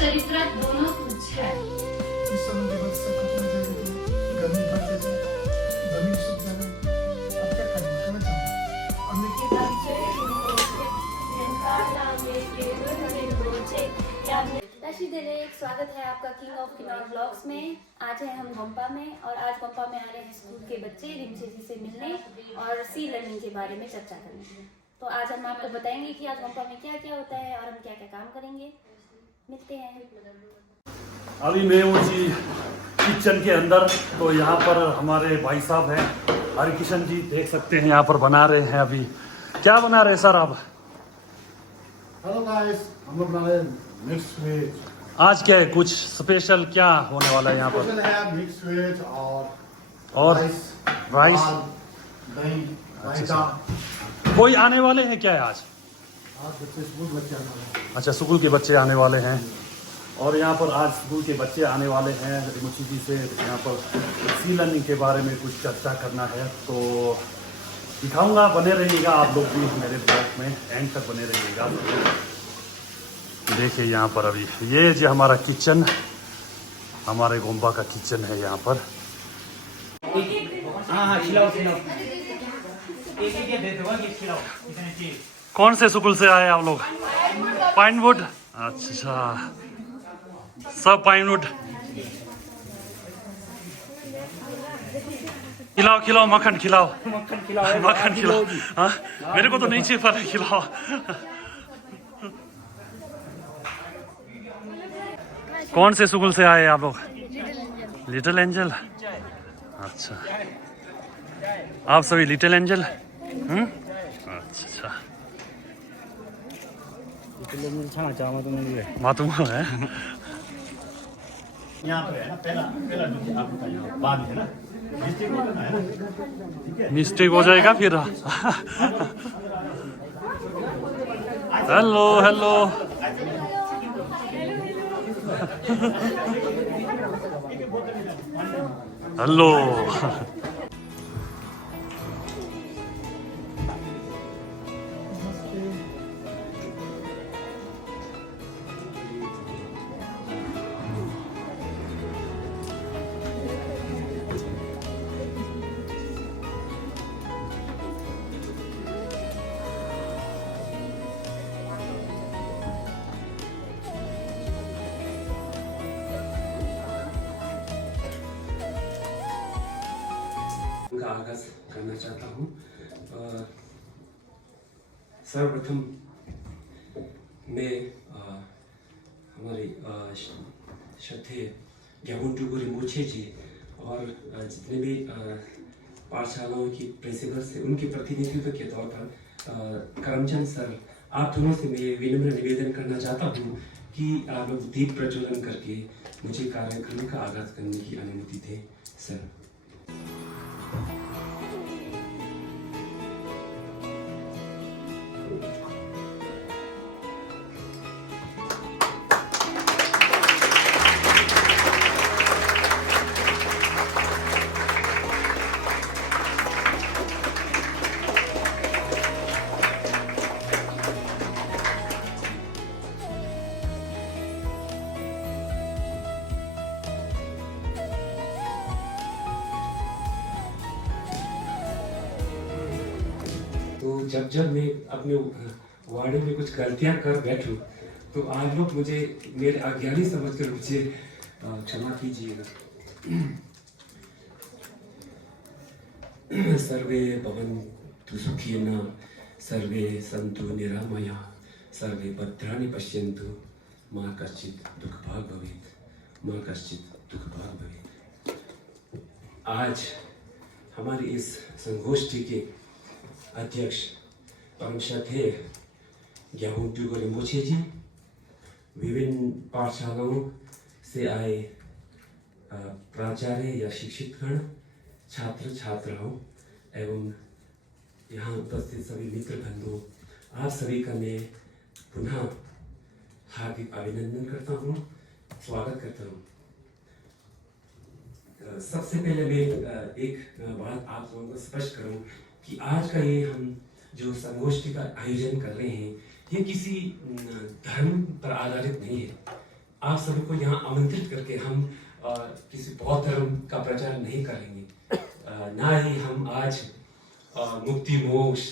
चरित्र दोनों तुच्छ है। इस समय के बाद सब कपड़ा जाएगा, गर्मी बढ़ते जाए, जमीन सूख जाए, अब क्या करेंगे? कहना चाहूँगा और स्वागत है आपका किंग ऑफ किन्नौर ब्लॉग्स में। आज है हम गोम्पा में और आज गोम्पा में आ रहे हैं स्कूल के बच्चे रिमचे जी से मिलने और सी लर्निंग के बारे में चर्चा करने। तो आज हम आपको बताएंगे कि आज गोम्पा में क्या क्या होता है और हम क्या क्या काम करेंगे। मिलते हैं। अभी मैं हूँ जी किचन के अंदर। तो यहाँ पर हमारे भाई साहब हैं हरिकिशन जी, देख सकते हैं यहाँ पर बना रहे हैं। अभी क्या बना रहे हैं सर आप? हेलो गाइस, हम लोग बना रहे हैं मिक्स वेज। आज क्या है, कुछ स्पेशल क्या होने वाला है यहाँ पर? स्पेशल है मिक्स वेज और राइस, दही, रायता। कोई आने वाले हैं क्या है आज? आज स्कूल बच्चे आने वाले हैं। अच्छा, स्कूल के बच्चे आने वाले हैं और यहाँ पर आज स्कूल के बच्चे आने वाले हैं रिमुची जी से। यहाँ पर सी लर्निंग के बारे में कुछ चर्चा करना है, तो दिखाऊंगा। बने रहिएगा आप लोग भी मेरे ब्लॉग में, एंड तक बने रहिएगा। देखिए यहाँ पर अभी ये जो हमारा किचन, हमारे गोम्बा का किचन है यहाँ पर। कौन से स्कूल से आए आप लोग? पाइनवुड। अच्छा, सब पाइनवुड। खिलाओ खिलाओ, मक्खन खिलाओ, मक्खन खिलाओ। हाँ, मेरे को तो नहीं चाहिए, पर खिलाओ। कौन से स्कूल से आए आप लोग? Little angel. अच्छा, आप सभी लिटिल एंजल? अच्छा, मातुम है। यहाँ पे है ना, पहला जो आपका यहाँ बाद है ना, मिस्टेक हो जाना है ना, ठीक है? मिस्टेक हो जाएगा फिर। Hello hello. हेलो। का आगाज करना चाहता हूँ। सर्वप्रथम मैं हमारी श्रद्धेय ग्याबुंटू रिम्पोछे जी और जितने भी पाठशालाओं की प्रिंसिपल से, उनके प्रतिनिधित्व के तौर पर करमचंद सर, आप दोनों से मैं विनम्र निवेदन करना चाहता हूँ कि आप लोग दीप प्रज्वलन करके मुझे कार्यक्रम का आगाज करने की अनुमति दें सर। तो जब मैं अपने वार्डे में कुछ गलतियां कर बैठूं, तो आप लोग मुझे मेरे अज्ञानी समझकर मुझे क्षमा कीजिएगा। सर्वे भवन्तु सुखिनः, सर्वे सन्तु निरामयाः, सर्वे भद्राणि पश्यन्तु, मा कश्चित् दुःखभाग् भवेत्, मा कश्चित् दुःखभाग् भवेत्। आज हमारी इस संगोष्ठी के अध्यक्ष परम श्रद्धेय ग्याबुंटू रिम्पोछे जी, विभिन्न पाठशालाओं से आए प्राचार्य या शिक्षितगण, छात्र छात्राओं एवं यहाँ उपस्थित सभी मित्र बंधुओं, आप सभी का मैं पुनः हार्दिक अभिनंदन करता हूँ, स्वागत करता हूँ। सबसे पहले मैं एक बात आप लोगों को स्पष्ट करूँ कि आज का ये हम जो संगोष्ठी का आयोजन कर रहे हैं, ये किसी धर्म पर आधारित नहीं है। आप सभी को यहाँ आमंत्रित करके हम किसी बौद्ध धर्म का प्रचार नहीं करेंगे, ना ही हम आज मुक्ति मोक्ष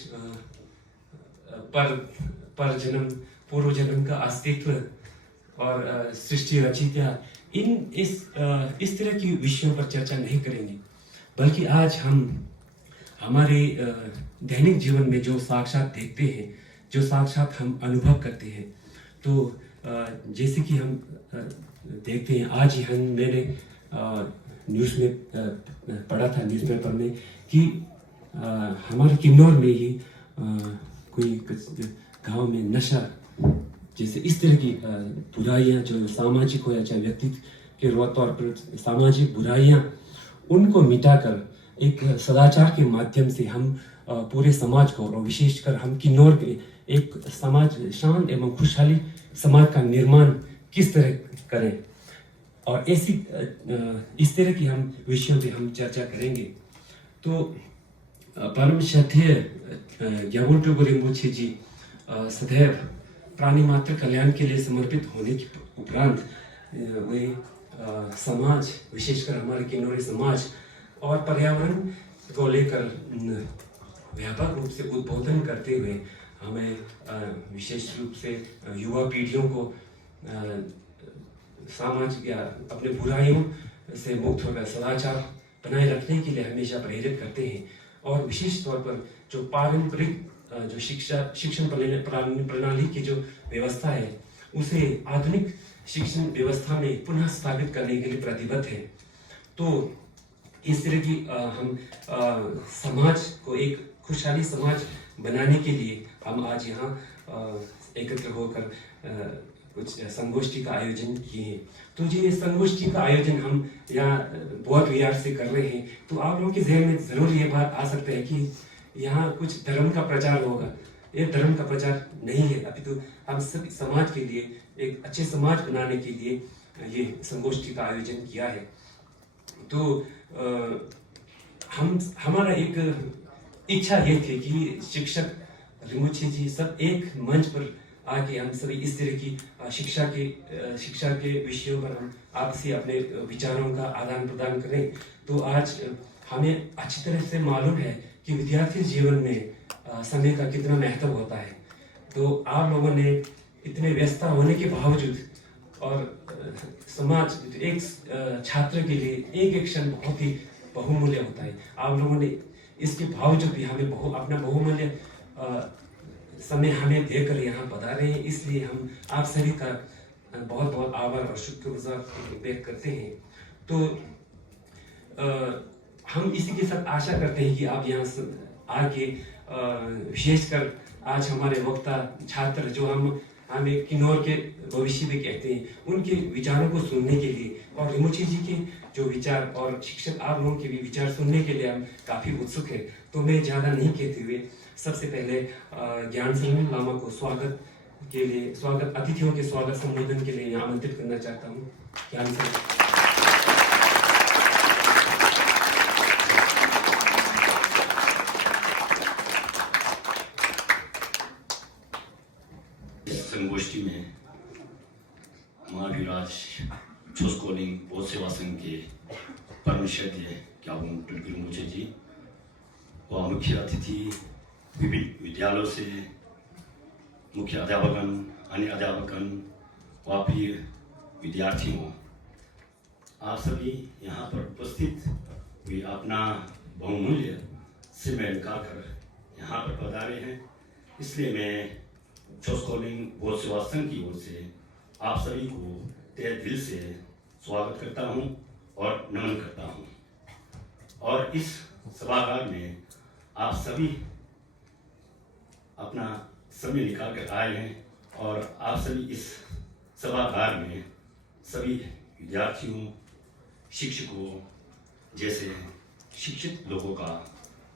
पर जन्म पूर्व जन्म का अस्तित्व और सृष्टि रचयिता इस तरह की विषयों पर चर्चा नहीं करेंगे, बल्कि आज हम हमारे दैनिक जीवन में जो साक्षात देखते हैं, जो साक्षात हम अनुभव करते हैं, तो जैसे कि हम देखते हैं, आज ही मैंने न्यूज़ में पढ़ा था, न्यूज़पेपर में, कि हमारे किन्नौर में ही कोई गांव में नशा जैसे इस तरह की बुराइयां जो सामाजिक हो या चाहे व्यक्तित्व के तौर पर सामाजिक बुराइयां, उनको मिटाकर एक सदाचार के माध्यम से हम पूरे समाज को और विशेषकर हम किन्नौर के एक समाज शांत एवं खुशहाली समाज का निर्माण किस तरह करें, और ऐसी इस तरह की हम विषयों पे हम चर्चा करेंगे। तो परम श्रद्धेय ग्याबुन टोगो रिम्पोछे जी सदैव प्राणी मात्र कल्याण के लिए समर्पित होने के उपरांत वे समाज, विशेषकर हमारे किन्नौरी समाज और पर्यावरण को लेकर व्यापक रूप से उद्बोधन करते हुए हमें विशेष रूप से युवा पीढ़ियों को सामाजिक या अपने बुराइयों से मुक्त होकर सदाचार बनाए रखने के लिए हमेशा प्रेरित करते हैं, और विशेष तौर पर जो पारंपरिक जो शिक्षण प्रणाली की जो व्यवस्था है, उसे आधुनिक शिक्षण व्यवस्था में पुनः स्थापित करने के लिए प्रतिबद्ध है। तो इस तरह की हम समाज को एक खुशहाली समाज बनाने के लिए हम आज यहाँ एकत्र होकर कुछ संगोष्ठी का आयोजन किए हैं। तो ये संगोष्ठी का आयोजन हम यहाँ बौद्ध विहार से कर रहे हैं, तो आप लोगों के जहन में जरूर ये बात आ सकता है कि यहाँ कुछ धर्म का प्रचार होगा। ये धर्म का प्रचार नहीं है, अभी तो हम सभी समाज के लिए, एक अच्छे समाज बनाने के लिए ये संगोष्ठी का आयोजन किया है। तो हमारा एक इच्छा ये थी कि शिक्षक रिम्पोछे जी सब एक मंच पर आके हम सभी इस तरह की शिक्षा के विषयों पर हम आपसी अपने विचारों का आदान प्रदान करें। तो आज हमें अच्छी तरह से मालूम है कि विद्यार्थी जीवन में समय का कितना महत्व होता है। तो आप लोगों ने इतने व्यस्तता होने के बावजूद और समाज एक छात्र के लिए एक क्षण बहुत ही बहुमूल्य होता है। आप लोगों ने इसके बावजूद भी हमें अपना बहुमूल्य समय हमें देकर यहाँ पधारे हैं, इसलिए हम आप सभी का बहुत बहुत आभार और शुक्रगुजार व्यक्त करते हैं। तो हम इसी के साथ आशा करते हैं कि आप यहाँ आके विशेषकर आज हमारे वक्ता छात्र जो हमें किन्नौर के भविष्य में कहते हैं, उनके विचारों को सुनने के लिए और रिम्पोछे जी के जो विचार और शिक्षक आप लोगों के भी विचार सुनने के लिए हम काफ़ी उत्सुक है। तो मैं ज़्यादा नहीं कहते हुए सबसे पहले ज्ञानसरन लामा को अतिथियों के स्वागत संबोधन के लिए यहाँ आमंत्रित करना चाहता हूँ। ज्ञानसरन। संगोष्ठी में महावीराज छोस्कोलिंग बौद्ध सेवा संघ के परम श्रद्धेय ग्याबुन टोगो रिम्पोछे जी व मुख्य अतिथि विभिन्न विद्यालयों से मुख्य अध्यापकगण, अन्य अध्यापकगण व प्रिय विद्यार्थियों, आप सभी यहाँ पर उपस्थित हुए अपना बहुमूल्य समय निकाल कर यहाँ पर पधारे हैं। इसलिए मैं छोस्कोलिंग बौद्ध सेवा संघ की ओर से आप सभी को तहे दिल से स्वागत करता हूँ और नमन करता हूँ। और इस सभागार में आप सभी अपना समय निकाल कर आए हैं, और आप सभी इस सभागार में सभी विद्यार्थियों, शिक्षकों जैसे शिक्षित लोगों का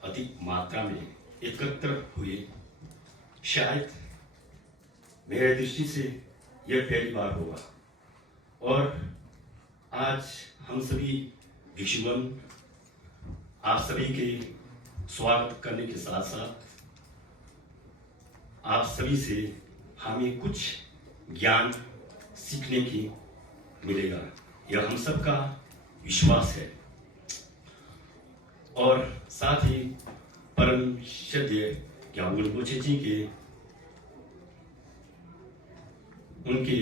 अधिक मात्रा में एकत्र हुए। शायद मेरे दृष्टि से यह पहली बार होगा, और आज हम सभी भिक्षुगण आप सभी के स्वागत करने के साथ साथ आप सभी से हमें कुछ ज्ञान सीखने की मिलेगा, यह हम सबका विश्वास है। और साथ ही परम श्रद्धेय ग्याबुन रिम्पोछे जी के उनके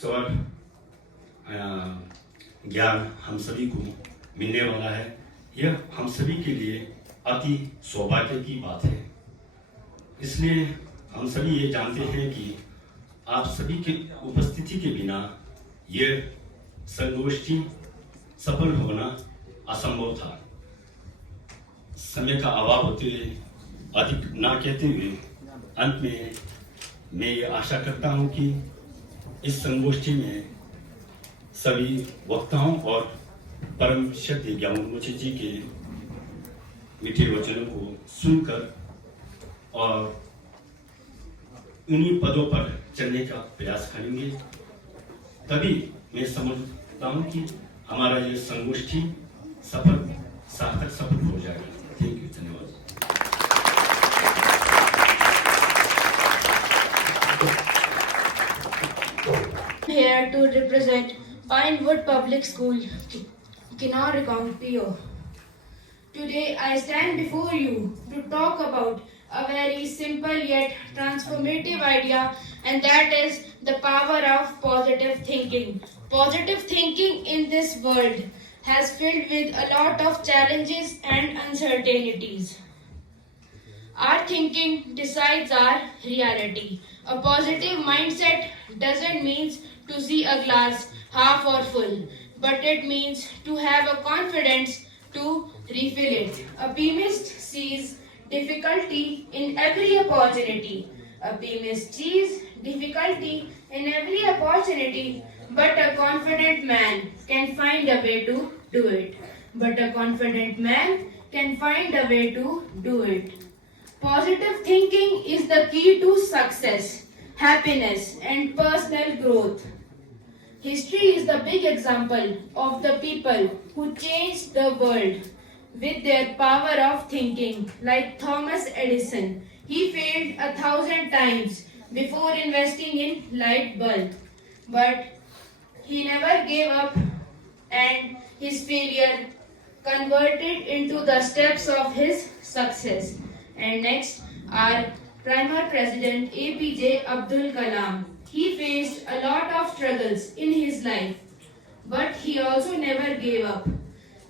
स्वर ज्ञान हम सभी को मिलने वाला है। यह हम सभी के लिए अति सौभाग्य की बात है। इसलिए हम सभी ये जानते हैं कि आप सभी के उपस्थिति के बिना यह संगोष्ठी सफल होना असंभव था। समय का अभाव होते हुए अधिक ना कहते हुए अंत में मैं ये आशा करता हूं कि इस संगोष्ठी में सभी वक्ताओं और परम श्रद्धेय ग्याबुन रिम्पोछे जी के मीठे वचनों को सुनकर और उन्हीं पदों पर चलने का प्रयास करेंगे, तभी मैं समझता हूं कि हमारा ये संगोष्ठी सार्थक सफल हो जाएगा। थैंक यू, धन्यवाद। Here to represent Pinewood Public School, Kinnaur Account PO. Today I stand before you to talk about a very simple yet transformative idea, and that is the power of positive thinking. Positive thinking in this world has filled with a lot of challenges and uncertainties. Our thinking decides our reality. A positive mindset doesn't mean to see a glass half or full, but it means to have a confidence to refill it. A pessimist sees difficulty in every opportunity. A pessimist sees difficulty in every opportunity, but a confident man can find a way to do it. But a confident man can find a way to do it. Positive thinking is the key to success, happiness, and personal growth. History is the big example of the people who changed the world with their power of thinking, like Thomas Edison. He failed 1,000 times before investing in light bulb, but he never gave up, and his failure converted into the steps of his success. And next, our Primer President APJ Abdul Kalam. He faced a lot of struggles in his life, but he also never gave up,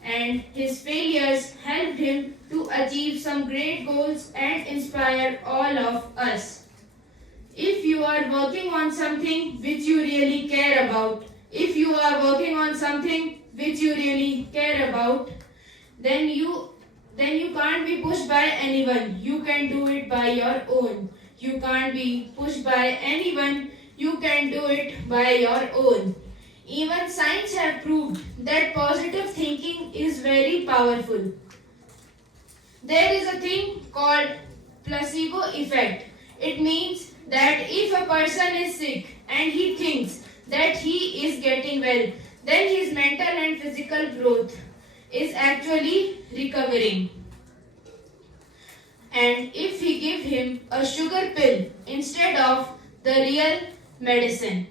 and his failures helped him to achieve some great goals and inspire all of us. If you are working on something which you really care about, then you can't be pushed by anyone. You can do it by your own. You can't be pushed by anyone. You can do it by your own. Even science have proved that positive thinking is very powerful. There is a thing called placebo effect. It means that if a person is sick and he thinks that he is getting well, then his mental and physical growth is actually recovering. And if we give him a sugar pill instead of the real medicine.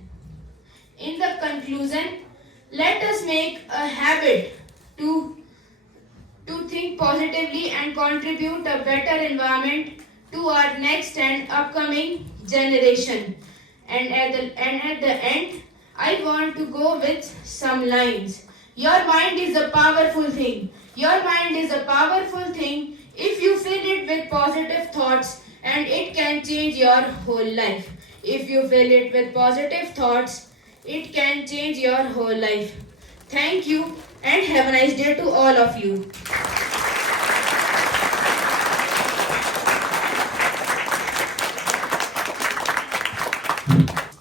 In the conclusion, let us make a habit to think positively and contribute a better environment to our next and upcoming generation. And at the end, I want to go with some lines. Your mind is a powerful thing. Your mind is a powerful thing if you fill it with positive thoughts, and it can change your whole life. If you fill it with positive thoughts, it can change your whole life. Thank you and have a nice day to all of you.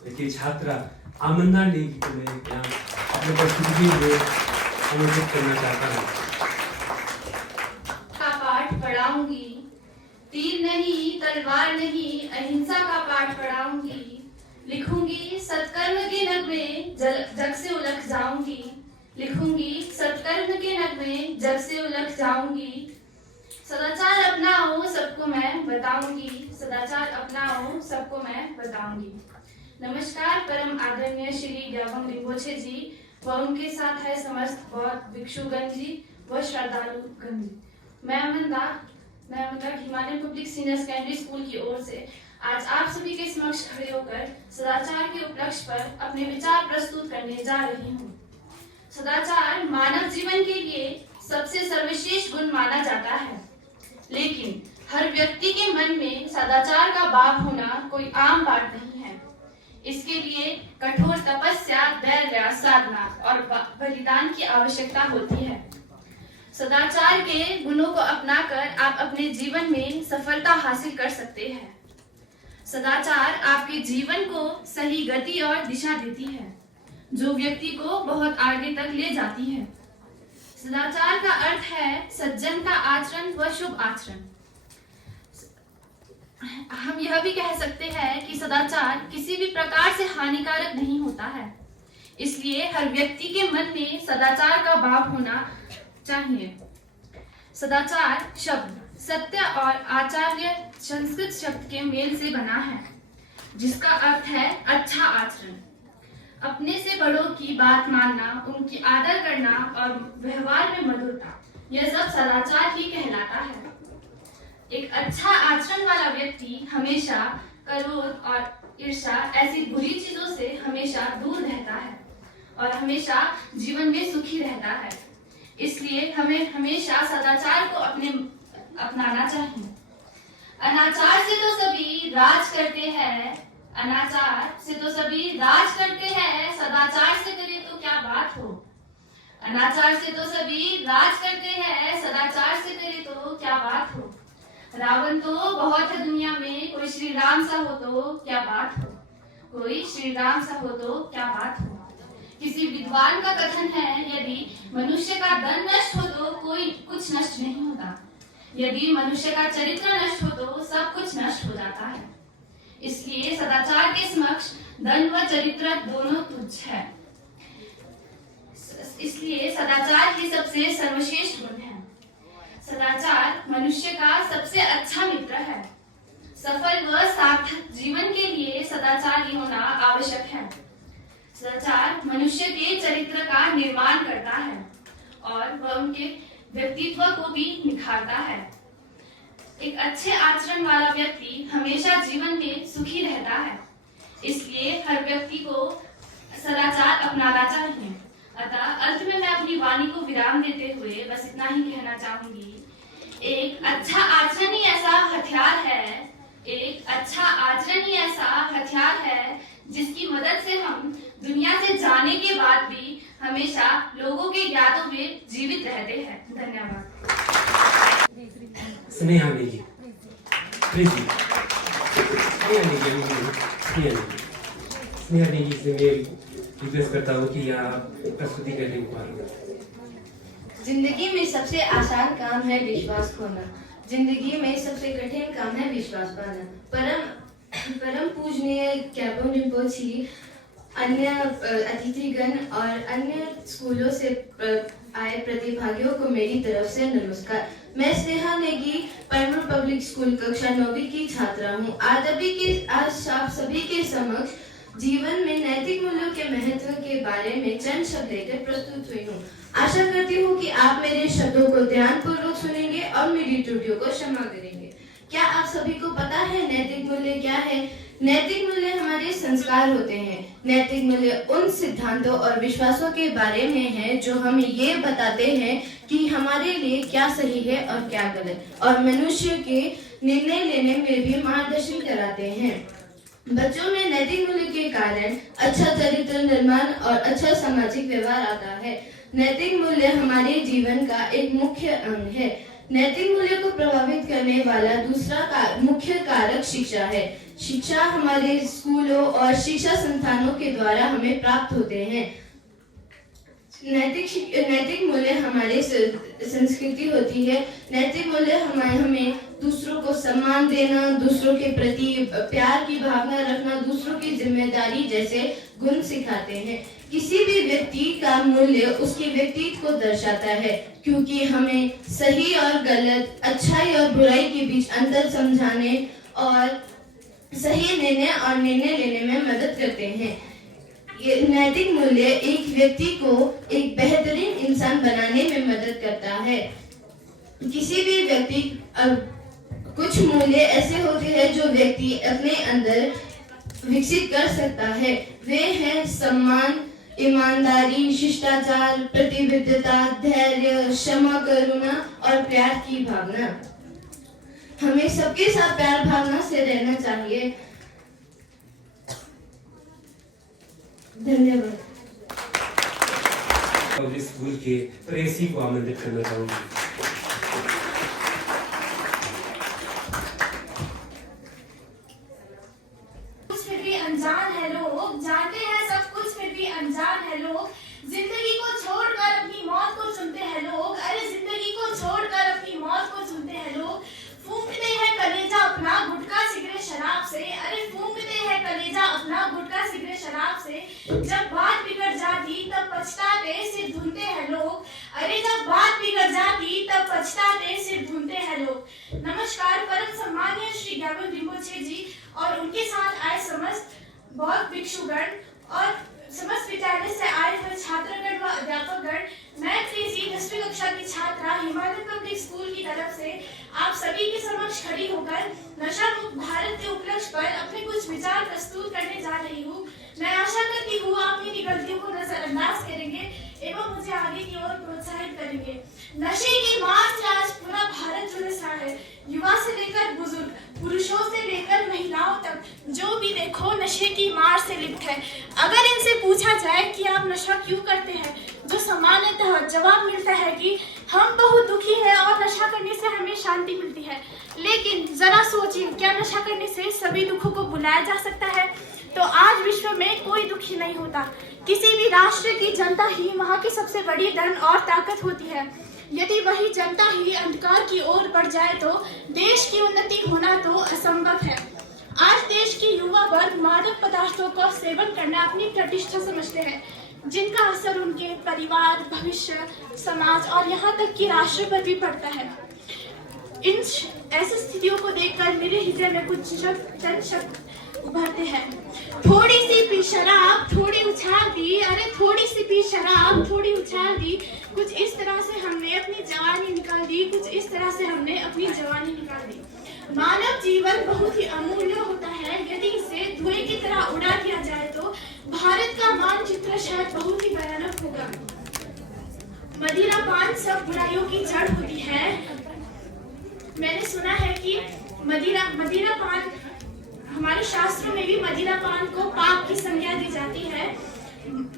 देखिए छात्रा आमंदा नेगी को मैं यहाँ अपने उपस्थिति में आमंत्रित करना चाहता हूँ। का पाठ पढ़ाऊंगी, तीर नहीं तलवार नहीं अहिंसा का पाठ पढ़ाऊंगी, लिखूंगी सत्कर्म के नगमे जग से उलझ जाऊंगी, लिखूंगी सत्कर्म के नगमे जग से उलझ जाऊंगी, सदाचार अपनाओ सबको मैं बताऊंगी, सदाचार अपनाओ सबको मैं बताऊंगी। नमस्कार परम आदरणीय श्री ग्याबम रिम्पोछे जी व उनके साथ है समस्त बौद्ध भिक्षुगण जी व श्रद्धालुगण जी। मैं अमनदा Himalayan public senior secondary school की ओर से आज आप सभी के समक्ष खड़े होकर सदाचार के उपलक्ष्य पर अपने विचार प्रस्तुत करने जा रही हूँ। सदाचार मानव जीवन के लिए सबसे सर्वश्रेष्ठ गुण माना जाता है, लेकिन हर व्यक्ति के मन में सदाचार का भाव होना कोई आम बात नहीं है। इसके लिए कठोर तपस्या, धैर्य, साधना और बलिदान की आवश्यकता होती है। सदाचार के गुणों को अपनाकर आप अपने जीवन में सफलता हासिल कर सकते हैं। सदाचार आपके जीवन को सही गति और दिशा देती है, जो व्यक्ति को बहुत आगे तक ले जाती है। सदाचार का अर्थ है सज्जन का आचरण व शुभ आचरण। हम यह भी कह सकते हैं कि सदाचार किसी भी प्रकार से हानिकारक नहीं होता है, इसलिए हर व्यक्ति के मन में सदाचार का भाव होना चाहिए। सदाचार शब्द सत्य और आचार्य संस्कृत शब्द के मेल से बना है, जिसका अर्थ है अच्छा आचरण। अपने से बड़ों की बात मानना, उनकी आदर करना और व्यवहार में मधुरता, यह सब सदाचार ही कहलाता है। एक अच्छा आचरण वाला व्यक्ति हमेशा क्रोध और ईर्ष्या ऐसी बुरी चीजों से हमेशा दूर रहता है और हमेशा जीवन में सुखी रहता है। इसलिए हमें हमेशा सदाचार को अपनाना चाहिए। अनाचार से तो सभी राज करते हैं, अनाचार से तो सभी राज करते हैं, सदाचार से करे तो क्या बात हो। अनाचार से तो सभी राज करते हैं, सदाचार से करे तो क्या बात हो। रावण तो बहुत है दुनिया में, कोई श्री राम सा हो तो क्या बात हो, कोई श्री राम सा हो तो क्या बात हो। किसी विद्वान का कथन है, यदि मनुष्य का धन नष्ट हो तो कोई कुछ नष्ट नहीं होता, यदि मनुष्य का चरित्र नष्ट हो तो सब कुछ नष्ट हो जाता है। इसलिए सदाचार के समक्ष धन व चरित्र दोनों तुच्छ है। इसलिए सदाचार ही सबसे सर्वश्रेष्ठ गुण है। सदाचार मनुष्य का सबसे अच्छा मित्र है। सफल व सार्थक जीवन के लिए सदाचार ही होना आवश्यक है। सदाचार मनुष्य के चरित्र का निर्माण करता है और वह उनके व्यक्तित्व को भी निखारता है। एक अच्छे आचरण वाला व्यक्ति हमेशा जीवन में सुखी रहता है, इसलिए हर व्यक्ति को सदाचार अपनाना चाहिए। अतः अंत में मैं अपनी वाणी को विराम देते हुए बस इतना ही कहना चाहूंगी, एक अच्छा आचरण ही ऐसा हथियार है, एक अच्छा आचरण ही ऐसा हथियार है जिसकी मदद से हम दुनिया से जाने के बाद भी हमेशा लोगों के यादों में जीवित रहते हैं। धन्यवाद। स्नेहा नेगी, स्नेहा नेगी से मैं रिक्वेस्ट करता हूँ कि यहाँ प्रस्तुति करने को पारो। जिंदगी में सबसे आसान काम है विश्वास खोना, जिंदगी में सबसे कठिन काम है विश्वास पाना। परम पूजनीय ग्याबम रिम्पोछे, अन्य अतिथिगण और अन्य स्कूलों से आए प्रतिभागियों को मेरी तरफ से नमस्कार। मैं स्नेहा नेगी परम पब्लिक स्कूल कक्षा 9वीं की छात्रा हूँ। आज आप सभी के समक्ष जीवन में नैतिक मूल्यों के महत्व के बारे में चंद शब्द लेकर प्रस्तुत हुई हूँ। आशा करती हूँ कि आप मेरे शब्दों को ध्यानपूर्वक सुनेंगे और मेरी त्रुटियों को क्षमा करेंगे। क्या आप सभी को पता है नैतिक मूल्य क्या है? नैतिक मूल्य हमारे संस्कार होते हैं। नैतिक मूल्य उन सिद्धांतों और विश्वासों के बारे में है जो हमें ये बताते हैं कि हमारे लिए क्या सही है और क्या गलत, और मनुष्य के निर्णय लेने में भी मार्गदर्शन कराते हैं। बच्चों में नैतिक मूल्य के कारण अच्छा चरित्र निर्माण और अच्छा सामाजिक व्यवहार आता है। नैतिक मूल्य हमारे जीवन का एक मुख्य अंग है। नैतिक मूल्य को प्रभावित करने वाला दूसरा मुख्य कारक शिक्षा है। शिक्षा हमारे स्कूलों और शिक्षा संस्थानों के द्वारा हमें प्राप्त होते हैं। नैतिक मूल्य हमारे संस्कृति होती है। नैतिक मूल्य हमें दूसरों को सम्मान देना, दूसरों के प्रति प्यार की भावना रखना, दूसरों की जिम्मेदारी जैसे गुण सिखाते हैं। किसी भी व्यक्ति का मूल्य उसके व्यक्तित्व को दर्शाता है, क्योंकि हमें सही और गलत, अच्छाई और बुराई के बीच अंतर समझाने और सही निर्णय लेने में मदद करते हैं। ये नैतिक मूल्य एक व्यक्ति को एक बेहतरीन इंसान बनाने में मदद करता है। किसी भी व्यक्ति कुछ मूल्य ऐसे होते हैं जो व्यक्ति अपने अंदर विकसित कर सकता है। वे हैं सम्मान, ईमानदारी, शिष्टाचार, प्रतिबद्धता, धैर्य, क्षमा, करुणा और प्यार की भावना। हमें सबके साथ प्यार भावना से रहना चाहिए। धन्यवाद। पब्लिक स्कूल के प्रेसी को आमंत्रित करना चाहूंगी। फिर भी अनजान है लोग, जानते हैं सब कुछ फिर भी अनजान है लोग। जिंदगी को छोड़कर अपनी मौत को चुनते हैं लोग। अरे जिंदगी को छोड़कर अपनी मौत को चुनते हैं लोग। फूंकते हैं कलेजा अपना गुटखा सिगरेट शराब से। अरे फूंकते हैं कलेजा अपना गुटखा सिगरेट शराब से। जब बात बिगड़ जाती तब पछताते सिर धुनते हैं लोग। अरे जब बात बिगड़ जाती तब पछताते सिर धुनते हैं लोग। नमस्कार। परम सम्मानीय श्री ग्याबन रिम्पोछे जी और उनके साथ आए समस्त बौद्ध भिक्षुगण और समस्त विद्यालय से आए हुए छात्रगण व अध्यापकगण, मैं 3सी 10वीं कक्षा की छात्रा हिमालय पब्लिक स्कूल की तरफ से आप सभी के समक्ष खड़ी होकर नशा मुक्त भारत के उपलक्ष्य पर अपने कुछ विचार प्रस्तुत करने जा रही हूँ। मैं आशा करती हूँ आप मेरी गलतियों को नजरअंदाज करेंगे एवं मुझे आगे की ओर प्रोत्साहित करेंगे। नशे की मार से आज पूरा भारत झुलस रहा है। युवा से लेकर बुजुर्ग, पुरुषों से लेकर महिलाओं तक, जो भी देखो नशे की मार से लिप्त है। अगर इनसे पूछा जाए कि आप नशा क्यों करते हैं, जो सामान्यतः जवाब मिलता है कि हम बहुत दुखी हैं और नशा करने से हमें शांति मिलती है। लेकिन जरा सोचिए, क्या नशा करने से सभी दुखों को भुलाया जा सकता है? तो आज विश्व में कोई दुखी नहीं होता। किसी भी राष्ट्र की जनता ही वहाँ की सबसे बड़ी धन और ताकत होती है। यदि वही जनता ही अंधकार की ओर बढ़ जाए तो देश की उन्नति होना तो असंभव है। आज देश की युवा वर्ग मादक पदार्थों का सेवन करना अपनी प्रतिष्ठा समझते हैं, जिनका असर उनके परिवार, भविष्य, समाज और यहाँ तक कि राष्ट्र पर भी पड़ता है। इन ऐसी स्थितियों को देखकर मेरे हृदय में कुछ चंद शब्द उभरते हैं। थोड़ी सी पी शराब थोड़ी उछाल दी। अरे थोड़ी सी पी शराब थोड़ी उछाल दी। कुछ इस तरह से हमने अपनी जवानी निकाल दी। कुछ इस तरह से हमने अपनी जवानी निकाल दी। मानव जीवन बहुत ही अमूल्य होता है। यदि इसे धुएं की तरह उड़ा दिया जाए तो भारत का मानचित्र शायद बहुत ही भयानक होगा। मदिरापान सब बुराइयों की जड़ होती है। मैंने सुना है कि मदिरापान, हमारे शास्त्रों में भी मदिरापान को पाप की संज्ञा दी जाती है।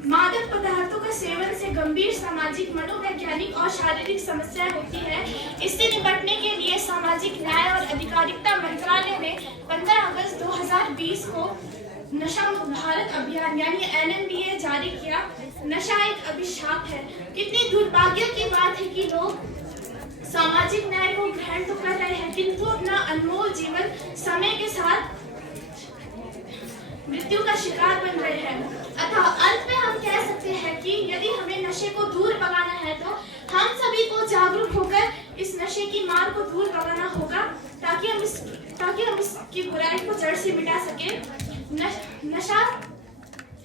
मादक पदार्थों का सेवन से गंभीर सामाजिक, मनोवैज्ञानिक और शारीरिक समस्याएं होती है। इससे निपटने के लिए सामाजिक न्याय और अधिकारिता मंत्रालय ने 15 अगस्त 2020 को नशा मुक्त भारत अभियान यानी NMBA जारी किया। नशा एक अभिशाप है। कितनी दुर्भाग्य की बात है कि लोग सामाजिक न्याय को ग्रहण तो कर रहे हैं, किंतु अपना अनमोल जीवन समय के साथ मृत्यु का शिकार बन रहे हैं। अतः अंत में हम कह सकते हैं कि यदि हमें नशे को दूर भगाना है तो हम सभी को जागरूक होकर इस नशे की मार को दूर भगाना होगा, ताकि हम इसकी बुराई को जड़ से मिटा सके। नशा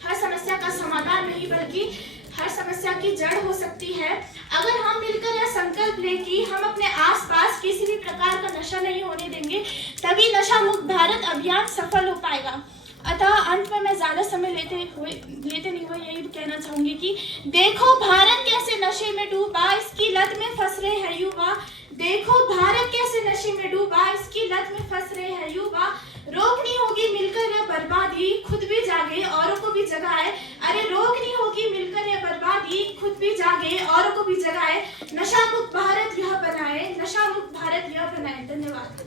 हर समस्या का समाधान नहीं बल्कि हर समस्या की जड़ हो सकती है। अगर हम मिलकर यह संकल्प लें कि हम अपने आसपास किसी भी प्रकार का नशा नहीं होने देंगे, तभी नशा मुक्त भारत अभियान सफल हो पाएगा। अतः अंत में मैं ज्यादा समय लेते नहीं हुए यही कहना चाहूंगी कि देखो भारत कैसे नशे में डूबा, इसकी लत में फंस रहे हैं युवा। देखो भारत कैसे नशे में डूबा, इसकी लत में फंस रहे हैं युवा। रोकनी होगी मिलकर यह बर्बादी, खुद भी जागे औरों को भी जगाए। अरे रोकनी होगी मिलकर यह बर्बादी, खुद भी जागे औरों को भी जगाए। नशा मुक्त भारत यह बनाए, नशा मुक्त भारत यह बनाए। धन्यवाद।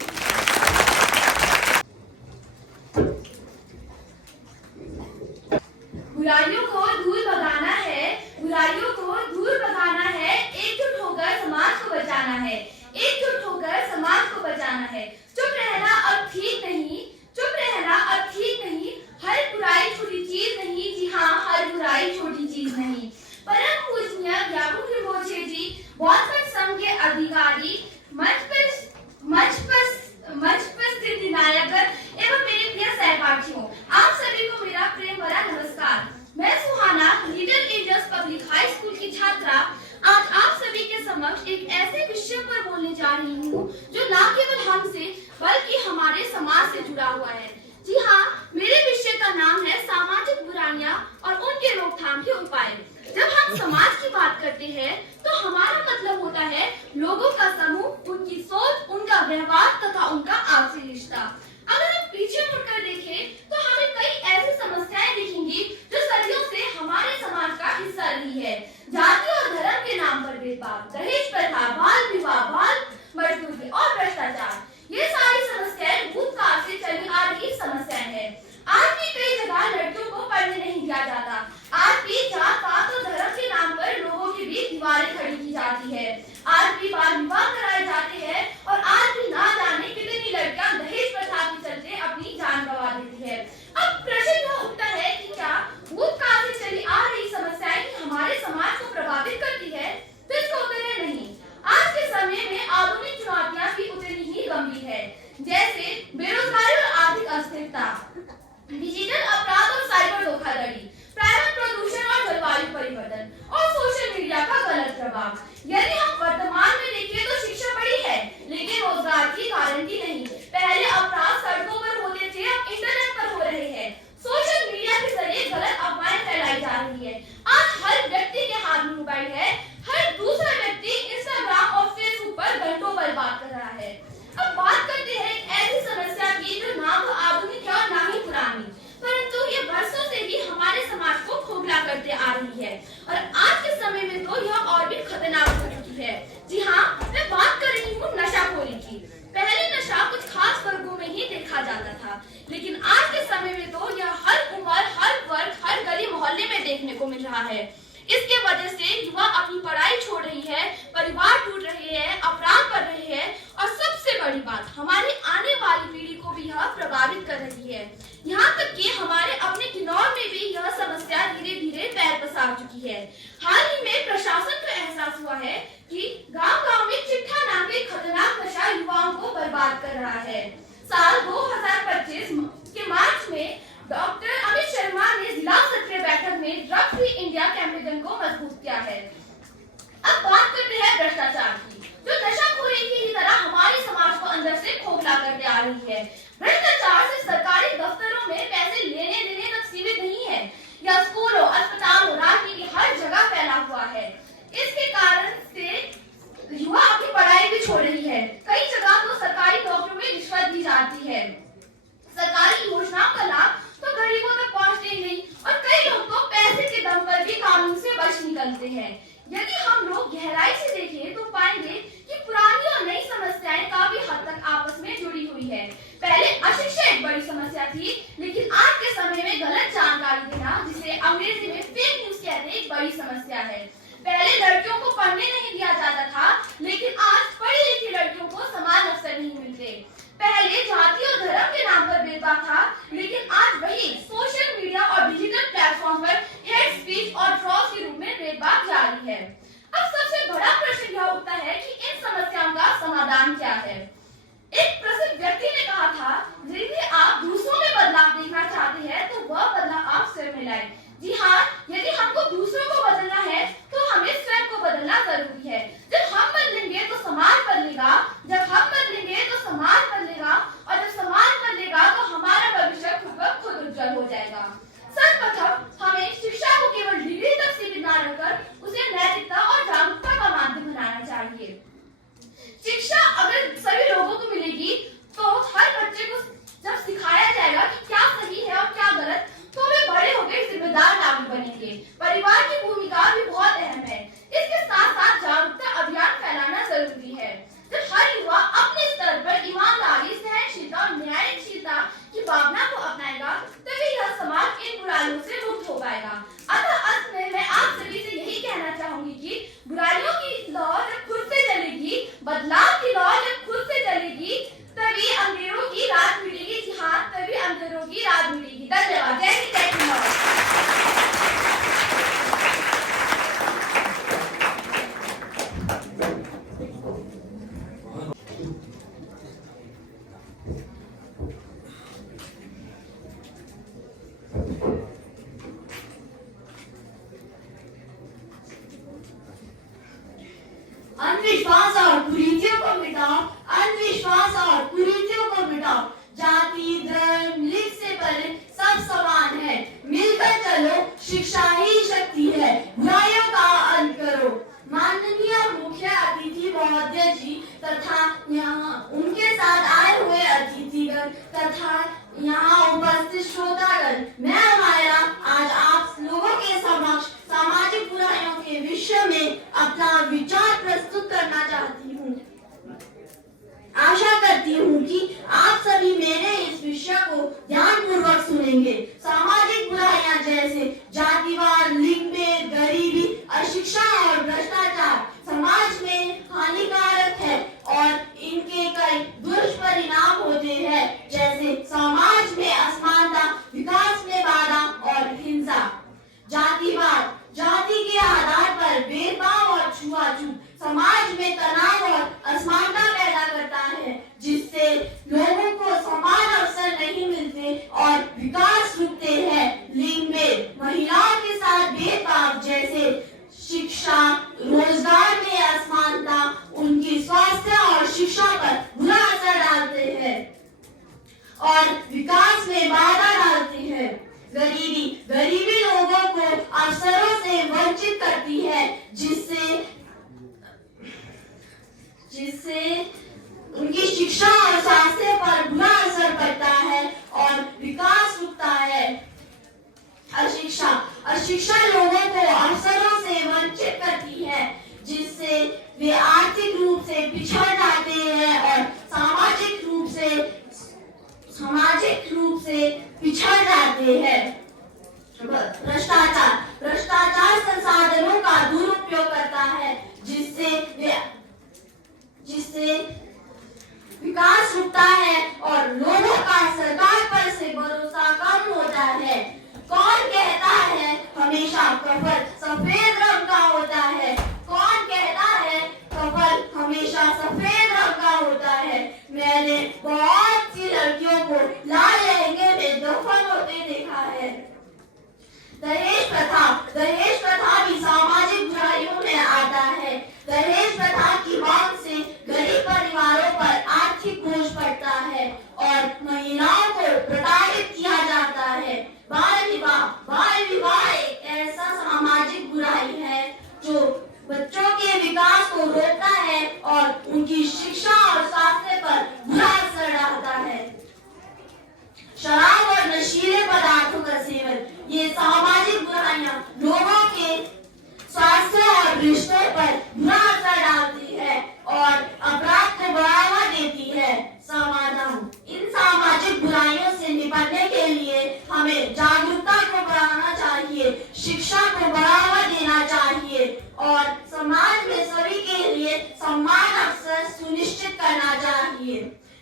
बुराइयों को दूर भगाना है, बुराइयों को दूर भगाना है। एकजुट होकर समाज को बचाना है, एकजुट होकर समाज को बचाना है। देखें तो हमें कई ऐसी समस्याएं दिखेंगी जो सदियों से हमारे समाज का हिस्सा रही है। जाति और धर्म के नाम पर भेदभाव, दहेज प्रथा, बाल विवाह, बाल मजदूरी और भ्रष्टाचार, ये सारी समस्याएं भूतकाल से चली आ रही समस्याएं हैं। आज भी कई जगह लड़कियों को पढ़ने नहीं दिया जाता। आज भी जात पात और धर्म के नाम पर लोगों के बीच दीवारें खड़ी की जाती है। आज भी बाल विवाह कराए जाते हैं और आज भी ना जाने कितनी लड़कियां दहेज प्रथा के चलते अपनी जान गंवा देती है। अब प्रश्न यह उठता है कि क्या भूतकाल से चली आ रही समस्याएं हमारे समाज को प्रभावित करती है? तो इसका उत्तर है नहीं। आज के समय में आधुनिक चुनौतियां भी उतनी ही गंभीर है, जैसे बेरोजगारी और आर्थिक अस्थिरता, डिजिटल अपराध और साइबर धोखाधड़ी, पर्यावरण प्रदूषण और जलवायु परिवर्तन और सोशल मीडिया का गलत प्रभाव। यदि हम वर्तमान में देखें तो शिक्षा बढ़ी है, लेकिन रोजगार की गारंटी नहीं। पहले अपराध सड़कों पर होते थे, अब इंटरनेट पर हो रहे हैं। सोशल मीडिया के जरिए गलत अफवाहें फैलाई जा रही है। आज हर व्यक्ति के हाथ में मोबाइल है, हर दूसरा व्यक्ति इंस्टाग्राम और फेसबुक पर घंटों बर्बाद कर रहा है। अब बात करते हैं एक ऐसी समस्या की जो ना तो आधुनिक है और ना ही पुरानी, परंतु ये वर्षों से ही हमारे समाज को खोखला करते आ रही है और आज के समय में तो यह और भी खतरनाक हो चुकी है। जी हाँ, मैं बात कर रही हूँ नशाखोरी की। पहले नशा कुछ खास वर्गों में ही देखा जाता था, लेकिन आज के समय में तो यह हर उम्र, हर वर्ग, हर गली मोहल्ले में देखने को मिल रहा है। इसके वजह से युवा अपनी पढ़ाई छोड़ रही है, परिवार टूट रहे हैं, अपराध बढ़ रहे हैं और सबसे बड़ी बात, हमारी आने वाली पीढ़ी को भी यह प्रभावित कर रही है। यहाँ तक कि हमारे अपने किन्नौर में भी यह समस्या धीरे धीरे पैर पसार चुकी है। हाल ही में प्रशासन को एहसास हुआ है कि गांव-गांव में चिट्ठा नाम के खतरनाक नशा युवाओं को बर्बाद कर रहा है। साल 2025 के मार्च में डॉक्टर अमित शर्मा ने जिला स्तरीय बैठक में ड्रग फ्री इंडिया कैंपेन को मजबूत किया है। अब बात करते हैं भ्रष्टाचार की, जो नशाखोरी की ही तरह हमारे समाज को अंदर से खोखला करते आ रही है। भ्रष्टाचार से सरकारी दफ्तरों में पैसे लेने देने तक सीमित नहीं है, या स्कूलों, अस्पतालों, राजनीति हर जगह फैला हुआ है। इसके कारण से युवा अपनी पढ़ाई भी छोड़ रही है। कई जगह तो सरकारी नौकरियों में रिश्वत दी जाती है। सरकारी योजनाओं का लाभ तो गरीबों तक पहुंचते ही नहीं और कई लोग तो पैसे के दम पर भी कानून से बच निकलते हैं। यदि हम लोग गहराई से देखें तो पाएंगे कि पुरानी और नई समस्याएं काफी हद तक आपस में जुड़ी हुई है। पहले अशिक्षा एक बड़ी समस्या थी, लेकिन आज के समय में गलत जानकारी देना, जिसे अंग्रेजी में फेक न्यूज कहते हैं, एक बड़ी समस्या है। पहले लड़कियों को पढ़ने नहीं दिया जाता था, लेकिन आज पढ़ी लिखी लड़कियों को समान अवसर नहीं मिलते। पहले जाति और धर्म के नाम पर भेदभाव था, लेकिन आज वही सोशल मीडिया और डिजिटल प्लेटफॉर्म पर हेट स्पीच और ट्रोल्स के रूप में भेदभाव जारी है। अब सबसे बड़ा प्रश्न यह उठता है कि इन समस्याओं का समाधान क्या है। एक प्रसिद्ध व्यक्ति ने कहा था, यदि आप दूसरों में बदलाव देखना चाहते हैं तो वह बदलाव आप स्वयं में लाएं। जी हाँ, यदि हमको दूसरों को बदलना है तो हमें स्वयं को बदलना जरूरी है। जब हम बदलेंगे तो समाज बदलेगा, जब हम बदलेंगे तो समाज बदलेगा और जब समाज बदलेगा तो हमारा भविष्य खुद ब खुद उज्जवल हो जाएगा। सर्वप्रथम हमें शिक्षा को केवल डिग्री तक सीमित न रखकर उसे नैतिकता और जागरूकता का माध्यम बनाना चाहिए। शिक्षा अगर सभी लोगों को मिलेगी तो हर बच्चे को जब सिखाया जाएगा कि क्या सही है और क्या गलत, तो वे बड़े होकर जिम्मेदार नागरिक बनेंगे। परिवार की भूमिका भी बहुत अहम है। इसके साथ साथ जागरूकता अभियान फैलाना जरूरी है। जब हर युवा अपने स्तर पर ईमानदारी, सहनशीलता और न्यायशीलता की भावना को अपनाएगा, तभी यह समाज इन बुराइयों से मुक्त हो पाएगा। अतः अंत में मैं आप सभी से यही कहना चाहूंगी कि बुराइयों की लौ जब खुद से जलेगी, बदलाव की लौ जब खुद से जलेगी, तभी अंधेरों की रात मिलेगी। जी हाँ, तभी अंधेरों की रात मिलेगी। धन्यवाद। जय हिंद, जय अंधविश्वास और कुरीतियों को मिटाओ, अंधविश्वास और कुरीतियों को मिटाओ। जाति, धर्म, लिंग से परे सब समान है। मिलकर चलो, शिक्षा ही शक्ति है। बुराइयों का अंत करो। माननीय मुख्य अतिथि महोदय जी तथा यहाँ उनके साथ आए हुए अतिथिगण तथा यहाँ उपस्थित श्रोतागण, मैं माया आज आप लोगों के समक्ष सामाजिक बुराइयों के विषय में अपना विचार प्रस्तुत करना चाहती हूँ। आशा करती हूँ कि आप सभी मेरे इस विषय को ध्यानपूर्वक सुनेंगे। सामाजिक बुराइयां जैसे जातिवाद, लिंग भेद, गरीबी, अशिक्षा और भ्रष्टाचार समाज में हानिकारक है और इनके कई दुष्परिणाम होते हैं, जैसे समाज में असमानता, विकास में बाधा और हिंसा। जातिवाद जाति के आधार पर भेदभाव और छुआछूत समाज में तनाव और असमानता पैदा करता है, जिससे लोगों को समान अवसर नहीं मिलते और विकास रुकते हैं। लिंग में महिलाओं के साथ भेदभाव जैसे शिक्षा, रोजगार में असमानता उनकी स्वास्थ्य और शिक्षा पर बुरा असर डालते हैं और विकास में बाधा डालती है। गरीबी लोगों को अवसरों से वंचित करती है, जिससे उनकी शिक्षा और स्वास्थ्य पर बुरा असर पड़ता है और विकास रुकता है। अशिक्षा लोगों को अवसरों से वंचित करती है, जिससे वे आर्थिक रूप से पिछड़ जाते हैं और सामाजिक रूप से पिछड़ जाते हैं। भ्रष्टाचार संसाधनों का दुरुपयोग करता है, जिससे विकास रुकता है और लोगों का सरकार पर से भरोसा कम होता है। कौन कहता है हमेशा कफल सफेद रंग का होता है? कौन कहता है कफल हमेशा सफेद रंग का होता है? मैंने बहुत सी लड़कियों को लाल लहंगे में दफन होते देखा है। दहेज प्रथा भी सामाजिक बुराइयों में आता है। दहेज प्रथा की मांग से गरीब परिवारों पर आर्थिक बोझ पड़ता है और महिलाओं को प्रताड़ित किया जाता है। बाल विवाह एक ऐसा सामाजिक बुराई है जो बच्चों के विकास को रोकता है और उनकी शिक्षा और स्वास्थ्य पर बुरा असर डालता है। शराब और नशीले पदार्थों का सेवन, ये सामाजिक बुराइयां लोगों के स्वास्थ्य और रिश्तों पर बुरा असर डालती है और अपराध को बढ़ावा देती है। समाधान, इन सामाजिक बुराइयों से निपटने के लिए हमें जागरूकता को बढ़ाना चाहिए, शिक्षा को बढ़ावा देना चाहिए और समाज में सभी के लिए समान अवसर सुनिश्चित करना चाहिए।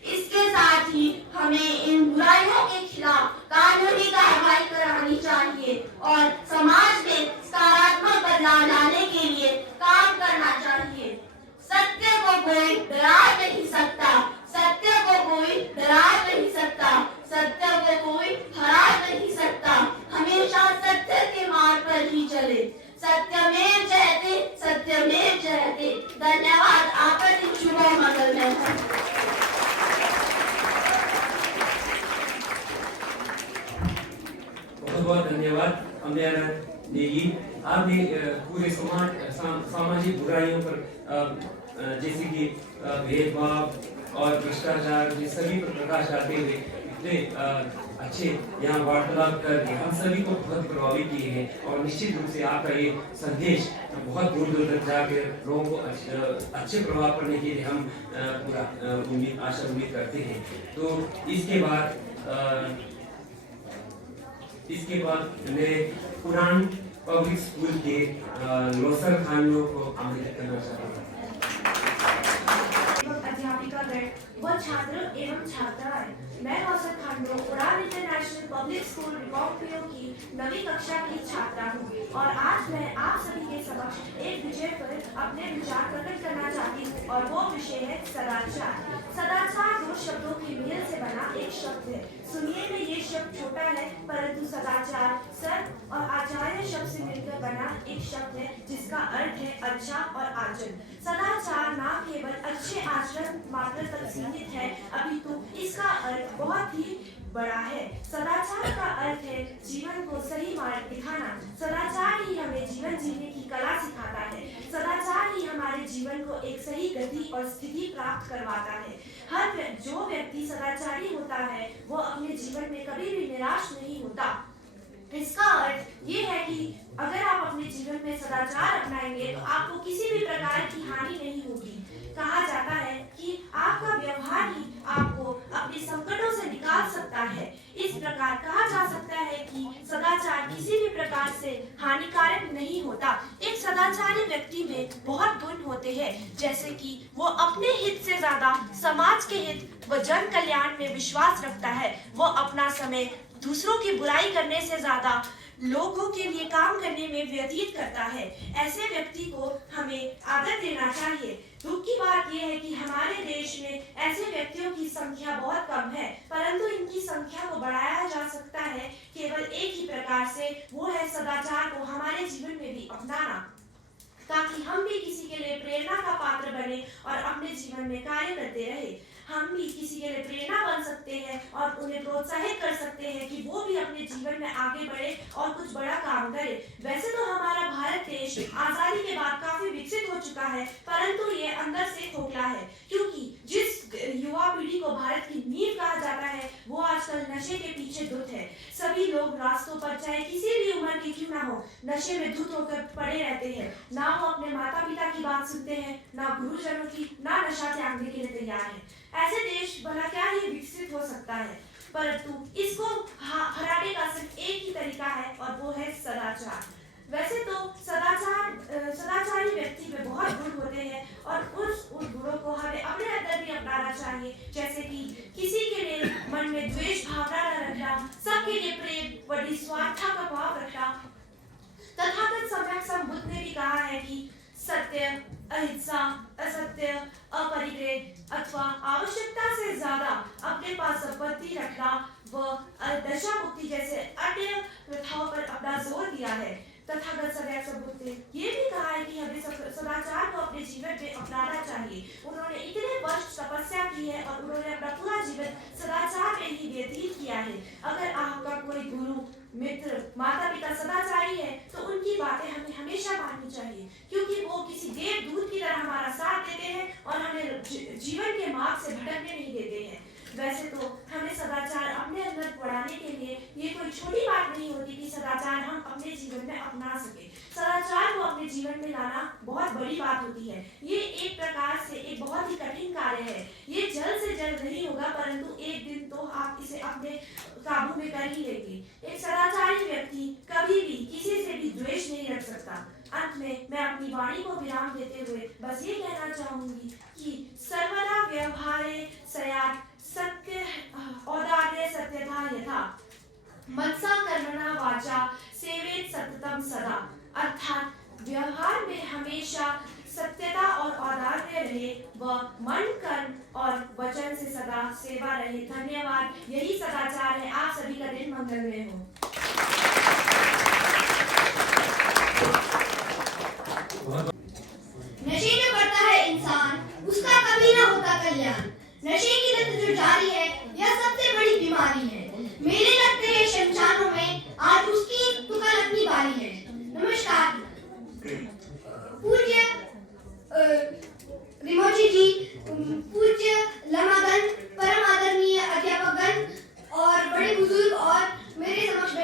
इसके साथ ही हमें इन बुराइयों के खिलाफ कानूनी कार्रवाई करानी चाहिए और समाज में सकारात्मक बदलाव लाने के लिए काम करना चाहिए। सत्य को कोई डरा नहीं सकता, सत्य को कोई डरा नहीं सकता, सत्य को कोई हरा नहीं सकता। हमेशा सत्य के मार्ग पर ही चले। सत्यमेव जयते, सत्यमेव जयते। धन्यवाद। आपका दिन शुभ और मंगलमय हो। बहुत धन्यवाद अम्यारा नेगी। आपने पूरे सामाजिक बुराइयों पर जैसे कि भेदभाव और भ्रष्टाचार, ये सभी पर प्रकाश डालते हुए इतने अच्छे यहाँ वार्तालाप करके हम सभी को बहुत प्रभावित किए हैं और निश्चित रूप से आपका ये संदेश बहुत दूर दूर तक जाकर लोगों को अच्छे प्रभाव पड़ने के लिए हम पूरा उम्मीद करते हैं। तो इसके बाद मैं पुरान पब्लिक स्कूल के लोसर खानों को आमंत्रित करना चाहता हूँ। अध्यापिकागण व छात्र एवं छात्राएं, मैं लोसर खानों उड़ान इंटरनेशनल पब्लिक स्कूल रिकॉर्डियो की 9वीं कक्षा की छात्रा हूँ और आज मैं आप सभी के समक्ष एक विषय पर अपने विचार प्रकट करना चाहती हूँ और वो विषय है सदाचार। सदाचार दो शब्दों के मेल से बना एक शब्द है। सुनिए में ये शब्द छोटा है, परंतु सदाचार सत और आचार्य शब्द से मिलकर बना एक शब्द है जिसका अर्थ है अच्छा और आचरण। सदाचार न केवल अच्छे आचरण मात्र तक सीमित है, अपितु इसका अर्थ बहुत ही बड़ा है। सदाचार का अर्थ है जीवन को सही मार्ग दिखाना। सदाचार ही हमें जीवन जीने की कला सिखाता है। सदाचार ही हमारे जीवन को एक सही गति और स्थिति प्राप्त करवाता है। जो व्यक्ति सदाचारी होता है वो अपने जीवन में कभी भी निराश नहीं होता। इसका अर्थ ये है कि अगर आप अपने जीवन में सदाचार अपनाएंगे तो आपको किसी भी प्रकार की हानि नहीं होगी। कहा जाता है कि आपका व्यवहार ही आपको अपने संकटों से निकाल सकता है। इस प्रकार कहा जा सकता है कि सदाचार किसी भी प्रकार से हानिकारक नहीं होता। एक सदाचारी व्यक्ति में बहुत गुण होते हैं, जैसे कि वो अपने हित से ज्यादा समाज के हित व जन कल्याण में विश्वास रखता है। वो अपना समय दूसरों की बुराई करने से ज्यादा लोगों के लिए काम करने में व्यतीत करता है। ऐसे व्यक्ति को हमें आदर देना चाहिए। दुख की बात यह है कि हमारे देश में ऐसे व्यक्तियों की संख्या बहुत कम है, परंतु इनकी संख्या को बढ़ाया जा सकता है केवल एक ही प्रकार से, वो है सदाचार को हमारे जीवन में भी अपनाना, ताकि हम भी किसी के लिए प्रेरणा का पात्र बने और अपने जीवन में कार्य करते रहे। हम भी किसी के लिए प्रेरणा बन सकते हैं और उन्हें प्रोत्साहित कर सकते हैं कि वो भी अपने जीवन में आगे बढ़े और कुछ बड़ा काम करे। वैसे तो हमारा भारत देश आजादी के बाद काफी विकसित हो चुका है, परंतु ये अंदर से खोखला है, क्योंकि जिस युवा पीढ़ी को भारत की नींव कहा जाता है वो आजकल नशे के पीछे धुत है। सभी लोग रास्तों पर चाहे किसी भी उम्र के क्यों ना हो, नशे में धुत होकर पड़े रहते हैं। ना वो अपने माता पिता की बात सुनते हैं, ना गुरुजनों की, ना नशा त्यागने के लिए तैयार है। ऐसे देश भला क्या ही विकसित हो सकता है, परंतु इसको हराने का सिर्फ एक ही तरीका है और वो है सदाचार। वैसे तो सदाचारी व्यक्ति में बहुत गुण होते हैं और उन गुणों को हमें अपने अंदर भी अपनाना चाहिए, जैसे कि किसी के लिए मन में द्वेष भावना न रखना, सबके लिए प्रेम व निस्वार्थ का भाव रखना। तथागत सम्यक संबुद्ध ने भी कहा है कि सत्य, अहिंसा, असत्य, अपरिग्रह अथवा आवश्यकता से ज्यादा अपने पास संपत्ति रखना व दशा मुक्ति जैसे अन्य प्रथाओं पर अपना जोर दिया है। तथागत सम्यक संबुद्ध ने ये भी कहा है कि हमें सदाचार को अपने जीवन में अपनाना चाहिए। उन्होंने इतने वर्ष तपस्या की है और उन्होंने अपना पूरा जीवन सदाचार में ही व्यतीत किया है। अगर आपका कोई गुरु, मित्र, माता पिता सदाचारी है तो उनकी बातें हमें हमेशा माननी चाहिए, क्योंकि वो किसी देवदूत की तरह हमारा साथ देते हैं और हमें जीवन के मार्ग से भटकने नहीं देते हैं। वैसे तो हमें सदाचार अपने अंदर बढ़ाने के लिए ये कोई छोटी बात नहीं होती कि सदाचार हम अपने जीवन में अपना सके। सदाचार को अपने जीवन में लाना बहुत बड़ी बात होती है। ये एक प्रकार से एक बहुत ही कठिन कार्य है। ये जल्द से जल्द नहीं होगा, परंतु एक दिन तो आप इसे अपने काबू में कर ही लेंगे। एक सदाचारी व्यक्ति कभी भी किसी से भी द्वेष नहीं रख सकता। अंत में मैं अपनी वाणी को विराम देते हुए बस ये कहना चाहूंगी कि सर्वदा व्यवहारे स्यात् सत्य औदार्य सत्यथा यथा मनसा कर्मणा वाचा सेवेत सततम सदा। अर्थात व्यवहार में हमेशा सत्यता और औदार्य रहे व मन, कर्म और वचन से सदा सेवा रहे। धन्यवाद। यही सदाचार है। आप सभी का दिन मंगलमय हो। नशे में पड़ता है इंसान, उसका कभी न होता कल्याण। नशे की लत जो जारी है यह सबसे बड़ी बीमारी है। मेले लगते हैं शमशानों में, आज उसकी दुकान अपनी बारी है। नमस्कार। पूज्य रिमोजी जी, पूज्य लमागन, परम आदरणीय अध्यापकगण और बड़े बुजुर्ग और मेरे समक्ष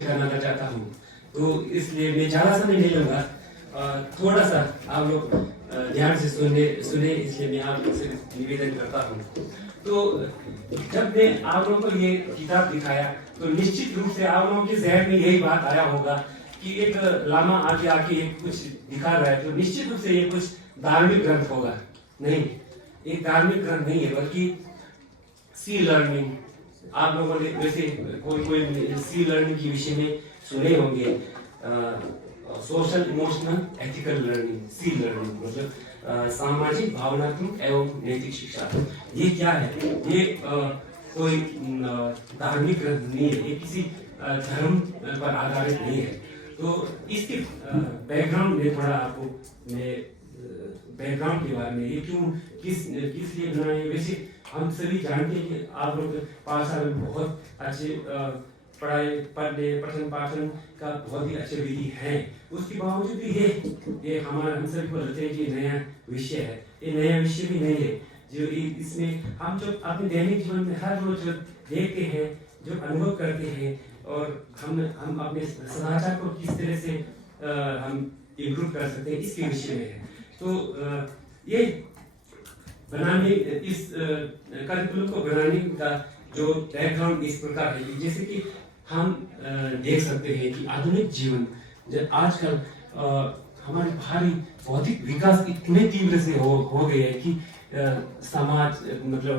करना चाहता हूँ, तो इसलिए मैं ज़्यादा समय नहीं लूँगा। थोड़ा सा आप लोग ध्यान से सुने, इसलिए मैं आप लोग से निवेदन करता हूँ। तो जब मैं आप लोगों को ये किताब दिखाया तो निश्चित रूप से आप लोगों के जहन में यही बात आया होगा कि एक लामा आके कुछ दिखा रहा है, तो निश्चित रूप से ये कुछ धार्मिक ग्रंथ होगा। नहीं, एक धार्मिक ग्रंथ नहीं है, बल्कि सी लर्निंग। आप लोगों ने वैसे कोई सी लर्निंग के विषय में सुने होंगे, सोशल इमोशनल एथिकल लर्निंग, सी लर्निंग मतलब सामाजिक भावनात्मक एवं नैतिक शिक्षा। ये क्या है? ये कोई धार्मिक ग्रंथ नहीं है, ये किसी धर्म पर आधारित नहीं है। तो इसके बैकग्राउंड में थोड़ा आपको मैं बैकग्राउंड के बारे में, ये क्यों किस लिए बनाए। वैसे हम सभी जानते हैं कि आप लोग पाठशाला में बहुत अच्छे पठन पाठन का बहुत ही अच्छे विधि है, उसके बावजूद भी ये हमारा हम सभी को लगता है कि नया विषय है। ये नया विषय भी नहीं है, जो इसमें हम जो अपने दैनिक जीवन में हर रोज जो देखते हैं, जो अनुभव करते हैं, और हम अपने सदाचार को किस तरह से हम इम्प्रूव कर सकते हैं, इसके विषय में है। तो ये बनाने, इस करिकुलम को बनाने का जो बैकग्राउंड इस प्रकार है, जैसे कि हम देख सकते हैं कि आधुनिक जीवन, जब आजकल हमारे भारी भौतिक विकास इतने तीव्र से हो गए हैं कि समाज मतलब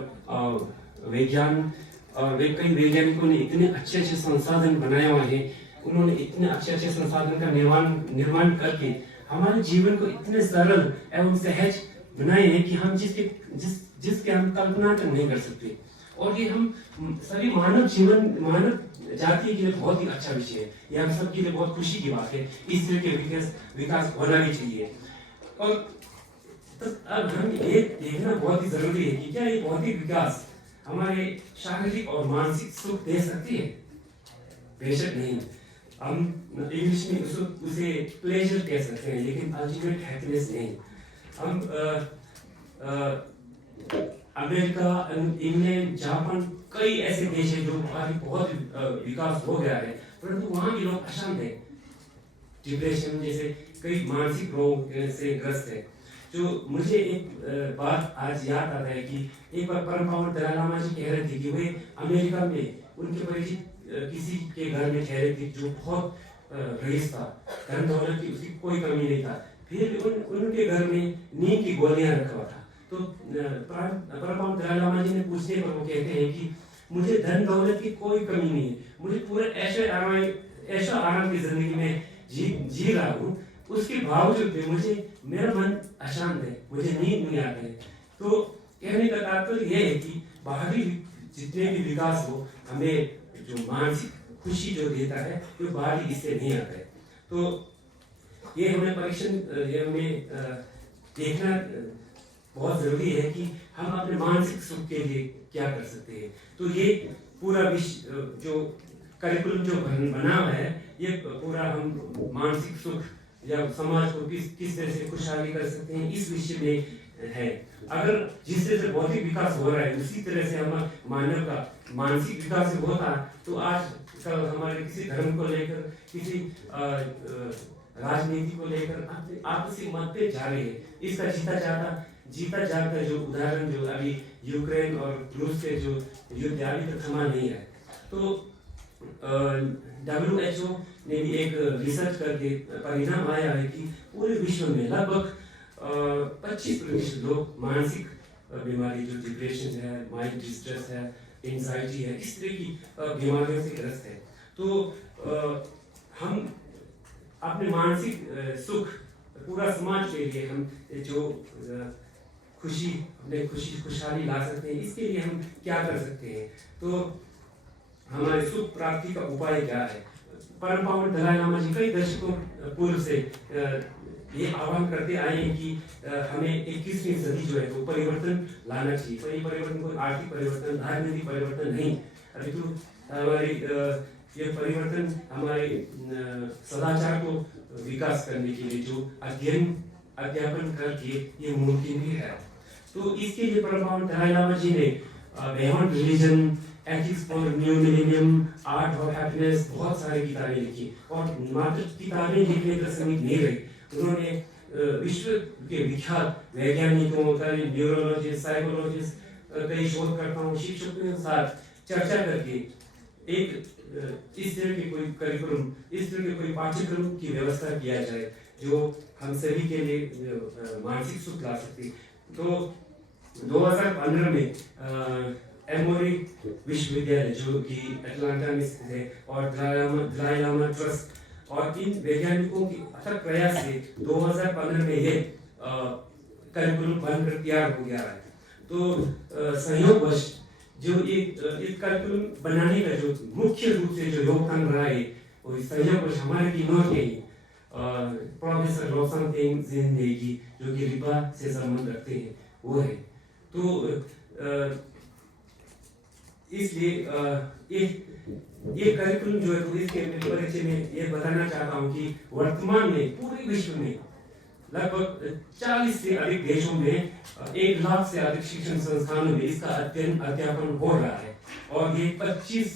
विज्ञान और कई वैज्ञानिकों ने इतने अच्छे संसाधन बनाए हुए हैं, उन्होंने इतने अच्छे संसाधन का निर्माण करके हमारे जीवन को इतने सरल एवं सहज बनाए हैं कि हम जिसके हम कल्पना तक नहीं कर सकते। और ये हम सभी मानव जाति के लिए बहुत ही अच्छा विषय है, ये हम सबके लिए बहुत खुशी की बात है। इस तरह के विकास होना भी चाहिए। और तो अब हम ये देखना बहुत ही जरूरी है कि क्या ये भौतिक विकास हमारे शारीरिक और मानसिक सुख दे सकती है? बेशक नहीं। हम इंग्लिश में उसे प्लेजर कह सकते हैं, लेकिन अल्टीमेट हैप्पीनेस नहीं। हम अमेरिका, इंग्लैंड, जापान, कई ऐसे देश हैं जो बहुत विकास हो गया है, परंतु वहाँ के लोग अशांत है, डिप्रेशन जैसे कई मानसिक रोग से ग्रस्त है। जो मुझे एक बात आज याद आता है कि एक बार परम पावन दलाई लामा जी कह रहे थे कि वे अमेरिका में उनके परिचित किसी के घर में ठहरे थे जो बहुत रईस था, धन दौलत की उसकी कोई कमी नहीं था, फिर उनके घर में नींद की गोलियां रखा हुआ था। तो परम पावन दलाई लामा जी ने पूछने पर वो कहते हैं कि मुझे धन दौलत की कोई कमी नहीं है, मुझे पूरे ऐशो आराम की जिंदगी में जी रहा हूँ, उसके बावजूद भी मुझे मेरा मन अशांत है, मुझे नींद नहीं आती है। तो कहने का तात्पर्य यह है कि बाहरी जितने भी विकास हो, हमें जो मानसिक खुशी जो देता है वो बाहरी इससे नहीं आता है। तो ये हमें देखना बहुत जरूरी है कि हम अपने मानसिक सुख के लिए क्या कर सकते हैं। तो ये पूरा विषय जो करिकुलम जो बना हुआ है, ये पूरा हम मानसिक सुख या समाज को किस तरह से खुशहाली कर सकते हैं, इस विषय में है। अगर जिस तरह से भौतिक विकास हो रहा है उसी तरह से हम मानव का मानसिक विकास होता, तो आज कल हमारे किसी धर्म को लेकर, किसी राजनीति को लेकर आपसी मतभेद जा रहे हैं। इसका जीता जागता जो उदाहरण जो अभी यूक्रेन और रूस के जो युद्ध अभी तक थमा नहीं है। तो WHO ने भी एक रिसर्च करके परिणाम आया है कि पूरे विश्व में लगभग 25% लोग मानसिक बीमारी जो डिप्रेशन है, माइंड डिस्ट्रेस है, एंजाइटी है, इस तरह की बीमारियों से ग्रस्त है। तो हम अपने मानसिक सुख पूरा समाज के लिए हम जो खुशहाली ला सकते हैं, इसके लिए हम क्या कर सकते हैं? तो हमारे सुख प्राप्ति का उपाय क्या है? परम पावन दलाई लामा जी कई दशकों पूर्व से ये आह्वान करते आए हैं कि हमें 21वीं सदी जो है वो परिवर्तन लाना चाहिए। पर ये परिवर्तन कोई आर्थिक परिवर्तन, राजनीतिक परिवर्तन नहीं, अभी तो हमारी ये परिवर्तन हमारे सदाचार को विकास करने के लिए जो अध्यापन करके ये मुमकिन भी है। तो इसके लिए परम पावन दलाई लामा जी ने beyond religion ethics for new millennium, art of happiness, बहुत सारी किताबें लिखी और मात्र किताबें लिखने का सीमित नहीं रही। उन्होंने विश्व के विख्यात वैज्ञानिकों, न्यूरोलॉजिस्ट, साइकोलॉजिस्ट, कई शोधकर्ताओं, शिक्षकों के साथ चर्चा करके एक इस तरह के कोई करिकुलम, इस तरह के कोई पाठ्यक्रम की व्यवस्था किया जाए जो हम सभी के लिए मानसिक सुख ला सकती। तो 2015 में एमोरी विश्वविद्यालय जो कि अटलांटा में स्थित है और दलाई लामा ट्रस्ट और इन वैज्ञानिकों के अथक प्रयास से 2015 में ये करिकुलम बनकर तैयार हो गया है। तो संयोगवश जो इस करिकुलम बनाने का जो मुख्य रूप से जो योगदान रहा है वो संयोगवश हमारे टीमों के प्रोफेसर रोशन तेंग जिंदगी जो कि रिपा से संबंध रखते हैं वो है। तो इसलिए ये करिकुलम जो है तो इसके परिचय में ये बताना चाहता हूँ कि वर्तमान में पूरे विश्व में लगभग 40 से अधिक देशों में 1 लाख से अधिक शिक्षण संस्थानों में इसका अध्ययन अध्यापन हो रहा है और ये 25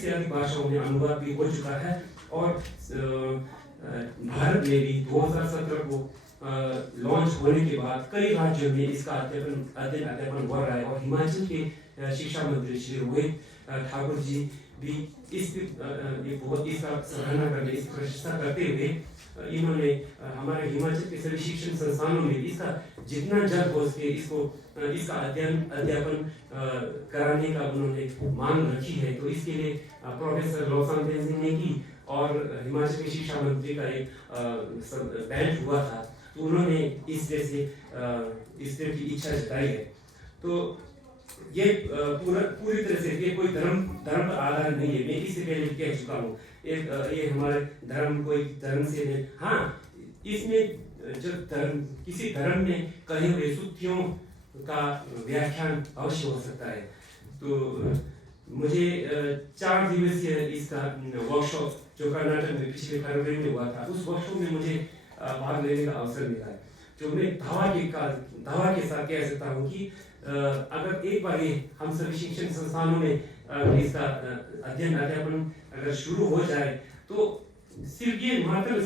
से अधिक भाषाओं में अनुवाद भी हो चुका है। और भारत में भी 2017 को लॉन्च होने के बाद कई राज्यों में इसका अध्ययन अध्यापन हो रहा है और हिमाचल के शिक्षा मंत्री श्री रोहित ठाकुर जी भी इसका सराहना करने, इस प्रशंसा करते हुए इन्होंने हमारे हिमाचल के सभी शिक्षण संस्थानों में इसका जितना जल्द हो सके इसका अध्यापन कराने का उन्होंने मांग रखी है। तो इसके लिए प्रोफेसर रोशन तेंग जिंदगी और हिमाचल के शिक्षा मंत्री का एक बैठ हुआ था तो उन्होंने इस तरह की इच्छा जताई है। तो ये पूरी तरह से ये कोई धर्म का आधार नहीं है। मैं इससे पहले कह चुका हूँ ये हमारे कोई धर्म से नहीं। हाँ, इसमें जो किसी धर्म में कहे हुए सूत्रों का व्याख्यान अवश्य हो सकता है। तो मुझे 4 दिवसीय इसका वर्कशॉप जो कर्नाटक में पिछले फरवरी में हुआ था उस वर्कशॉप में मुझे भाग लेने का अवसर मिला है। जो मैं दावा के साथ कह सकता हूँ कि अगर एक बार हम सभी शिक्षण संस्थानों में इसका अध्यापन अगर शुरू हो जाए तो सिर्फ ये मात्र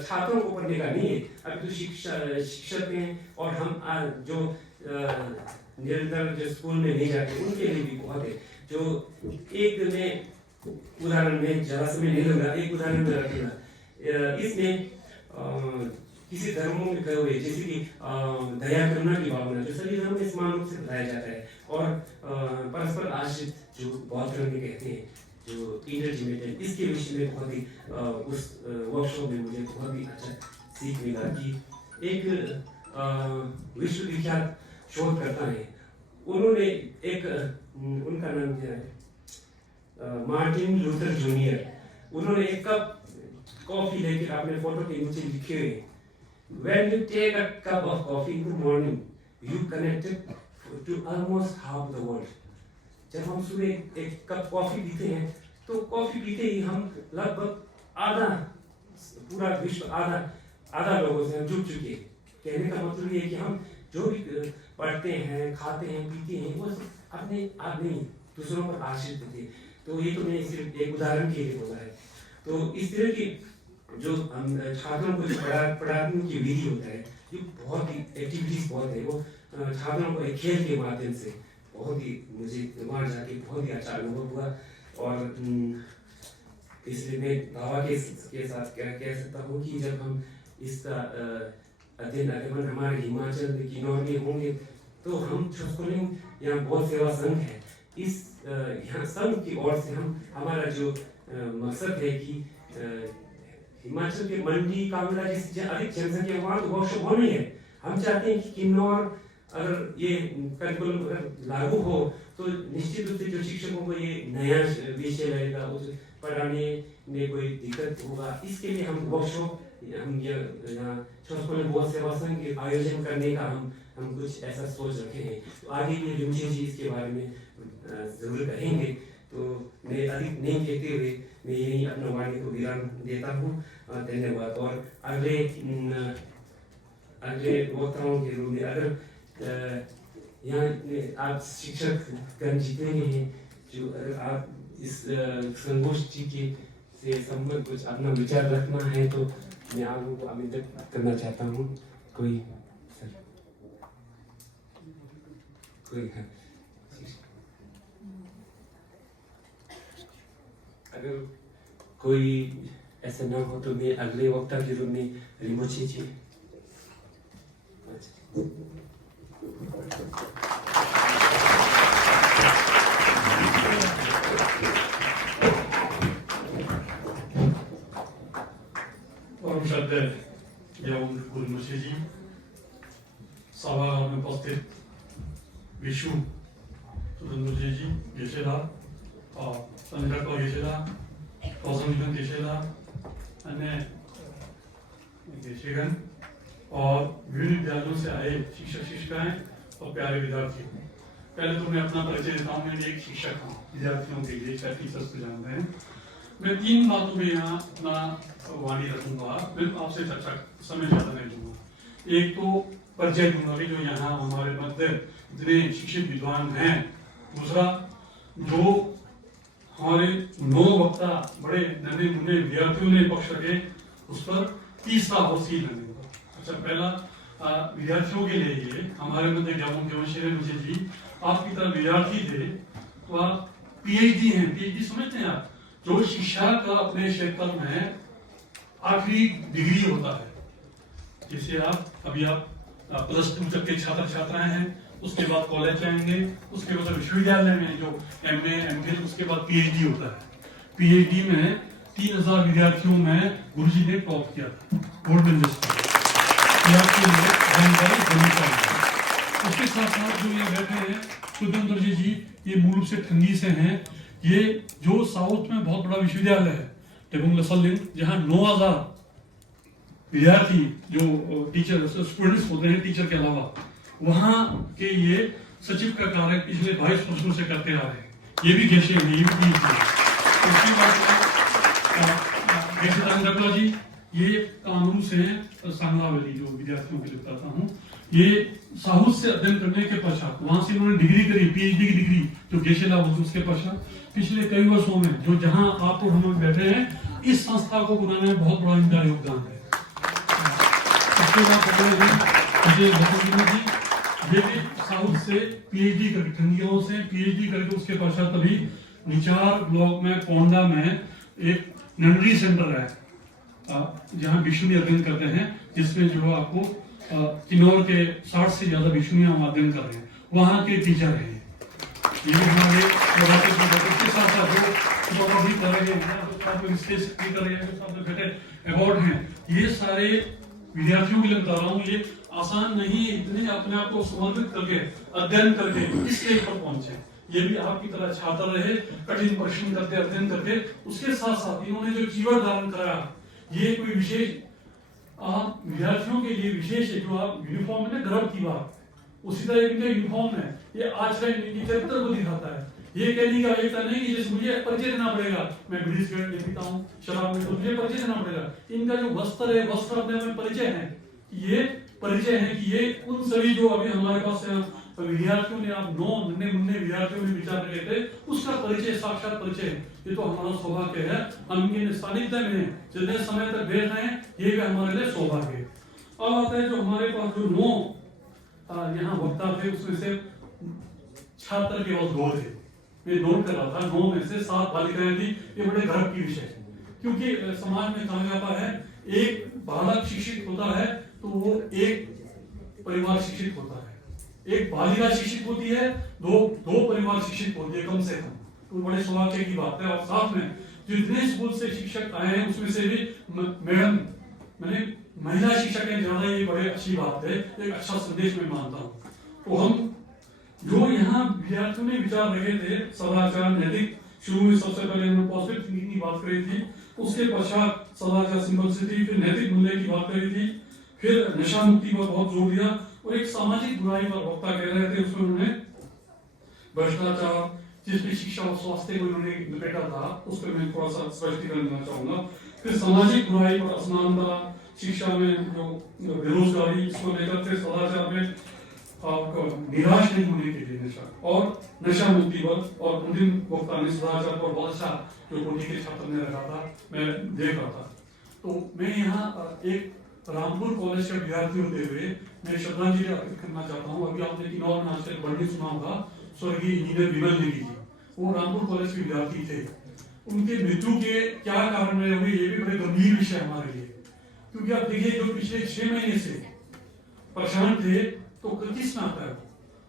छात्रों को पढ़ने का नहीं है, अभी तो शिक्षक हैं और हम जो निरंतर जो स्कूल में नहीं जाते उनके लिए भी बहुत है। जो एक में उदाहरण में ज़्यादा समय नहीं लगा, एक उदाहरण में रखूंगा। इसमें किसी धर्मों में कहे हुए जैसे कि दया करना की भावना जो सभी धर्मों में समान रूप से बताया जाता है और परस्पर आश्रित जो बौद्ध धर्म में कहते हैं जो इंटरडिमेटेड, इसके विषय में बहुत ही उस वर्कशॉप में मुझे बहुत ही अच्छा सीख मिला कि एक विश्व विख्यात शोधकर्ता है, उन्होंने एक उनका नाम क्या है मार्टिन लूथर जूनियर, उन्होंने एक कप कॉफी लेकर अपने फोटो के नीचे लिखे हुए When you take a cup of coffee in the morning, you connected to almost half the world. जब हम सुबह एक कप कॉफी पीते हैं तो कॉफी पीते ही हम लगभग पूरा विश्व आधा लोगों से हम जुड़ चुके हैं। कहने का मतलब ये है कि हम जो भी पढ़ते हैं, खाते हैं, पीते हैं वो अपने आप नहीं दूसरों पर आश्रित होते हैं। तो ये तो मैंने सिर्फ एक उदाहरण के लिए बोला है। तो इस तरह की जो हम छात्रों को जो पढ़ाने की विधि होता है ये बहुत ही एक्टिविटीज बहुत है, वो छात्रों को एक खेल के माध्यम से बहुत ही मुझे वहाँ जाके बहुत ही अच्छा अनुभव हुआ। और इसलिए मैं दावा के साथ कह सकता हूँ कि जब हम इसका अध्ययन हमारे हिमाचल किन्नौर में होंगे तो हम छुस्कुलिंग यहाँ बौद्ध सेवा संघ है, इस यहाँ संघ की ओर से हमारा जो मकसद है कि हिमाचल के मंडी कांगड़ा जिससे अधिक जनसंख्या वहाँ तो वर्कशॉप होनी है। हम चाहते हैं कि किन्नौर अगर ये करिकुलम अगर लागू हो तो निश्चित रूप से जो शिक्षकों को ये नया विषय रहेगा उस पढ़ाने में कोई दिक्कत होगा। इसके लिए हम वर्कशॉप हम यहाँ छुस्कुलिंग बौद्ध सेवा संघ के आयोजन करने का हम कुछ ऐसा सोच रखे हैं। तो आगे भी रिमझिम जी इसके बारे में जरूर कहेंगे। तो मैं अधिक नहीं कहते हुए मैं यही अपना वाणी को विराम देता हूँ। धन्यवाद। और अगले वक्ताओं के रूप में अगर यहाँ इतने आप शिक्षक गण जितने भी हैं, जो अगर आप इस संगोष्ठी के से संबंध कुछ अपना विचार रखना है तो मैं आप लोगों को आमंत्रित करना चाहता हूँ। कोई सर, कोई है अगर कोई ऐसा ना हो तो मैं अगले वक्ता के रूप में रिमोची जी। परम श्रद्धेय ग्यावुन कुरिमुचे जी, सभा में उपस्थित विशु सुदनमुचे जी, गेशेला और संघटक गेशेला, कौशल गेशेला, अन्य गेशेगन और विभिन्न विद्यालयों से आए शिक्षक शिक्षिकाएं और प्यारे विद्यार्थी। पहले तो मैं अपना परिचय देता हूँ। मैं एक शिक्षक हूँ विद्यार्थियों के लिए, क्या टीचर्स को जानते हैं। मैं 3 बातों में यहाँ अपना वाणी रखूंगा, मैं आपसे चर्चा समय ज़्यादा नहीं दूंगा। एक तो परिचय दूंगा कि जो यहाँ हमारे मध्य इतने शिक्षित विद्वान हैं। दूसरा, जो हमारे 9 वक्ता बड़े नन्हे मुन्ने विद्यार्थियों ने पक्ष रखे, उस पर तीसरा अवसील लगेगा। अच्छा, पहला विद्यार्थियों के लिए ये हमारे मध्य ग्यावुन मुझे जी आपकी तरह विद्यार्थी थे तो आप पीएचडी हैं। पीएचडी समझते हैं आप, जो शिक्षा का अपने क्षेत्र में आखिरी डिग्री होता है। जैसे आप +2 तक के छात्र छात्राएं हैं, उसके बाद कॉलेज जाएंगे, उसके बाद विश्वविद्यालय में जो MA MPhil, उसके बाद PhD होता है। PhD में 3000 विद्यार्थियों में गुरुजी ने टॉप किया था गोल्डन लिस्ट में। आपके लिए जानकारी होनी चाहिए। उसके साथ साथ जो ये बैठे हैं सुदन जी, ये मूल रूप से ठंगी से हैं। ये जो साउथ में बहुत बड़ा विश्वविद्यालय है टेबुंग लसलिन, जहाँ 9000 विद्यार्थी जो टीचर स्टूडेंट्स होते हैं टीचर के अलावा, वहाँ के ये सचिव का कार्य पिछले 22 वर्षों से करते आ रहे हैं। ये भी गेशे हैं, ये भी जी, ये कानून से सांगलावेली जो विद्यार्थियों के लिए बताता हूँ, ये साउथ से अध्ययन करने के पश्चात वहां से उन्होंने डिग्री करी, PhD की डिग्री जो गेशेला होगी, उसके पश्चात पिछले कई वर्षों में जो जहां आप हम बैठे हैं, इस संस्था को बनाने में बहुत बड़ा इनका योगदान है। इसके बाद ये भी साउथ से PhD करके, ठंडियों से PhD करके उसके पश्चात अभी निचार ब्लॉक में कोंडा में एक नर्सरी सेंटर है जहाँ विष्णु अध्ययन करते हैं, जिसमें जो आपको किन्नौर के 60 से ज्यादा विष्णु अध्ययन कर रहे हैं, वहाँ के टीचर हैं। ये भी हमारे के साथ अवार्ड हैं। ये सारे विद्यार्थियों के लिए बता रहा हूँ, ये आसान नहीं, इतने अपने आप को समर्पित करके अध्ययन करके इस स्टेज पर पहुंचे। ये भी आपकी तरह छात्र रहे, कठिन परिश्रम करके अध्ययन करके, उसके साथ साथ इन्होंने जो जीवन धारण कराया, ये कोई विशेष आप विद्यार्थियों के लिए विशेष है। जो आप यूनिफॉर्म में गर्व की बात, उसी तरह इनका यूनिफॉर्म है, ये आचरण इनकी चरित्र को दिखाता है। ये कहने का एक नहीं कि जैसे मुझे परिचय देना पड़ेगा, मैं बीड़ी सिगरेट नहीं पीता हूँ, शराब में, तो मुझे परिचय देना पड़ेगा। इनका जो वस्त्र है, वस्त्र अपने में परिचय है, ये परिचय है कि ये उन सभी जो अभी हमारे पास विद्यार्थियों ने, आप 9 नन्हे मुन्ने विद्यार्थियों ने विचार रहे थे, उसका परिचय, साक्षात परिचय। ये तो हमारा सौभाग्य है, हम इनके सानिध्य में जितने समय तक बैठ रहे हैं, ये भी हमारे लिए सौभाग्य है। अब आता है जो हमारे पास जो 9 यहाँ वक्ता थे, उसमें से छात्र केवल 2 थे। मैं नोट कर रहा था, 9 में से 7 बालिकाएं थी। ये बड़े गर्व की विषय है, क्योंकि समाज में कहा जाता है एक बालक शिक्षित होता है तो वो एक परिवार शिक्षित होता है, एक बालिका शिक्षित होती है, दो परिवार शिक्षित होती है कम से कम। तो बड़े सौभाग्य की बात है। और साथ में जितने स्कूल से शिक्षक आए हैं, उसमें से भी मैडम, मैंने महिला शिक्षक है ज्यादा, ये बड़े अच्छी बात है, एक अच्छा संदेश मैं मानता हूँ। तो हम जो यहाँ विद्यार्थियों ने विचार रहे थे, सदाचार, नैतिक, शुरू में सबसे पहले हमने पॉजिटिव थिंकिंग की बात करी थी, उसके पश्चात सदाचार, सिंपलिसिटी, फिर नैतिक मूल्य की बात करी थी, फिर नशा मुक्ति पर बहुत जोर दिया, और एक सामाजिक बुराई पर वक्ता कह रहे थे। उसमें उन्होंने भ्रष्टाचार, जिसमें शिक्षा और स्वास्थ्य को उन्होंने लपेटा था, उस पर मैं थोड़ा सा स्पष्टीकरण देना चाहूंगा। फिर सामाजिक बुराई और असमानता, शिक्षा में जो बेरोजगारी, इसको लेकर, फिर सदाचार में आपको निराश नहीं होने के लिए नशा और नशा मुक्ति वर्ग और मुस्लिम वक्ता ने सदाचार पर बहुत अच्छा जो कोटी के छात्र ने रखा था, मैं देख रहा था। तो मैं यहाँ एक रामपुर कॉलेज के विद्यार्थी होते हुए मैं श्रद्धांजलि अर्पित करना चाहता हूँ। अभी आपने किन्नौर में आजकल बर्थडे सुना होगा स्वर्गीय इंजीनियर विमल नेगी जी, वो रामपुर कॉलेज के विद्यार्थी थे। उनके मृत्यु के क्या कारण रहे हुए ये भी बड़े गंभीर विषय हमारे लिए, क्योंकि आप देखिए जो पिछले 6 महीने से परेशान थे तो किस में आता है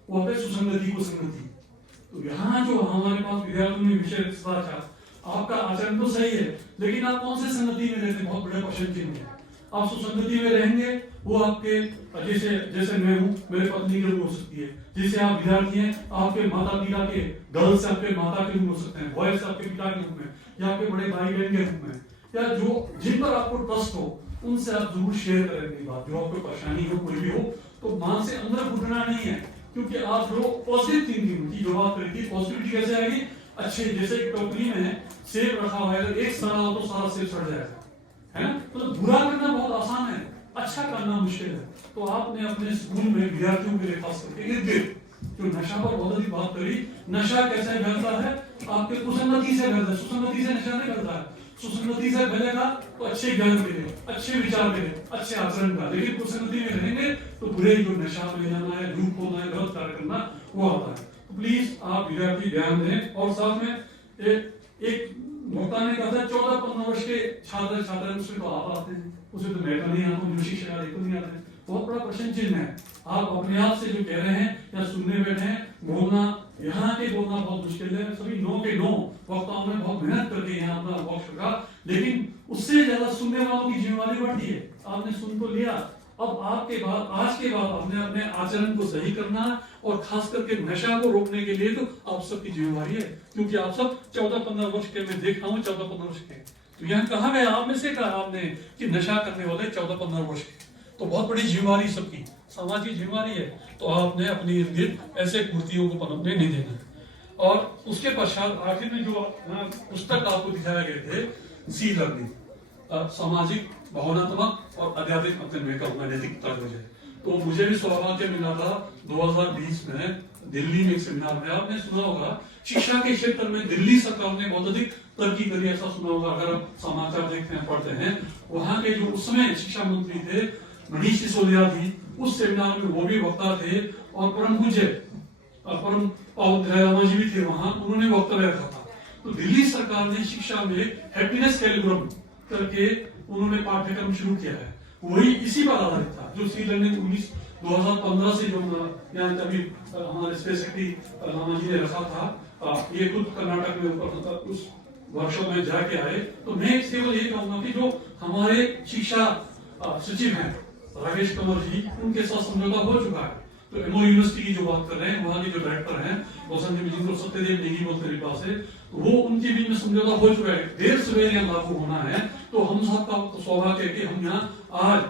वो आता है सुसंगति को संगति। तो यहाँ जो हमारे पास विद्यार्थियों में विषय सदाचार, आपका आचरण तो सही है लेकिन आप कौन से संगति में रहते हैं, बहुत बड़े प्रश्न चिन्ह है। आप सुसंगति में रहेंगे वो आपके जैसे मैं हूँ मेरे पत्नी के रूप हो सकती है, जैसे आप विद्यार्थी हैं आपके माता पिता के गर्ल से आपके माता के रूप हो सकते हैं, बॉय से आपके पिता के रूप में या आपके बड़े भाई बहन के रूप में, या जो जिन पर आपको ट्रस्ट हो उनसे आप जरूर शेयर करें अपनी बात। जो आपको परेशानी हो कोई भी हो तो मान से अंदर घुटना नहीं है, क्योंकि आप जो पॉजिटिव थिंकिंग की जो बात करी थी, पॉजिटिविटी कैसे आएगी, अच्छे जैसे एक टोकरी में सेब रखा हुआ है, अगर एक सड़ा हो तो सारा सेब सड़ जाएगा, है ना। मतलब बुरा करना बहुत आसान है, अच्छा करना मुश्किल है। तो आपने अपने स्कूल में विद्यार्थियों के लिए खास करके इर्द गिर्द जो नशा पर बहुत अधिक बात करी, नशा कैसे फैलता है, आपके कुसंगति से फैलता है। सुसंगति से नशा नहीं फैलता है, सुसंगति से फैलेगा तो अच्छे ज्ञान मिले, अच्छे विचार मिले, अच्छे आचरण का। लेकिन कुसंगति में रहेंगे तो बुरे जो नशा ले जाना है, झूठ बोलना है, गलत कार्य करना वो आता है। तो प्लीज आप विद्यार्थी ध्यान दें। और साथ में एक वक्ता ने कहा था 14-15 वर्ष के छात्र छात्राएं उसमें तो आप आते हैं, उसे तो मैं तो नहीं आता हूँ, जो शिक्षा देखो नहीं आते। बहुत बड़ा प्रश्न चिन्ह है। आप अपने आप से जो कह रहे हैं या सुनने बैठे हैं, बोलना यहाँ के बोलना बहुत मुश्किल है। सभी नो के नो वक्ताओं ने बहुत मेहनत करके यहाँ अपना वक्त रखा, लेकिन उससे ज्यादा सुनने वालों की जिम्मेवारी बढ़ती है। आपने सुन तो लिया, अब आपके बाद आज के बाद आपने अपने आचरण को सही करना और खास करके नशा को रोकने के लिए तो आप सबकी जिम्मेवारी है, क्योंकि आप सब 14-15 वर्ष के मैं देख रहा हूँ 14-15 वर्ष के। तो यहाँ कहा गया आप में से कहा आपने कि नशा करने वाले 14-15 वर्ष के, तो बहुत बड़ी जिम्मेवारी सबकी सामाजिक जिम्मेवारी है। तो आपने अपनी इर्द गिर्द ऐसे कुर्तियों को पनपने नहीं देना। और उसके पश्चात आखिर में जो पुस्तक आपको दिखाए गए थे सी लर्निंग, सामाजिक भावनात्मक और आध्यात्मिक अध्ययन का नैतिक तर्क है। तो मुझे भी सौभाग्य मिला था 2020 में दिल्ली में एक सेमिनार में, आपने सुना होगा शिक्षा के क्षेत्र में दिल्ली सरकार ने बहुत अधिक तरक्की करी, ऐसा सुना होगा अगर आप समाचार देखते हैं पढ़ते हैं। वहां के जो उस समय शिक्षा मंत्री थे मनीष सिसोदिया जी, उस सेमिनार में वो भी वक्ता थे और परम पूज्य परम रामा जी भी थे वहां, उन्होंने वक्तव्य रखा था। तो दिल्ली सरकार ने शिक्षा में हैप्पीनेस कैलिब्रम करके उन्होंने पाठ्यक्रम शुरू किया है, वही इसी पर आधारित था जो सी लर्निंग 2015 से जो यहाँ अभी हमारे स्पेस सेक्रेटरी रामा जी ने रखा था, ये खुद कर्नाटक में उस वर्कशॉप में जाके आए। तो मैं केवल ये कहूंगा कि जो हमारे शिक्षा सचिव हैं राकेश कंवर जी, उनके साथ समझौता हो चुका है। तो एमओ यूनिवर्सिटी की जो बात कर रहे हैं, वहां के जो डायरेक्टर हैं वसंत जी जिनको सत्यदेव नेगी बोलते हैं पास है, तो वो उनके बीच में समझौता हो चुका है, देर सवेर यहाँ लागू होना है। तो हम सबका तो सौभाग्य है कि हम यहाँ आज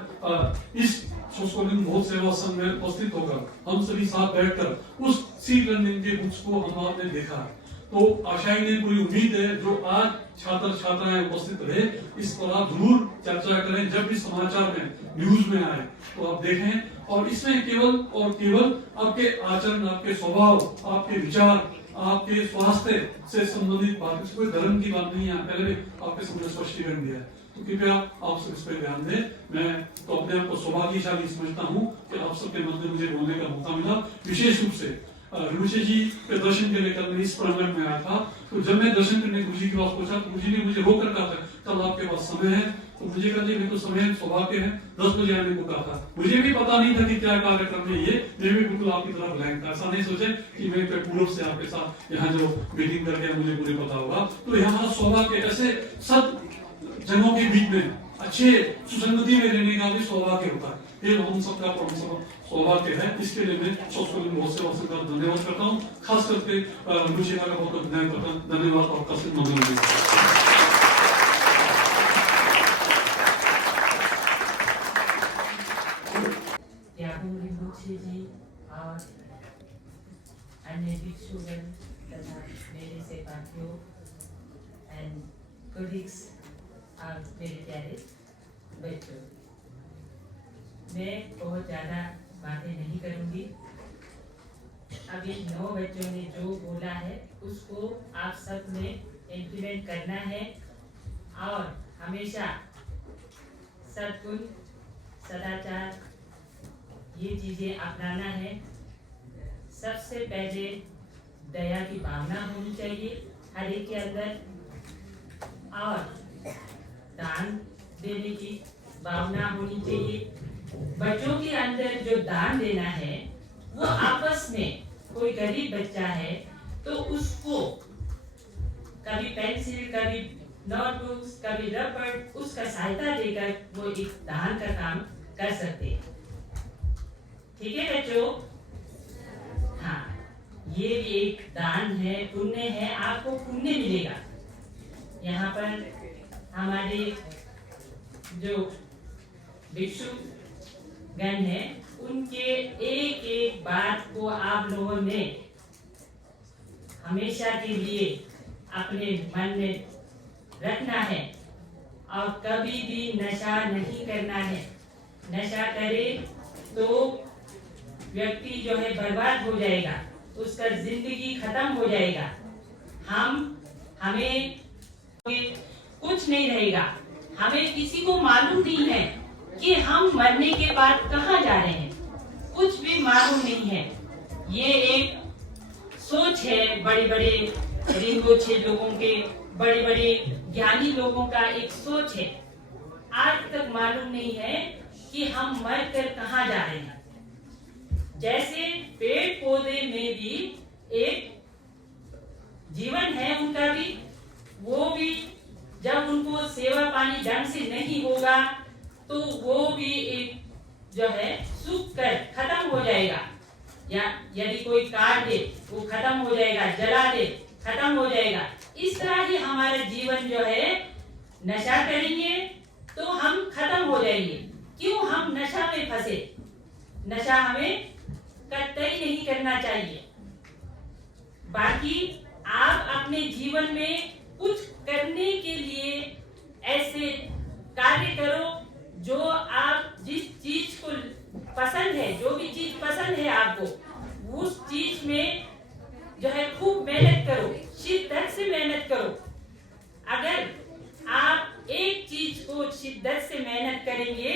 इस सोशलिंग बहुत सेवा संघ में उपस्थित होकर हम सभी साथ बैठकर उस सी लर्निंग के बुक्स को हम आपने देखा है। तो आशाएं ने पूरी उम्मीद है जो आज छात्र छात्राएं उपस्थित रहे, इस पर आप जरूर चर्चा करें। जब भी समाचार में न्यूज में आए तो आप देखें, और इसमें केवल और केवल आपके आचरण, आपके स्वभाव, आपके विचार, आपके स्वास्थ्य से संबंधित बात, कोई धर्म की बात नहीं है। पहले आपके सामने स्पष्टीकरण दिया है, तो कृपया आप सब इस पर ध्यान दें। मैं तो अपने आप को सौभाग्यशाली समझता हूँ कि आप सबके मध्य मुझे बोलने का मौका मिला। विशेष रूप से ऋषि जी के दर्शन के लेकर मैं इस प्रांगण में आया था। तो जब मैं दर्शन करने गुरु जी के पास पहुंचा तो गुरु जी ने मुझे रोक कर कहा था कल आपके पास समय है। तो मुझे कहा जी मैं तो समय सौभाग्य है 10 बजे आने को कहा था। मुझे भी पता नहीं था कि क्या कार्यक्रम है ये, मैं भी बिल्कुल आपकी तरफ ब्लैंक था। ऐसा नहीं सोचे कि मैं पूर्व से आपके साथ यहाँ जो मीटिंग करके मुझे पूरे पता होगा। तो यहाँ सौभाग्य, ऐसे सब जनों के बीच में अच्छे सुसंगति में रहने का भी सौभाग्य होता है। ये हम सबका सौभाग्य है। इसके लिए मैं बहुत से धन्यवाद करता हूँ, खास करके रुचिका का बहुत धन्यवाद और कसम मंगल। जी और अन्य भिक्षुगण तथा मेरे सहपाठियों एंड कोलिग्स और मेरे प्यारे बच्चों, मैं बहुत ज़्यादा बातें नहीं करूँगी अभी 9 बच्चों ने जो बोला है उसको आप सब ने इम्प्लीमेंट करना है और हमेशा सद्गुण, सदाचार ये चीज़ें अपनाना है। सबसे पहले दया की भावना होनी चाहिए हर एक के अंदर और दान देने की भावना होनी चाहिए। बच्चों के अंदर जो दान देना है वो आपस में, कोई गरीब बच्चा है तो उसको कभी पेंसिल, कभी नोटबुक्स, कभी रबड़, उसका सहायता देकर वो एक दान का काम कर सकते हैं। ठीक है बच्चों? हाँ, ये भी एक दान है, पुण्य है, आपको पुण्य मिलेगा। यहाँ पर हमारे जो भिक्षु गण है उनके एक एक बात को आप लोगों ने हमेशा के लिए अपने मन में रखना है और कभी भी नशा नहीं करना है। नशा करे तो व्यक्ति जो है बर्बाद हो जाएगा, उसका जिंदगी खत्म हो जाएगा। हमें कुछ नहीं रहेगा। हमें किसी को मालूम नहीं है कि हम मरने के बाद कहाँ जा रहे हैं, कुछ भी मालूम नहीं है। ये एक सोच है बड़े बड़े रिंगोछे लोगों के, बड़े बड़े ज्ञानी लोगों का एक सोच है। आज तक मालूम नहीं है कि हम मर कर कहाँ जा रहे हैं। जैसे पेड़ पौधे में भी एक जीवन है उनका भी, वो भी जब उनको सेवा पानी ढंग से नहीं होगा तो वो भी एक जो है सूख कर खत्म हो जाएगा। या यदि कोई काट दे वो खत्म हो जाएगा, जला दे खत्म हो जाएगा। इस तरह ही हमारा जीवन जो है, नशा करेंगे तो हम खत्म हो जाएंगे। क्यों हम नशा में फंसे? नशा हमें कतई नहीं करना चाहिए। बाकी आप अपने जीवन में कुछ करने के लिए ऐसे कार्य करो जो आप जिस चीज को पसंद है, जो भी चीज पसंद है आपको, उस चीज में जो है खूब मेहनत करो, शिद्दत से मेहनत करो। अगर आप एक चीज को शिद्दत से मेहनत करेंगे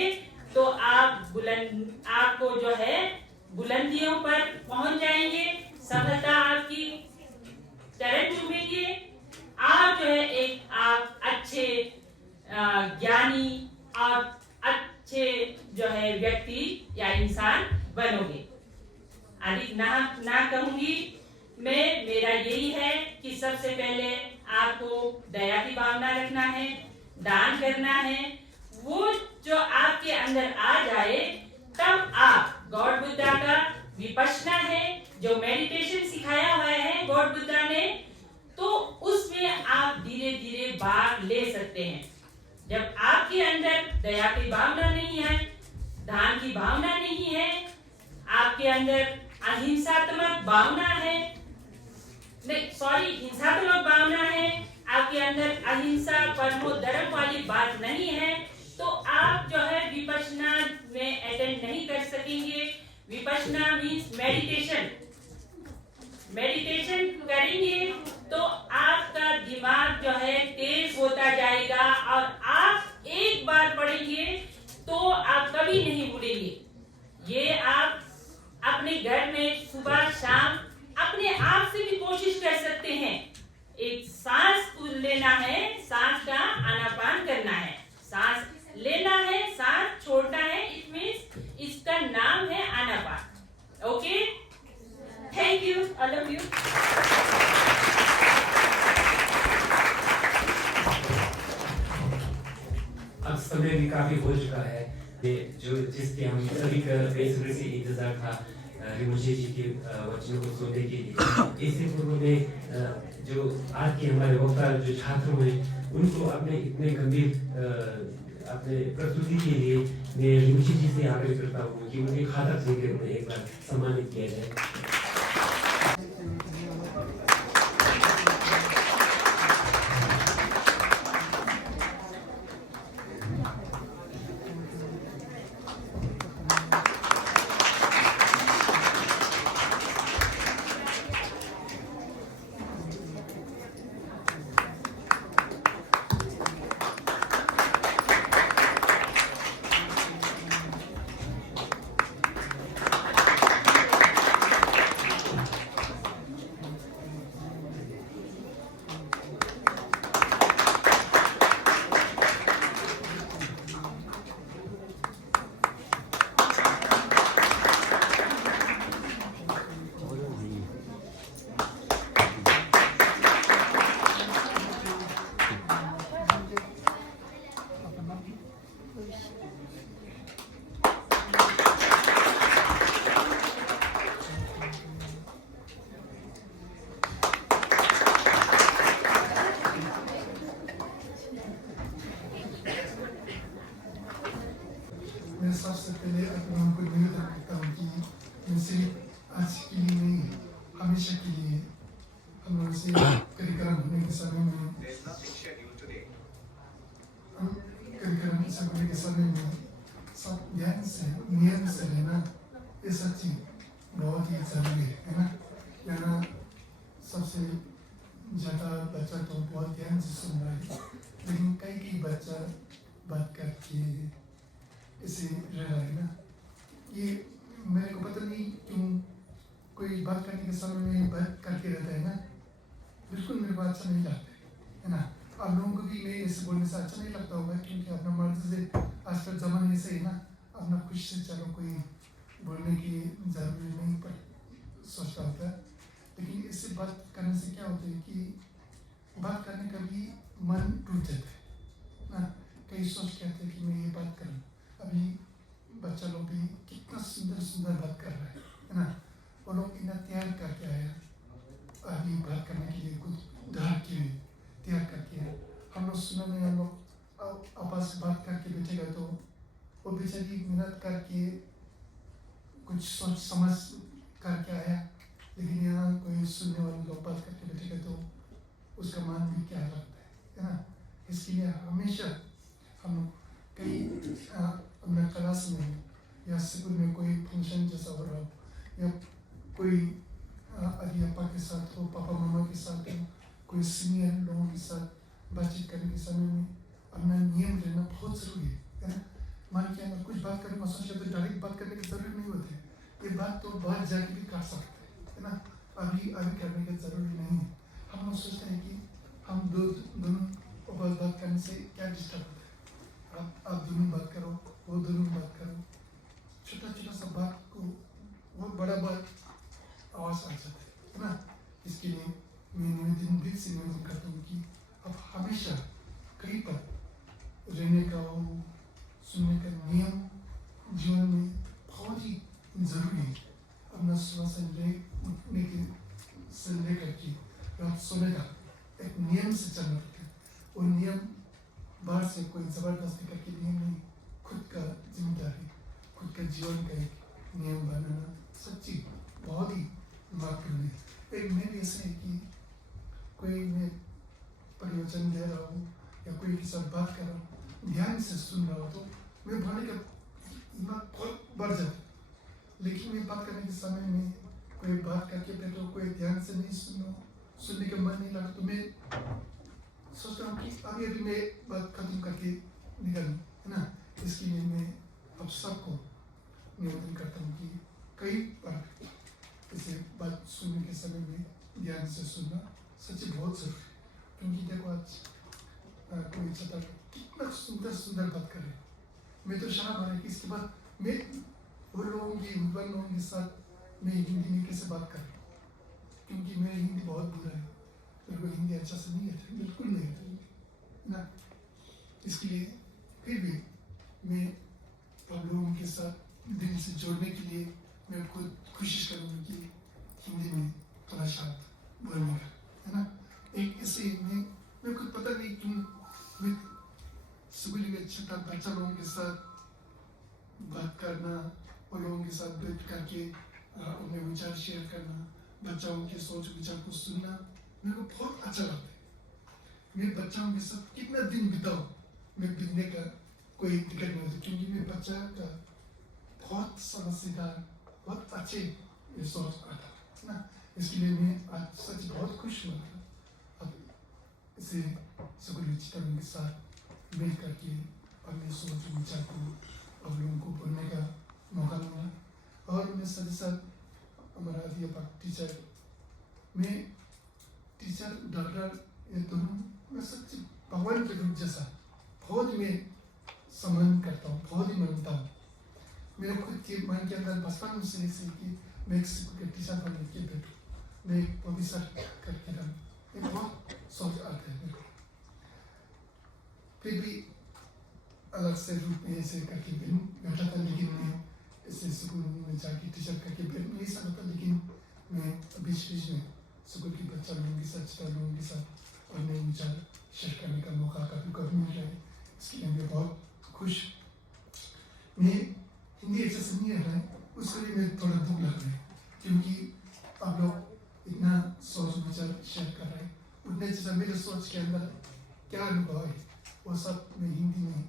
तो आपको जो है बुलंदियों पर पहुंच जाएंगे, सफलता आपकी चरण चूमेंगे। आप जो है आप अच्छे ज्ञानी और अच्छे जो है व्यक्ति या इंसान बनोगे। अधिक ना कहूंगी मैं, मेरा यही है कि सबसे पहले आपको दया की भावना रखना है, दान करना है। वो जो आपके अंदर आ जाए तब आप गॉड बुद्धा का विपश्यना है, जो मेडिटेशन सिखाया हुआ है गॉड बुद्धा ने, तो उसमें आप धीरे धीरे भाग ले सकते हैं। जब आपके अंदर दया की भावना नहीं है, दान की भावना नहीं है, आपके अंदर अहिंसात्मक भावना है, हिंसात्मक भावना है, आपके अंदर अहिंसा परमो धर्म वाली बात नहीं है, तो आप जो है विपश्यना में अटेंड नहीं कर सकेंगे। विपश्यना मीन्स मेडिटेशन करेंगे तो आपका दिमाग जो है तेज होता जाएगा और आप एक बार पढ़ेंगे तो आप कभी नहीं भूलेंगे। ये आप अपने घर में सुबह शाम अपने आप से भी कोशिश कर सकते हैं। एक सांस लेना है, सांस का आनापान करना है, सांस लेना है, सांस छोड़ना है। इट मीन्स इसका नाम है Anapana. Okay, thank you, all of you. अब समय भी काफी हो चुका है, जिसके हम सभी का बेसब्री से इंतजार था रिमुझे जी के वचनों को सुनने के लिए। इससे पूर्व में जो आज के हमारे वक्ता जो छात्र हुए उनको अपने इतने गंभीर अपने प्रस्तुति के लिए मैं रिमुझे जी से आग्रह करता हूँ कि उनके खाता देकर उन्हें एक बार सम्मानित किया जाए। समय में हम कार्यक्रम की समय के समय में सब ध्यान से नियम से लेना ये सच्ची बहुत ही जरूरी है ना। यहाँ सबसे ज़्यादा बच्चा तो बहुत ध्यान से सुन रहा है, लेकिन कई बच्चा बात करके इसे रह रहा है ना। ये मेरे को पता नहीं क्यों कोई बात करने के समय में बात करके रहता है ना, बिल्कुल मेरे को अच्छा नहीं लगता है ना। आप लोगों को भी मैं ऐसे बोलने से अच्छा नहीं लगता होगा, क्योंकि अपना मर्जी से आजकल ज़माने से है ना, अपना खुश से चलो कोई बोलने की ज़रूरी नहीं पर सोचता होता है। लेकिन इससे बात करने से क्या होता है कि बात करने का भी मन टूट जाता है ना। कई सोच कहते हैं कि मैं ये बात करूँ, अभी बच्चा लोग भी कितना सुंदर सुंदर बात कर रहा है ना। वो लोग इतना तैयार करके आया अभी बात करने के लिए, कुछ ढाल के तैयार करके आया। हम लोग सुना में हम लोग आपस बात करके बैठेगा तो वो बेचारी मेहनत करके कुछ सोच समझ करके आया, लेकिन यहाँ कोई सुनने वाले लोग बात करके बैठेगा तो उसका मन भी क्या लगता है ना। इसके लिए हमेशा हम लोग कई अपना क्लास में या स्कूल में कोई फंक्शन जैसा हो रहा हो, या कोई अध्यापक के साथ हो, पापा मामा के साथ हो, कोई सीनियर लोगों के साथ बातचीत करने के समय में अपना नियम रहना बहुत ज़रूरी है ना। मान के अगर कुछ बात करने को सोचे तो डायरेक्ट बात करने की ज़रूरत नहीं होती है। ये बात तो बाहर जाके भी कर सकते हैं ना, अभी करने की ज़रूरी नहीं है। हम लोग सोचते हैं कि हम दोनों बात करने से क्या डिस्टर्ब होता है, आप दोनों बात करो, वो दोनों बात करो, छोटा छोटा सा बात को बहुत बड़ा बात आवाज़ आ जाता है ना। इसके लिए मैं दिल से निवेदन करता हूँ कि अब हमेशा कहीं पर रहने का वो सुनने का नियम जीवन में बहुत ही ज़रूरी है। अपना सुबह से उठने के से लेकर के रात सोने का एक नियम से चलना पड़ता है। वो नियम बाहर से कोई ज़बरदस्ती करके नियम नहीं, खुद का जिम्मेदारी, खुद का जीवन का एक नियम बनाना सच्ची बहुत ही महत्वपूर्ण है। एक नियम ऐसे है कि कोई मैं प्रवचन दे रहा हूँ या कोई के साथ बात कर रहा हूँ, ध्यान से सुन रहा हूँ तो मैं बोलने का हिम्मत बहुत बढ़ जाता है। लेकिन मैं बात करने के समय में कोई बात करके बैठो, कोई ध्यान से नहीं सुनने का मन नहीं लगा तो मैं सोचता हूँ कि अभी मैं बात खत्म करके निकलूँ है ना। इसके लिए मैं अब सबको निवेदन करता हूँ कि कई बार इसे बात सुनने के समय में ध्यान से सुनना सच्ची बहुत ज़रूरी है। क्योंकि देखो आज कोई छात्र कितना सुंदर सुंदर बात करे, मैं तो शर्म आ रहा है कि इसके बाद मैं वो लोगों के साथ मैं हिंदी में कैसे बात करूँ, क्योंकि मेरी हिंदी बहुत बुरा है, मेरे को हिंदी अच्छा से नहीं आता, बिल्कुल नहीं आता ना। इसके लिए फिर भी मैं आप लोगों के साथ दिल से जोड़ने के लिए मैं खुद कोशिश करूँगा कि हिंदी में थोड़ा शब्द बोलने का है ना। एक ऐसे मैं खुद पता नहीं क्यों मैं स्कूल में छोटा बच्चा लोगों के साथ बात करना, उन लोगों के साथ बैठ करके उन्हें विचार शेयर करना, बच्चों के सोच विचार को सुनना मेरे को बहुत अच्छा लगता है। मैं बच्चों के साथ कितना दिन बिताऊं, मैं बितने का कोई दिक्कत नहीं होती, क्योंकि मैं बच्चा का बहुत समझदार, बहुत अच्छे सोच आता है ना। इसके लिए मैं आज सच बहुत खुश हुआ था अब इसे स्कूली छात्रों के साथ मिल करके अपने सोच विचार को अब लोगों को बोलने का मौका मिला। और मैं साथ ही साथ हमारा अध्यापक टीचर, मैं टीचर डॉक्टर ये दोनों मैं सच्ची भगवान के रूप जैसा बहुत मैं सम्मान करता हूँ, बहुत ही मानता हूँ। मेरे खुद के मन के अंदर बचपन से कि मैं एक स्कूल के टीचर बन के बैठूँ, मैं एक प्रोफेसर करके रहूँ, ये बहुत सोच आता है मेरे को। फिर भी अलग से रूप में ऐसे करके बैठा था, लेकिन मैं ऐसे स्कूल में जाके टीचर करके बैठ नहीं सकता। लेकिन मैं बीच बीच में स्कूल के बच्चा लोगों के साथ, छात्र लोगों के साथ और नए विचार शेयर करने का मौका कभी मिल रहा है, इसके लिए मैं बहुत खुश। मैं हिंदी अच्छे से नहीं रहा है, उसके लिए मैं थोड़ा दुख लग रहा है, क्योंकि आप लोग इतना सोच विचार शेयर कर रहे हैं, उतने जैसा मेरे सोच सोच के अंदर क्या अनुभव है वो सब मैं हिंदी में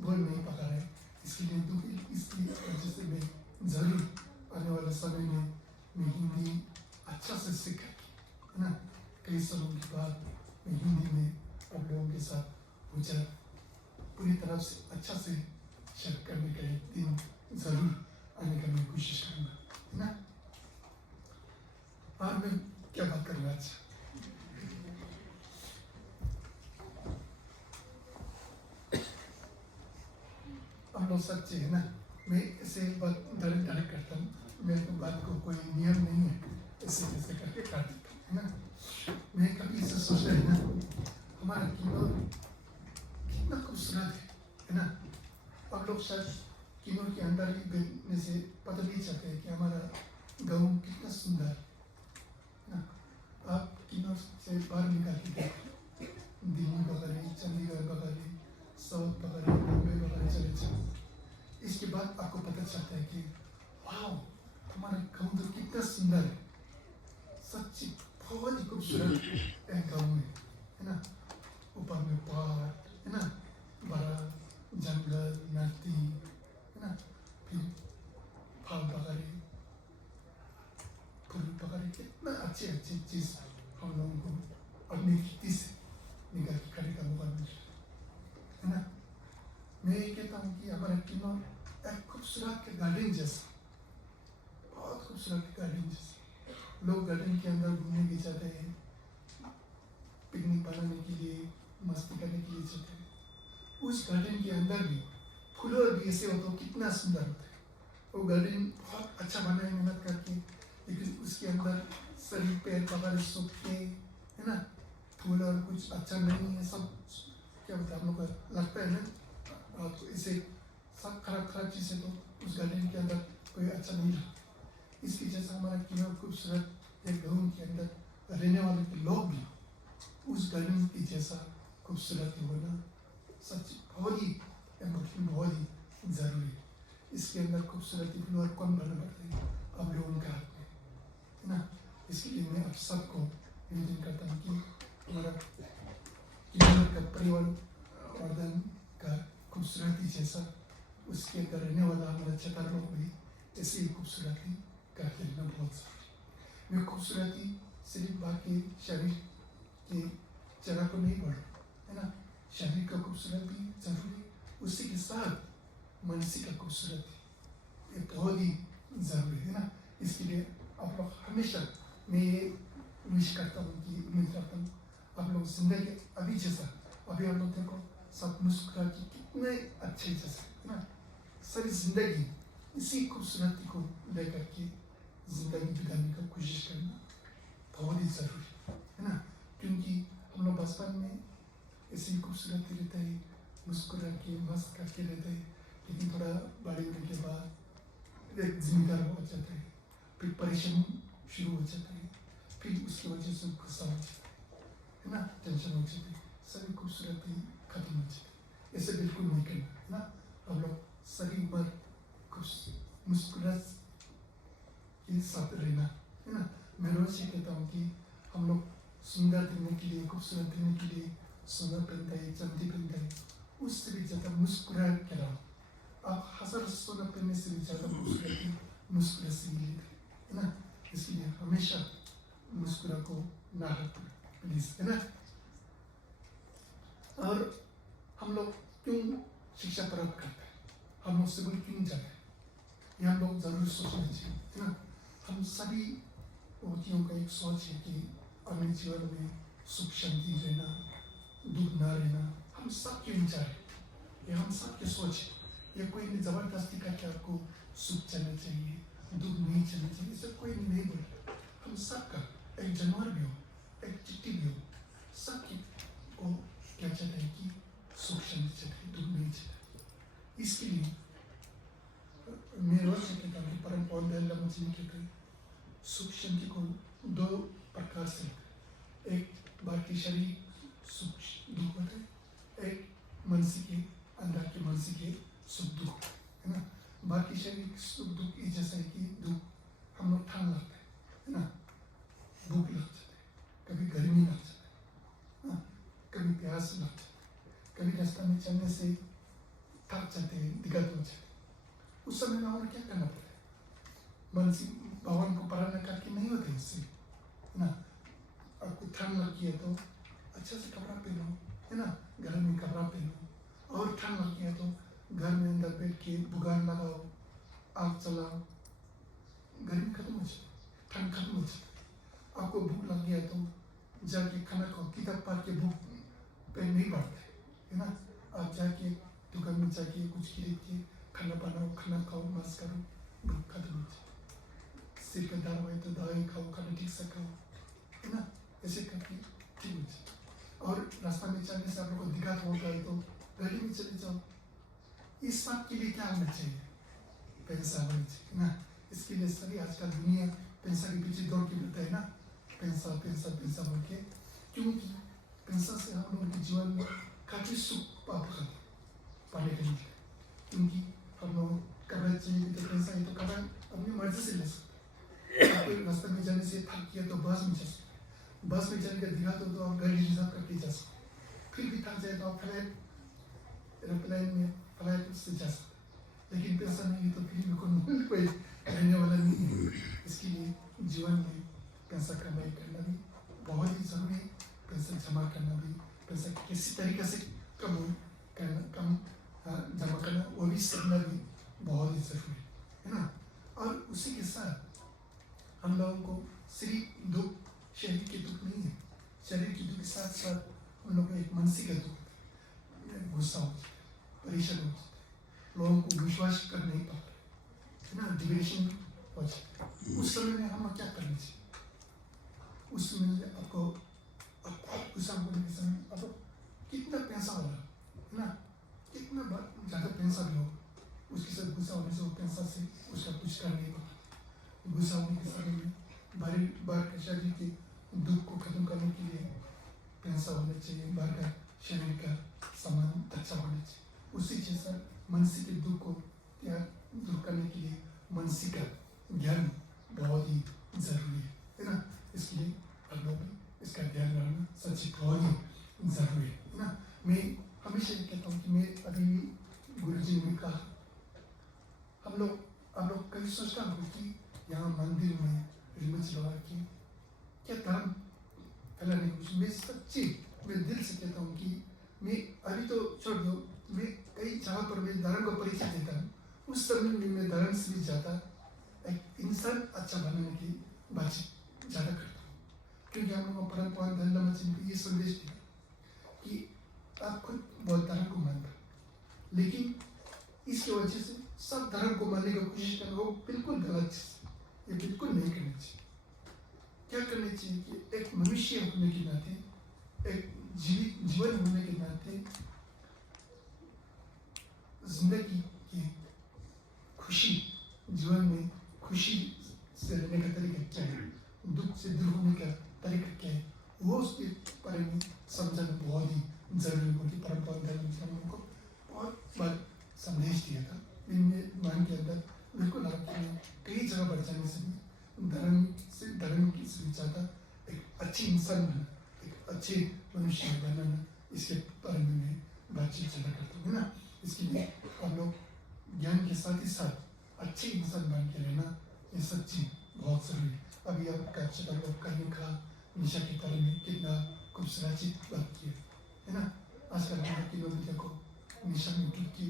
बोल नहीं पा रहा है। इसके लिए दुख इसकी वजह से मैं ज़रूर आने वाले समय में मैं हिंदी अच्छा से सीख है ना। कई सालों के बाद मैं हिंदी में आप लोगों के साथ विचार पूरी तरह से अच्छा से शेयर करने का एक दिन ज़रूर आने का मैं कोशिश करूँगा, है ना। और मैं क्या बात करूँगा आज? हम लोग सच्चे है ना। मैं ऐसे बात डायरेक्ट करता हूँ, मेरे को बात को कोई नियम नहीं है, ऐसे जैसे करके काट देता हूँ, है ना। मैं कभी इसे सोचता है ना, हमारा कीनोर कितना खूबसूरत है ना। आप लोग शायद कीनोर के अंदर ही बैठने से पता नहीं चलता है कि हमारा गाँव कितना सुंदर है ना। आप कीनोर से बाहर निकाल के देखो, दिल्ली वगैरह, चंडीगढ़ वगैरह, साउथ वगैरह, बॉम्बे वगैरह चले जाओ, इसके बाद आपको पता चलता है कि वाह हमारा गाँव तो कितना सुंदर है। सच्ची बहुत ही खूबसूरत एक गाँव है ना। ऊपर में पहाड़ है ना, बड़ा जंगल, नदी है ना, फिर फल वगैरह, फूल वगैरह, कितना अच्छे अच्छे चीज़ हम लोगों को अपनी खेती से निकाल के खाने का मौका मिल रहा है ना। मैं ये कहता हूँ कि हमारा कीनोर एक खूबसूरत के गार्डन जैसा, बहुत खूबसूरत गार्डन जैसा। लोग गार्डन के अंदर घूमने भी जाते हैं, पिकनिक बनाने के लिए, मस्ती करने के लिए जाते हैं। उस गार्डन के अंदर भी फूलों भी ऐसे हो तो कितना सुंदर होता है। वो गार्डन बहुत अच्छा बना है मेहनत करके, लेकिन उसके अंदर सभी पेड़ वगैरह सूख के है ना, फूल और कुछ अच्छा नहीं है, सब क्या बताए हम लोग को लगता है ना। तो इसे सब खराब चीज़ें तो उस गार्डन के अंदर कोई अच्छा नहीं रहा। इसकी जैसा हमारा कीनोर खूबसूरत एक गाँव के अंदर रहने वाले के लोग भी उस गार्डन की जैसा खूबसूरती होना सच बहुत ही इम्पोर्टेंट, बहुत ही ज़रूरी है। इसके अंदर खूबसूरती फ्लोर कौन बना पड़ता है, आप लोगों के हाथ में है ना। इसके लिए मैं आप सबको निवेदन करता हूँ कि हमारा कीनोर का परिवर्तन का खूबसूरती जैसा उसके अंदर रहने वाला हमारा चटार लोग भी ऐसी ही खूबसूरती का रहना बहुत ज़रूरी। मैं खूबसूरती सिर्फ बाकी शरीर के जगह को नहीं बढ़ है ना, शरीर का खूबसूरत भी जरूरी, उसी के साथ मानसिक का खूबसूरती ये बहुत ही ज़रूरी है ना। इसके लिए आप लोग हमेशा मैं ये विश करता हूँ कि उम्मीद करता हूँ आप लोग जिंदगी अभी जैसा, अभी आप लोग देखो सब मुस्कुरा के कितने अच्छे जैसे है ना। सारी जिंदगी इसी खूबसूरती को लेकर के जिंदगी बिताने का कोशिश करना बहुत ही ज़रूरी है ना। क्योंकि हम लोग बचपन में ऐसी खूबसूरती रहता है, मुस्कुरा के मस्त करके रहते हैं, लेकिन थोड़ा बड़े होने के बाद एक जिम्मेदार हो जाता है, फिर परेशानी शुरू हो जाता है, फिर उसकी वजह से गुस्सा हो जाता है ना, टेंशन हो जाती है, सभी खूबसूरती खत्म हो जाती है। ऐसे बिल्कुल नहीं करना है ना। हम लोग सभी उम्र मुस्कुराहट के साथ रहना है ना। मैं रोज ये कहता हूँ कि हम लोग सुंदर दिखने के लिए, खूबसूरत दिखने के लिए सोना पहनता है, चांदी पहनता है, उससे भी ज़्यादा मुस्कुरा के रहो। आप हजार सोना पहनने से भी ज़्यादा खूबसूरती मुस्कुरा से मिलेगी है ना। इसलिए हमेशा मुस्कुरा को ना रखो प्लीज है ना। और हम लोग क्यों शिक्षा प्राप्त करते हैं, हम लोग स्कूल क्यों जाते हैं, ये हम लोग जरूर सोचना चाहिए है ना। हम सभी व्यक्तियों का एक सोच है कि अपने जीवन में सुख शांति रहना, दुख ना रहना, हम सब क्यों चाहे, ये हम सब की सोच है। ये कोई नहीं जबरदस्ती करके आपको सुख चलना चाहिए, दुख नहीं चलना चाहिए, इसे कोई नहीं बोले। हम सबका एक जानवर भी हो, एक चिट्ठी भी हो, सबकी को क्या चाहते हैं कि सुख शांति चले, दुख नहीं चले। इसके लिए मैं रोज कहता हूँ, परम पवन दयाल जी ने कहते हैं सुख शांति को दो प्रकार से, एक बाकी शरीर सुख दुख होते हैं, एक मनसी के अंदर के मनसी के सुख दुख है ना। बाकी शरीर सुख दुख ये जैसा है कि दुख हम लोग ठान लगते हैं है ना, भूख लग जाते है, कभी गर्मी लग जाता है, कभी प्यास लगता है, कभी रास्ता में चलने से थक जाते हैं, दिक्कत हो जाती है। उस समय में और क्या करना पड़ता है? मन से भगवान को प्रार्थना करके नहीं होते इससे, है ना। आपको ठंड लगी है तो अच्छा से कपड़ा पहनो, है ना, घर में कपड़ा पहनो। और ठंड लगी है तो घर में अंदर बैठ के बुगान लगाओ, आग चलाओ, गर्मी खत्म हो जाए, ठंड खत्म हो जाए। आपको भूख लग गया तो जाके खाना खाओ, किताब पढ़ के भूख पे नहीं बढ़ता है ना। आप जाके दुकान में जाके कुछ खरीद के खाना बनाओ, खाना खाओ, मस्त करो, भूख खत्म हो जाए। सिर का दर्द है तो दवाई खाओ, खाना ठीक से खाओ, है ना, ऐसे करके ठीक हो जाए। और रास्ता में चलने से आप लोग को दिक्कत होता है तो गाड़ी में चले जाओ। इस सब के लिए क्या होना चाहिए? पैसा होना चाहिए ना। इसके लिए सभी आजकल दुनिया पैसा के पीछे दौड़ के फिरता है ना, पैसा पैसा पैसा बोल के, क्योंकि पैसा से हम लोगों के जीवन में काफी सुख प्राप्त पाने के लिए। क्योंकि हम लोग कपड़ा चाहिए तो पैसा है तो कपड़ा अपनी मर्जी से ले सकते। आपको रास्ते में जाने से थक गया तो बस में जा सकते, बस में जाने का दिक्कत हो तो आप गाड़ी रिजर्व करके जा सकते। फिर भी थक जाए तो आप फ्लाइट एरोप्लेन में फ्लाइट से जा सकते। लेकिन पैसा नहीं है तो फिर भी कोई रहने वाला नहीं है। इसके लिए जीवन में पैसा कमाई करना भी बहुत ही जरूरी है। पैसा जमा करना भी, पैसा किसी तरीके से कम जमा करना वो भी सीखना भी बहुत ही जरूरी है ना। और उसी के साथ हम लोगों को सिर्फ दुख, शरीर के दुख नहीं है, शरीर के दुख के साथ साथ हम लोग को एक मानसिक दुख, गुस्सा हो जाता है, परेशान हो जाता है, लोगों को विश्वास कर नहीं पाते, है ना, डिप्रेशन हो जाता है। उस समय में हम क्या करना चाहिए? उस समय में आपको गुस्सा होने के समय आपको कितना पैसा हो रहा है ना, कितना ज़्यादा पैसा भी हो, उसके साथ गुस्सा होने से वो पैसा से उसका कुछ कर नहीं पाता। गुस्सा होने के समय में बार का शरीर के दुख को खत्म करने के लिए पैसा होना चाहिए, बार का शरीर का सामान अच्छा होना चाहिए। उसी जैसा मानसिक दुख को दूर करने के लिए मानसिक ज्ञान बहुत ही जरूरी है ना। इसके लिए हम लोग इसका ध्यान रखना सच्ची बहुत ही जरूरी है ना। मैं हमेशा ये कहता हूँ कि मैं अभी गुरुजी ने कहा, हम लोग कभी सोचता हूँ कि यहाँ मंदिर में रिमच लगा के क्या धर्म फैलाने की कोशिश। मैं सच्ची मैं दिल से कहता हूँ कि मैं अभी तो छोड़ दो, मैं कई जगह पर मैं धर्म को परिचय देता हूँ। उस समय में मैं धर्म से भी ज़्यादा एक इंसान अच्छा बनाने की बातचीत ज़्यादा करता हूँ। क्योंकि हम लोग परंपरा धर्म में ये संदेश दिया कि आप खुद बहुत धर्म को मानते, लेकिन इसकी वजह से सब धर्म को मानने की कोशिश करना वो बिल्कुल गलत चीज़, ये बिल्कुल नहीं करनी चाहिए। क्या करना चाहिए कि एक मनुष्य होने के नाते, एक जीवन होने के नाते जिंदगी की खुशी, जीवन में खुशी से रहने का तरीका क्या है, दुख से दूर होने का तरीका क्या है, वो उसके बारे में समझना बहुत ही जरूरी होगी। परंपरा धर्म को बहुत बार संदेश दिया था, इनमें मन के अंदर बिल्कुल कई जगह बढ़ जाने से धर्म से भी ज़्यादा एक अच्छी इंसान बनना, एक अच्छे मनुष्य बनना, इसके बारे में मैं बातचीत ज़्यादा करता हूँ ना। इसके लिए हम लोग ज्ञान के साथ ही साथ अच्छे इंसान बन के रहना ये सच्ची बहुत जरूरी है। अभी आपका करने का निशा के बारे में कितना कुछ रचित बात किया है ना। आजकल हमारे के लोग देखो निशा में डूब के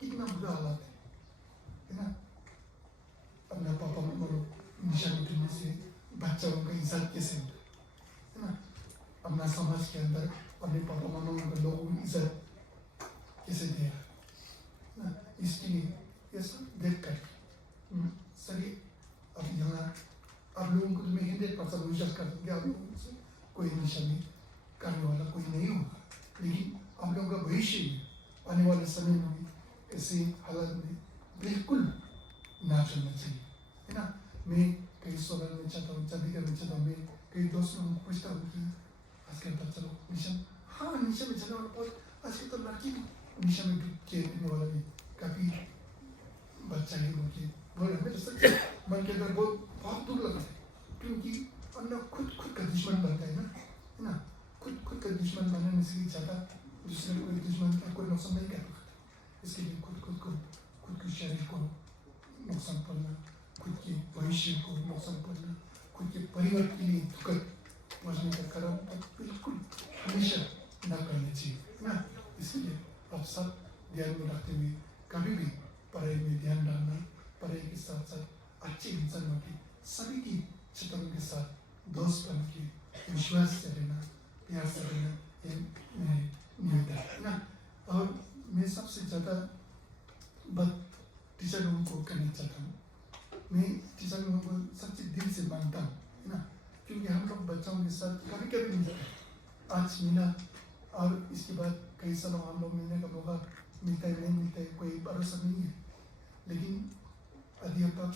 कितना बुरा हालात है ना। अपना पापा मम्मा लोग निशा में डूबने से बच्चों का इज्जत कैसे होता है ना। अपना समाज के अंदर अपने पापा मम्मा को लोगों को इज्जत कैसे दे ना। इसके लिए ये सब देख कर सभी अब यहाँ आप लोगों को तो मैं 100% विश्वास कर दूँगी, आप लोगों से कोई निशा में करने वाला कोई नहीं होगा। लेकिन आप लोगों का भविष्य में आने वाले समय में भी ऐसे हालात में बिल्कुल ना चलना चाहिए, है ना। मैं कई सवाल में चाहता हूँ, चाबी करना चाहता हूँ, मैं कई दोस्तों को पूछता हूँ कि आजकल बच्चा लोग निशा, हाँ निशा में चलने वाला बहुत, आजकल तो लड़की निशा में डूब के रहने वाला भी काफ़ी बच्चा है बोल के बोल रहे। तो सच मन के अंदर बहुत दुख लगता है, क्योंकि हम लोग खुद का दुश्मन बनता है ना, खुद का दुश्मन बनाने से ज़्यादा दूसरे कोई दुश्मन का कोई नुकसान नहीं कर सकता। इसके लिए खुद के शरीर को नुकसान पड़ना, खुद के भविष्य को नुकसान पड़ना, खुद के परिवार के लिए दुखद पहुँचने का कारण बिल्कुल हमेशा न करना चाहिए ना। इसलिए आप सब ध्यान में रखते हुए कभी भी पढ़ाई में ध्यान डालना, पढ़ाई के साथ साथ अच्छे इंसानों के सभी की छात्रों के साथ दोस्त बन के विश्वास से रहना, प्यार से रहना, ये मेरी निवेदन है ना। और मैं सबसे ज़्यादा बात टीचर लोगों को करना चाहता हूँ। मैं टीचर लोगों को सच्चे दिल से मानता हूँ, है ना, क्योंकि हम लोग बच्चों के साथ कभी कभी मिलते हैं। आज मिला और इसके बाद कई सालों हम लोग मिलने का मौका मिलता है नहीं मिलता है कोई भरोसा नहीं है। लेकिन अध्यापक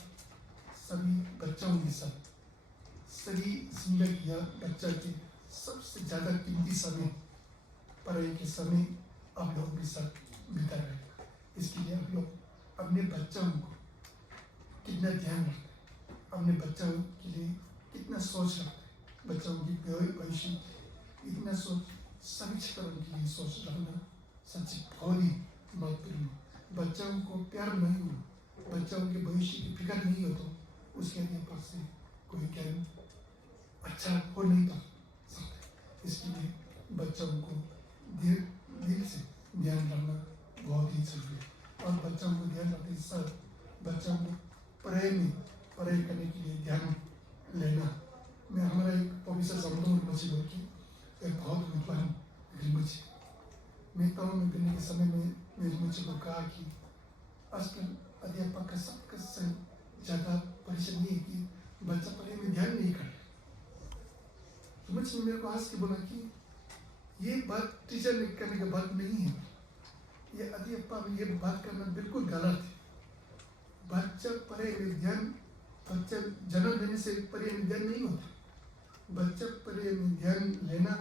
सभी बच्चों के साथ सभी जिंदगी या बच्चा के सबसे ज़्यादा कीमती समय पढ़ाई के समय आप लोग के साथ बिता रहे। इसके लिए आप लोग अपने बच्चों को कितना ध्यान रखते हैं, अपने बच्चों के लिए कितना सोच रखते हैं, बच्चों की भविष्य इतना सोच सभी छात्रों के लिए सोच रखना सच्ची बहुत ही महत्वपूर्ण है। बच्चों को प्यार नहीं हो, बच्चों के भविष्य की फिक्र नहीं हो तो उसके अध्यापक से कोई ज्ञान अच्छा हो नहीं पा सकता। इसके लिए बच्चों को दिल से ध्यान रखना बहुत ही जरूरी है। और बच्चों को ध्यान रखते साथ बच्चों को पढ़ाई करने के लिए ध्यान लेना। मैं हमारा एक प्रोफेसर समदूर मुझे बोल के एक बहुत विद्वान मुझे मैं टाउन में पढ़ने के समय में मुझे को कहा कि आजकल अध्यापक का सबसे ज़्यादा परेशानी है कि बच्चा पढ़ाई में ध्यान नहीं कर रहा। तो मुझे मेरे को हंस के बोला कि ये बात टीचर ने करने की बात नहीं है, ये अध्यापक ये बात करना बिल्कुल गलत है। बच्चा पढ़ाई में ध्यान, बच्चा जन्म लेने से पढ़ाई में ध्यान नहीं होता। बच्चा पढ़ाई में ध्यान लेना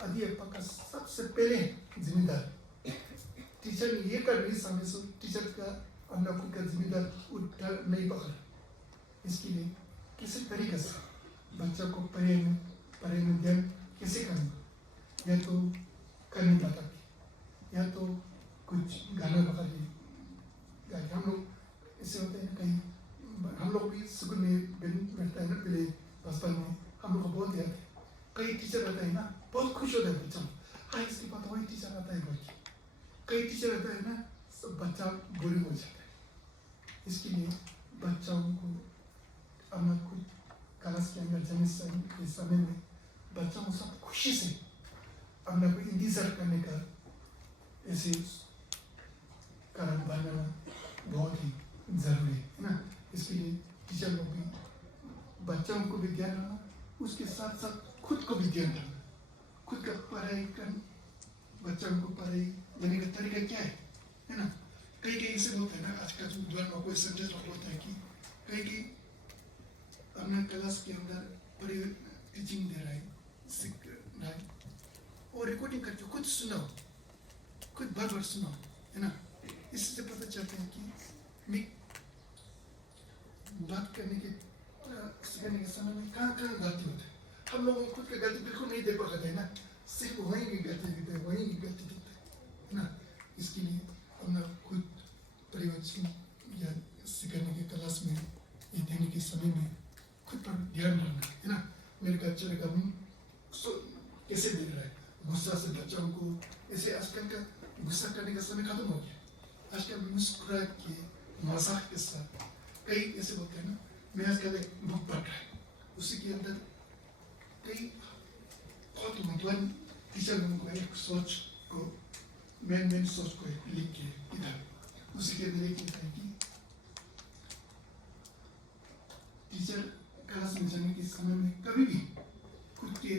अध्यापक का सबसे पहले जिम्मेदार। टीचर ने ये कर नहीं समझे सो टीचर का अपना खुद का जिम्मेदार उठा नहीं पकड़ा। इसके लिए किसी तरीके से बच्चों को पढ़ाई में ध्यान कैसे करना, या तो करने बता के या तो कुछ गाना बता के हम लोग ऐसे होते हैं। कहीं हम लोग भी स्कूल में बैठता है ना, पहले बचपन में हम लोग को बहुत याद है। कई टीचर रहता है ना, बहुत खुश होता है बच्चा, हाँ इसके बाद वही टीचर आता है बोल के। कई टीचर रहता है ना, सब बच्चा बोरिंग हो जाता है। इसके लिए बच्चों को अपना खुद क्लास के अंदर जाने के समय में बच्चों को सब खुशी से अपना को इंतजार करने का ऐसे कारण बनाना बहुत ही जरूरी है ना। इसके लिए टीचर लोग भी बच्चों को भी ध्यान रखना, उसके साथ साथ खुद को भी ध्यान रखना। खुद का पढ़ाई कर बच्चों को पढ़ाई देने का तरीका क्या है ना। कई ऐसे होता है ना, आज का विद्वान कोई सब्जेक्ट होता है कि कई अपना क्लास के अंदर टीचिंग दे रहा है, सीख रहा है और रिकॉर्डिंग करके खुद सुनाओ, खुद बार सुनाओ, है ना। इससे पता चलता है कि मैं बात करने के समय में कहाँ गलती होता है। हम लोग खुद का गलती बिल्कुल नहीं देख पाते है ना, सिर्फ वहीं की गलती दिखता है, वहीं की गलती दिखता है ना। इसके लिए अपना खुद परिवर्तन या सीखने के क्लास में ये देने के समय में खुद पर ध्यान रखना है ना। मेरे कल्चर का कैसे दे रहा है, गुस्सा से बच्चों को ऐसे आजकल का गुस्सा करने का समय खत्म हो गया। आजकल मुस्कुरा के मजाक के साथ कई ऐसे होते हैं ना। मैं आजकल एक बुक पढ़ रहा है, उसी के अंदर कई बहुत विद्वान टीचर लोगों को एक सोच को मेन सोच को लिख के इधर उसी के अंदर एक है कि टीचर क्लास में जाने के समय में कभी भी खुद के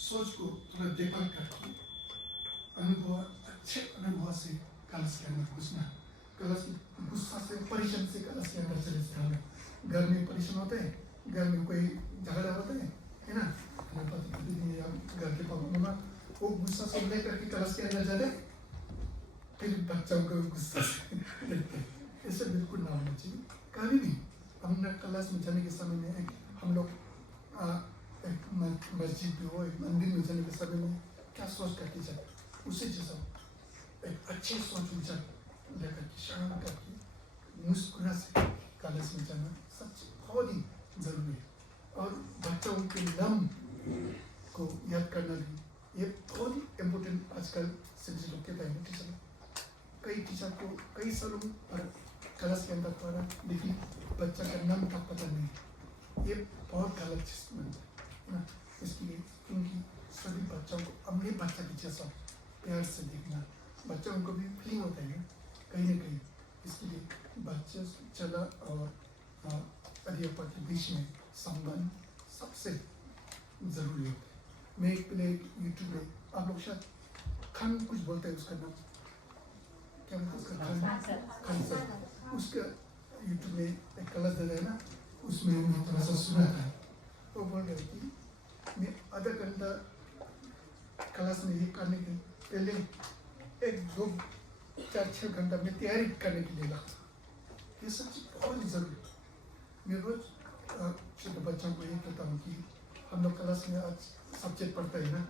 सोच को थोड़ा देखभाल करके अच्छे अनुभव से क्लास के अंदर घुसना। क्लास गुस्सा से परेशान से क्लास के अंदर चले जाना। घर में परेशान होते हैं, घर में कोई झगड़ा होता है ना, या घर के पापा मम्मा वो गुस्सा से लेकर के क्लास के अंदर जाते, फिर बच्चों को गुस्सा से ऐसे बिल्कुल ना होना चाहिए। कभी भी हमने क्लास में जाने के समय में हम लोग एक मस्जिद में हो, एक मंदिर में जाने के समय में क्या सोच कर टीचर उसी जैसा एक अच्छी सोच विचार लेकर के शांत करके मुस्कुरा से कॉलेज में जाना सच बहुत ही जरूरी है। और बच्चों के नाम को याद करना भी ये बहुत ही इम्पोर्टेंट आजकल सभी लोग के टाइम में टीचर कई टीचर को कई सालों पर क्लास के अंदर पढ़ा लेकिन बच्चा का नाम का पता नहीं, ये बहुत गलत चीज बनता है ना। इसलिए क्योंकि सभी बच्चों को अपने बच्चा की जैसा प्यार से देखना, बच्चों को भी फीलिंग होता है कहीं ना कहीं। इसके लिए बच्चे चला और अध्यापक के बीच में संबंध सबसे जरूरी होता है। मैं एक पहले यूट्यूब में आप लोग शायद खान कुछ बोलते हैं, उसका नाम क्या बोलते हैं, खान सर। उसका यूट्यूब में एक क्लास दे रहे हैं ना, उसमें मैं थोड़ा सा सुना था। वो बोल रहे कि मैं आधा घंटा क्लास में ये करने के पहले 1-2-4-6 घंटा में तैयारी करने के लिए लगता। ये सच बहुत जरूरी है। मैं रोज छोटे बच्चों को ये कहता हूँ कि हम लोग क्लास में आज सब्जेक्ट पढ़ते हैं ना,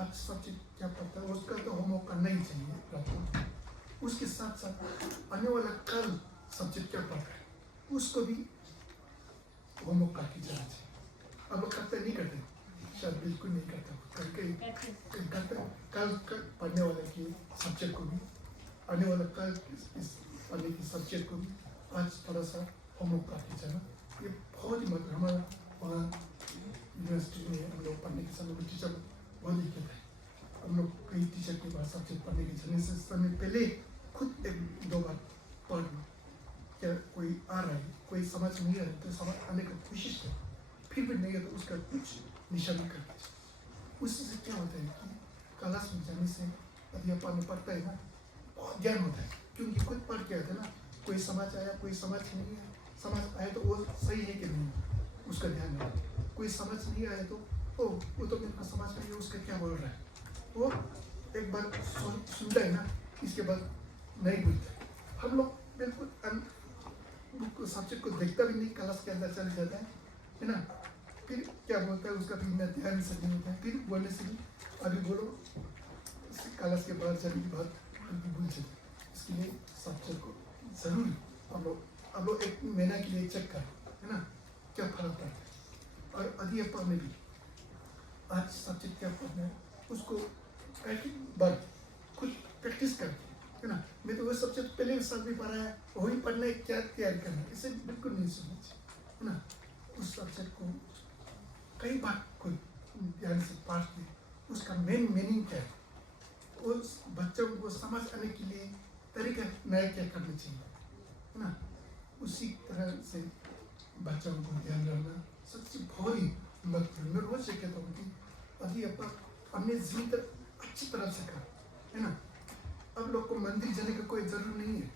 आज सब्जेक्ट क्या पढ़ता है उसका तो होमवर्क करना ही चाहिए रात को। उसके साथ साथ आने वाला कल सब्जेक्ट क्या पढ़ रहा है उसको भी होमवर्क करके जाना चाहिए। अब लोग करते नहीं करते, शायद बिल्कुल नहीं करता, कहीं करते कल पढ़ने वाले के सब्जेक्ट को भी, आने वाला कल इस पढ़ने के सब्जेक्ट को भी आज थोड़ा सा होमवर्क करके जाना। ये बहुत ही मतलब हमारा वहाँ यूनिवर्सिटी में हम लोग पढ़ने के समय टीचर बहुत ही कहते हैं। हम लोग कई टीचर के पास सब्जेक्ट पढ़ने के जाने से समय पहले खुद 1-2 बार पढ़ लो, क्या कोई आ रहा है, कोई समझ नहीं आ रहा है तो समझ आने का कोशिश करो, फिर भी नहीं है तो उसका कुछ निशाना कर दीजिए। उससे क्या होता है कि क्लास में जाने से अध्यापक में पढ़ता है ना, बहुत ज्ञान होता है, क्योंकि खुद पढ़ के आते हैं ना। कोई समझ आया, कोई समझ नहीं आया, समझ आया तो वो सही है कि नहीं उसका ध्यान रखो। कोई समझ नहीं आया तो वो तो मेरे को समझ नहीं है उसका क्या बोल रहा है, वो एक बार सुनता है ना, इसके बाद नहीं भूलता। हम लोग बिल्कुल सब्जेक्ट को देखता भी नहीं, क्लास के अंदर चले जाता है ना, फिर क्या बोलता है उसका भी ध्यान से नहीं होता है, फिर बोलने से भी अभी बोलो क्लास के बाद चलने के बाद भूल जाए। इसके लिए सब्जेक्ट को जरूर अब लोग 1 महीना के लिए चेक करें, है ना, क्या फर्क पड़ता है। और अध्यापक में भी आज सब्जेक्ट क्या पढ़ना है उसको एक बार खुद प्रैक्टिस करके, है ना। मैं तो वो सब्जेक्ट पहले साल भी पढ़ा है, वही पढ़ना है, क्या तैयारी करना है, इसे बिल्कुल नहीं सोचना चाहिए, है ना। उस सब्जेक्ट को कई बार कोई ध्यान से पढ़ के उसका मेन मीनिंग क्या है, उस बच्चों को समझ आने के लिए तरीका नया क्या करना चाहिए, है ना। उसी तरह से बच्चों को ध्यान रखना सबसे बहुत ही महत्वपूर्ण। मैं रोज ये कहता हूँ कि अध्यापक अपने जिम्मेदार अच्छी तरह से कर, है ना। अब लोग को मंदिर जाने का कोई जरूर नहीं है,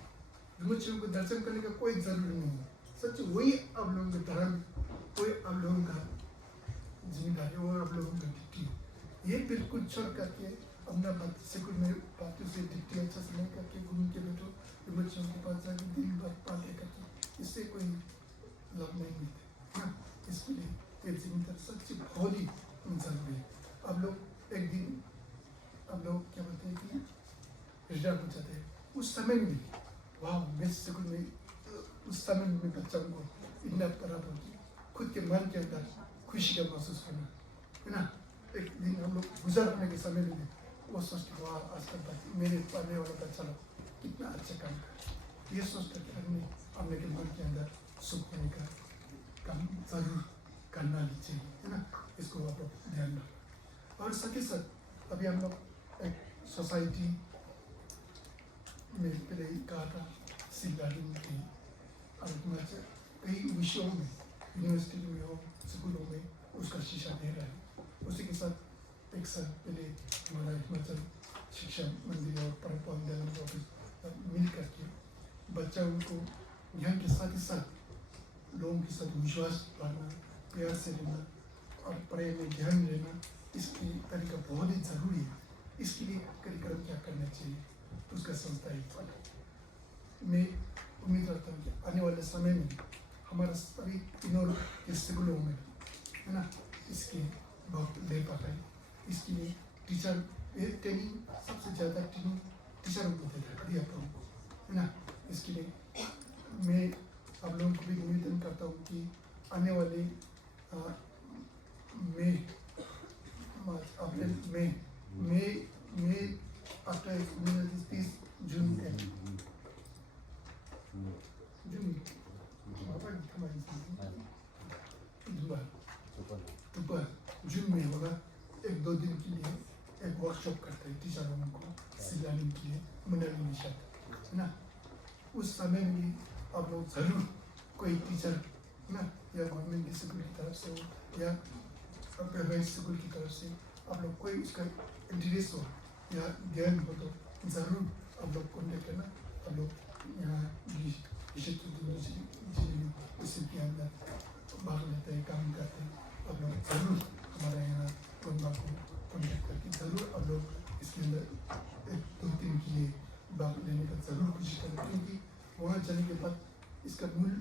बच्चों को दर्शन करने का कोई जरूर नहीं है। सच वही आप लोगों का धर्म, वही आप लोगों का जिम्मेदारी, वो आप लोगों का ड्यूटी है। ये बिल्कुल छोड़ करके अपना बात से कुछ मेरे बातों से ड्यूटी अच्छा से नहीं करके घूम के बैठो, बच्चों के पास जाके दिन भर पाले करके, इससे कोई लाभ नहीं मिलता, हाँ। इसके लिए ये जिम्मेदारी सच्ची बहुत ही जरूरी है। अब लोग एक दिन अब लोग क्या बोलते हैं कि रिजल्ट हो जाते हैं, उस समय में भी वाह मैं स्कूल में उस समय में बच्चों को इतना तरह होती खुद के मन के अंदर खुशी का महसूस करना, है ना। एक दिन हम लोग गुजरने के समय में वो सोचते वाह आज का मेरे पढ़ने वाला बच्चा लोग कितना अच्छा काम कर, ये सोच कर अपने के मन के अंदर सुख होने का काम जरूर करना भी चाहिए, है ना। इसको आप लोग ध्यान रखें। और साथ ही साथ अभी हम लोग एक सोसाइटी में पहले ही कहा था सिंगारिंग की कई विषयों में यूनिवर्सिटी में हो स्कूलों में उसका शिक्षा दे रहा है। उसी के साथ एक साल पहले हमारा हिमाचल शिक्षा मंदिर और परम्परा ऑफिस मिल करके बच्चों को ज्ञान के साथ ही साथ लोगों के साथ विश्वास बढ़ाना, प्यार से रहना और पढ़ाई में ध्यान देना, इसकी तरीका बहुत ही ज़रूरी है। इसके लिए कार्यक्रम क्या करना चाहिए उसका संस्था ही पढ़ा। मैं उम्मीद करता हूँ कि आने वाले समय में हमारा सभी तीनों के स्कूलों में, है ना, इसके बहुत ले पाता है। इसके लिए टीचर ये ट्रेनिंग सबसे ज़्यादा ट्रेनिंग टीचरों को देता है अध्यापकों को, है ना। इसके लिए मैं आप लोगों को भी निवेदन करता हूँ कि आने वाले मई आफ्टर 30 जून जून में होगा, 1-2 दिन के लिए एक वर्कशॉप करते हैं टीचरों को सी लर्निंग के लिए मनाली मिशन, है ना। उस समय में भी आप लोग जरूर कोई टीचर, है ना, या गवर्नमेंट स्कूल की तरफ से हो या प्राइवेट स्कूल की तरफ से आप लोग कोई उसका इंटरेस्ट हो या ज्ञान हो तो ज़रूर आप लोग कॉन्टेक्ट करना। आप लोग यहाँ इसी के अंदर भाग लेते हैं, काम करते हैं। आप लोग ज़रूर हमारे यहाँ गोंबा को कॉन्टेक्ट करके ज़रूर आप लोग इसके अंदर 1-2 दिन के लिए भाग लेने का ज़रूर कोशिश करें, क्योंकि वहाँ जाने के बाद इसका मूल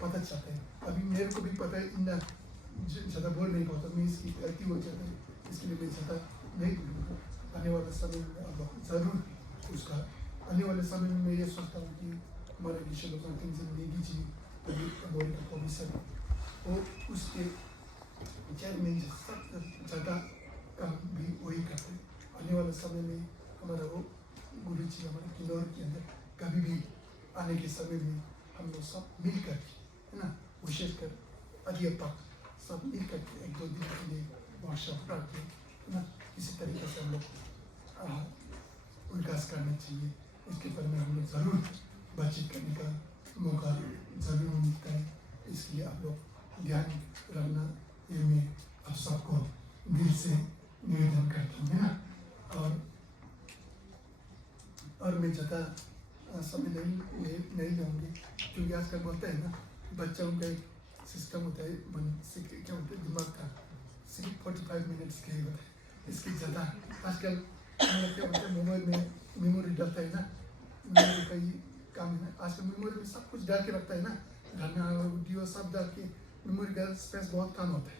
पता चलता है। अभी मेरे को भी पता है, इतना ज़्यादा बोल नहीं पाता, मैं इसकी गलती हो जाता है, इसके लिए मैं ज़्यादा नहीं बोलूँगा। आने वाले समय में आप लोग ज़रूर उसका, आने वाले समय में मैं ये सोचता हूँ कि हमारे विषय लोग जिंदगी जी बोल का प्रोफेसर और उसके चेयरमैन सब ज़्यादा काम भी वही करते हैं। आने वाले समय में हमारा वो गुरु जी हमारे किन्नौर के अंदर कभी भी आने के समय में हम लोग सब मिल कर, है ना, विशेषकर अध्यापक सब मिल कर 1-2 दिन के लिए वर्कशॉप करके, है ना, इसी तरीके से हम लोग विकास करना चाहिए। इसके बारे में हम लोग ज़रूर बातचीत करने का मौका ज़रूर मिलता है, इसलिए आप लोग ध्यान रखना, ये मैं आप सबको दिल से निवेदन करता हूँ, है ना। और मैं ज़्यादा समय नहीं लूँगी, क्योंकि आजकल बोलते हैं ना, बच्चों का एक सिस्टम होता है, क्या होता है, दिमाग का सिर्फ 45 मिनट्स के लिए होता है। इसकी ज़्यादा आजकल क्या होता है, मोबाइल में मेमोरी डालता है ना, मेमोरी का ही काम है ना। आजकल मेमोरी में सब कुछ डाल के रखता है ना, गाना वीडियो सब डाल के मेमोरी का स्पेस बहुत कम होता है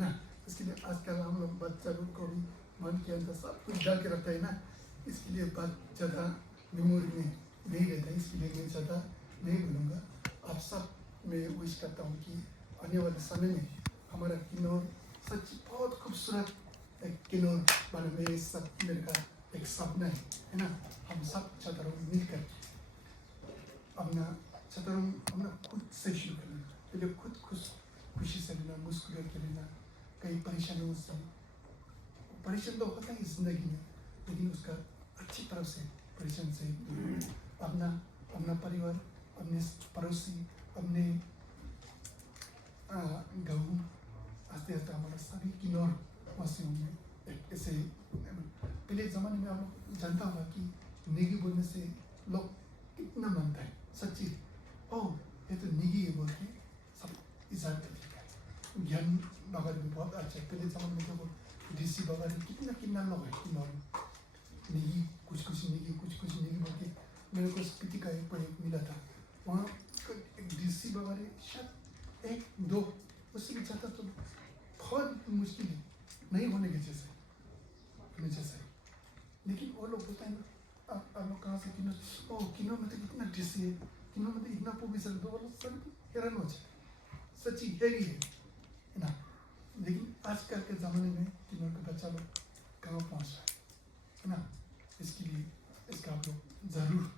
ना। इसके लिए आजकल हम लोग बच्चा लोग को भी मन के अंदर सब कुछ डाल के रखता है ना, इसके लिए बात ज़्यादा मेमोरी में नहीं रहता है। इसके लिए मैं ज़्यादा नहीं बोलूँगा। आप सब मैं विश करता हूँ कि आने वाले समय में हमारा किन्नौर सच बहुत खूबसूरत एक किन्नौर बने, मेरे सब मेरे का एक सपना है ना। हम सब छात्रों मिलकर अपना छात्रों अपना खुद से शुरू करना, पहले खुद खुशी से लेना, मुस्कुरा के लेना, कई परेशानियों से, परेशान तो होता है जिंदगी में, लेकिन उसका अच्छी तरह से परेशान से अपना परिवार, अपने पड़ोसी, अपने गाँव, आस्ते आस्ते हमारा सभी किन्नौर वासियों में एक ऐसे, पहले ज़माने में आप लोग जानता होगा कि नेगी बोलने से लोग कितना मानता है, सच्ची, ओह ये तो नेगी है बोल के सब इज़्ज़त करते हैं। ज्ञान बाबा भी बहुत अच्छा है, पहले ज़माने में तो डीसी बाबा कितना लोग है किन्नौर में, नेगी कुछ नेगी बोल के। मेरे को स्पीति का एक प्रोजेक्ट मिला था, वहाँ एक डीसी बाबा ने शायद 1-2 उससे भी ज़्यादा तो बहुत मुश्किल है, नहीं होने के जैसे, लेकिन वो लोग बोलते हैं ना, आप लोग कहाँ से किन्नौर, ओह किन्नौर में तो इतना डीसी है, किन्नौर में तो इतना प्रोफेसर, तो वो लोग सब हैरान हो जाए, सच्ची हैवी है ना। लेकिन आजकल के ज़माने में किन्नौर का बच्चा लोग कहाँ पहुँच रहा है ना। इसके लिए इसका आप लोग ज़रूर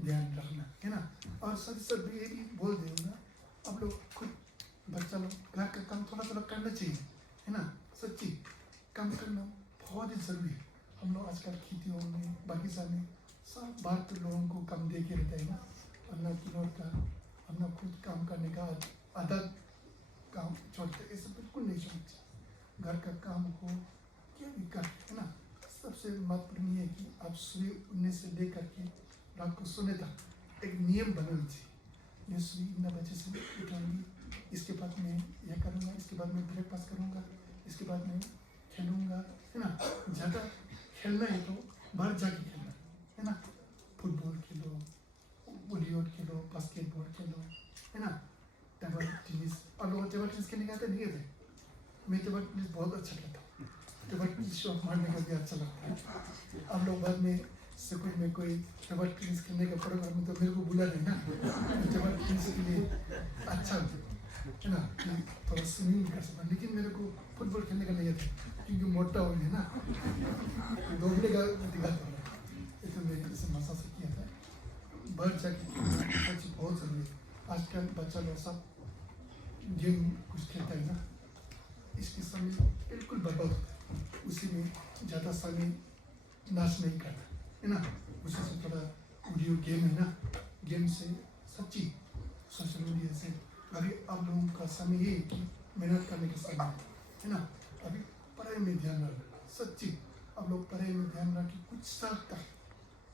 ध्यान रखना, है ना। और सब ये भी बोल देना, आप लोग खुद बच्चा लोग घर का काम थोड़ा करना चाहिए, है ना। सच्ची काम करना बहुत ही ज़रूरी है। हम लोग आजकल खेतियों में, बगीचा में सब बार तो लोगों को कम दे के रहता है ना, अपना किन्नौर का अपना खुद काम करने का आदत काम छोड़ते, ऐसा बिल्कुल नहीं छोड़ना चाहिए। घर का काम हो क्या भी कर, है ना। सबसे महत्वपूर्ण ये है कि आप सुबह उठने से लेकर के रात को सोने तक एक नियम बनाना चाहिए। मैं सुबह इतना बजे से उठाऊँगी, इसके बाद मैं यह करूँगा, इसके बाद मैं ब्रेकफास्ट करूँगा, इसके बाद मैं खेलूँगा, है ना। ज़्यादा खेलना है तो बाहर जाके खेलना, है ना। फुटबॉल खेलो, वॉलीबॉल खेलो, बास्केटबॉल खेलो, है ना। टेबल टेनिस, और लोग टेबल टेनिस खेलने के आते नहीं आते, मैं टेबल टेनिस बहुत अच्छा खेलता हूँ, टेबल टेनिस शॉट मारने का भी अच्छा लगता है। आप लोग बाद में स्कूल में कोई टेबल टेनिस खेलने का प्रोग्राम में तो मेरे को बुला नहीं ना, टेबल टेनिस के लिए अच्छा है ना कि थोड़ा स्विमिंग कर सकता, लेकिन मेरे को फुटबॉल खेलने का नहीं आता क्योंकि मोटा हो गया ना, दौड़ने का दिक्कत हो रहा है। ये तो मैंने इसे मसा से किया था। बढ़ जाके सच बहुत जरूरी है। आजकल बच्चा लोग सब गेम कुछ खेलता है ना, इसके समय बिल्कुल बर्बाद होता है, उसी में ज़्यादा समय नाश नहीं करता है ना। उसी से थोड़ा वीडियो गेम है ना, गेम से सच्ची सोशल मीडिया से अभी आप लोगों का समय ये है कि मेहनत करने का समय है ना। अभी पढ़ाई में ध्यान रखना, सच्ची आप लोग पढ़ाई में ध्यान रखें। कुछ साल तक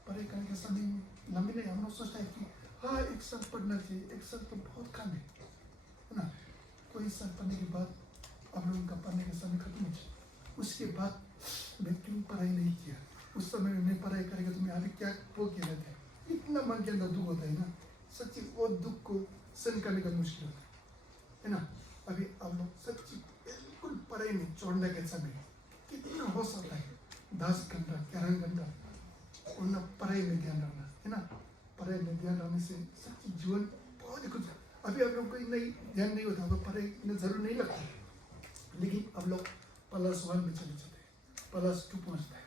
पढ़ाई करने का समय लंबे नहीं, हम लोग सोचते हैं कि हाँ 1 साल पढ़ना चाहिए, 1 साल तो बहुत कम है ना। कोई साल पढ़ने के बाद आप लोगों का पढ़ने का समय खत्म हो जाए, उसके बाद मैं क्यों पढ़ाई नहीं किया, उस समय में मैं पढ़ाई करेगा तो मैं अभी क्या वो किया रहता है, इतना मन के अंदर दुख होता है ना। सच्ची वो दुख को सहन करने का मुश्किल होता है ना। अभी आप लोग सच्ची बिल्कुल पढ़ाई में छोड़ने के समय कितना हो सकता है 10 घंटा 11 घंटा उन पढ़ाई में ध्यान रखना है ना। पढ़ाई में ध्यान रखने से सच्ची जीवन बहुत ही कुछ। अभी आप लोग को नहीं ध्यान नहीं होता तो पढ़ाई में जरूर नहीं लगता, लेकिन अब लोग +1 में चले जाते हैं, +2 पहुँचता है,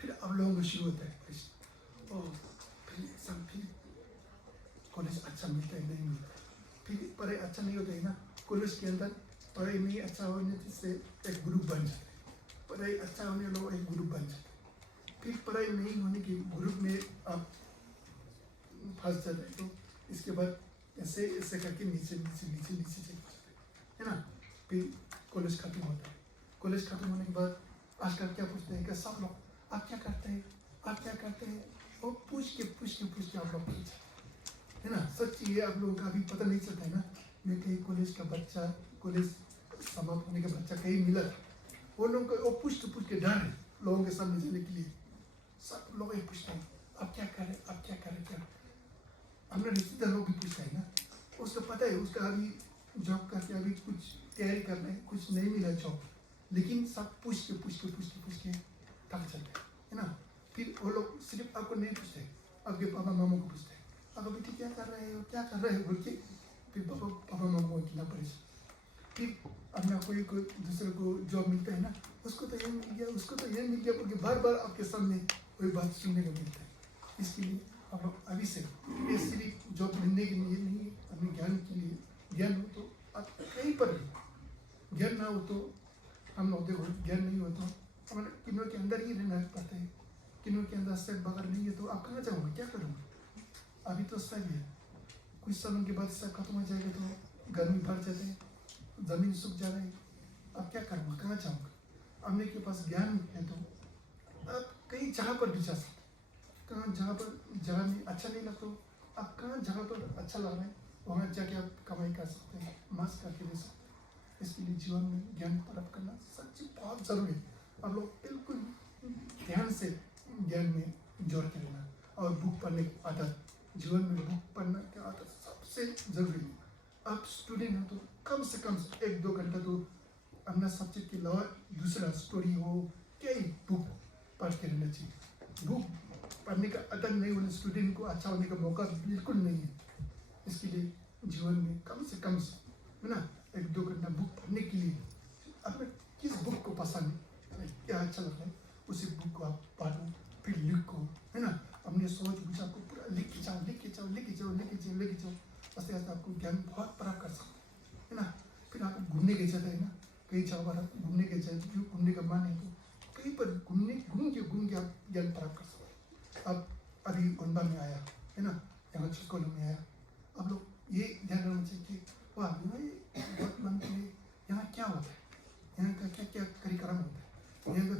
फिर अब लोगों को शुरू होता है और फिर कॉलेज अच्छा मिलता है नहीं मिलता, फिर पढ़ाई अच्छा नहीं होता है ना। कॉलेज के अंदर पढ़ाई नहीं अच्छा होने से एक ग्रुप बन जाता है, पढ़ाई अच्छा होने लोग एक ग्रुप बन जाते हैं, फिर पढ़ाई नहीं होने के ग्रुप में आप फंस जाते हैं। तो इसके बाद ऐसे ऐसे करके नीचे नीचे नीचे नीचे चले जाते हैं ना। फिर कॉलेज खत्म होता है, कॉलेज खत्म होने के बाद आजकल क्या पूछते हैं कि सब लोग आप क्या करते हैं, आप क्या करते हैं, और पूछ के आप लोग है ना। सच्ची ये आप लोगों का अभी पता नहीं चलता है ना। मैं कहीं कॉलेज का बच्चा, कॉलेज समाप्त होने का बच्चा कहीं मिला था, वो लोगों को वो पूछ के डर है लोगों के सामने जाने के लिए। सब लोग ये पूछते हैं आप क्या कर रहे हैं, आप क्या कर रहे हैं, क्या हमने रिश्तेदार लोग भी पूछता है ना। उसको पता है उसका अभी जॉब करके अभी कुछ तैयारी कर रहे हैं, कुछ नहीं मिला जॉब, लेकिन सब पूछ के थक जाते है ना। फिर वो लोग सिर्फ आपको नहीं पूछते, आपके पापा मामा को पूछते हैं आप बेटी क्या कर रहे हो, क्या कर रहे हो बोल के। फिर पापा मामा को इतना परेशान, फिर अपना कोई दूसरे को जॉब मिलता है ना, उसको तो ये मिल गया, उसको तो ये मिल गया बोल के बार बार आपके सामने कोई बात सुनने को मिलता है। इसके लिए आप लोग अभी से ये सिर्फ जॉब मिलने के लिए नहीं है, अपने ज्ञान के लिए। ज्ञान हो तो आप कहीं पर भी, ज्ञान ना हो तो हम लोग देखो ज्ञान नहीं हो तो हमारे किन्नों के अंदर ही रहना पड़ता है। किन्नों के अंदर से बगैर नहीं है तो आप कहाँ जाओगे, क्या करोगे। अभी तो सही है, कुछ समय के बाद सब खत्म हो जाएगा तो गर्मी बढ़ जाते हैं, ज़मीन सूख जा रही है, अब क्या करूँगा, कहाँ जाऊँगा। अपने के पास ज्ञान है तो आप कई जगह पर भी जा सकते, कहाँ जगह में अच्छा नहीं लगता आप कहाँ जगह पर अच्छा लग रहा है वहाँ जाके आप कमाई कर सकते हैं, मस्त करके दे सकते हैं। इसके लिए जीवन में ज्ञान प्राप्त करना सच्ची बहुत ज़रूरी है। आप लोग बिल्कुल ध्यान से ज्ञान में जोड़ के लेना, और बुक पढ़ने की आदत, जीवन में बुक पढ़ने की आदत सबसे ज़रूरी है। आप स्टूडेंट हो तो कम से कम 1-2 घंटा तो अपना सब्जेक्ट के अलावा दूसरा स्टोरी हो कई बुक पढ़ के रहना चाहिए। बुक पढ़ने का आदत नहीं होने स्टूडेंट को अच्छा होने का मौका बिल्कुल नहीं है। इसके लिए जीवन में कम से कम है ना 1-2 घंटा बुक पढ़ने के लिए अपने किस बुक को पसंद है, क्या अच्छा लगता है उसी बुक को आप पढ़ो, फिर लिखो है ना। अपने सोच विचार को पूरा लिख के जाओ, आस्ते आस्ते आपको ज्ञान बहुत प्राप्त कर सकते है ना। फिर आप घूमने के जाते हैं ना, कई जगह पर आप घूमने के जाते, क्यों घूमने का मन है तो कहीं पर घूम के आप ज्ञान प्राप्त कर सकते हैं। अब अभी गोंबा में आया है ना, यहाँ छुस्कोलो में आया, अब लोग ये ध्यान रखना चाहिए कि वाह बहुत मन के यहाँ क्या होता है, यहाँ का क्या क्या कार्यक्रम होता है, यहाँ का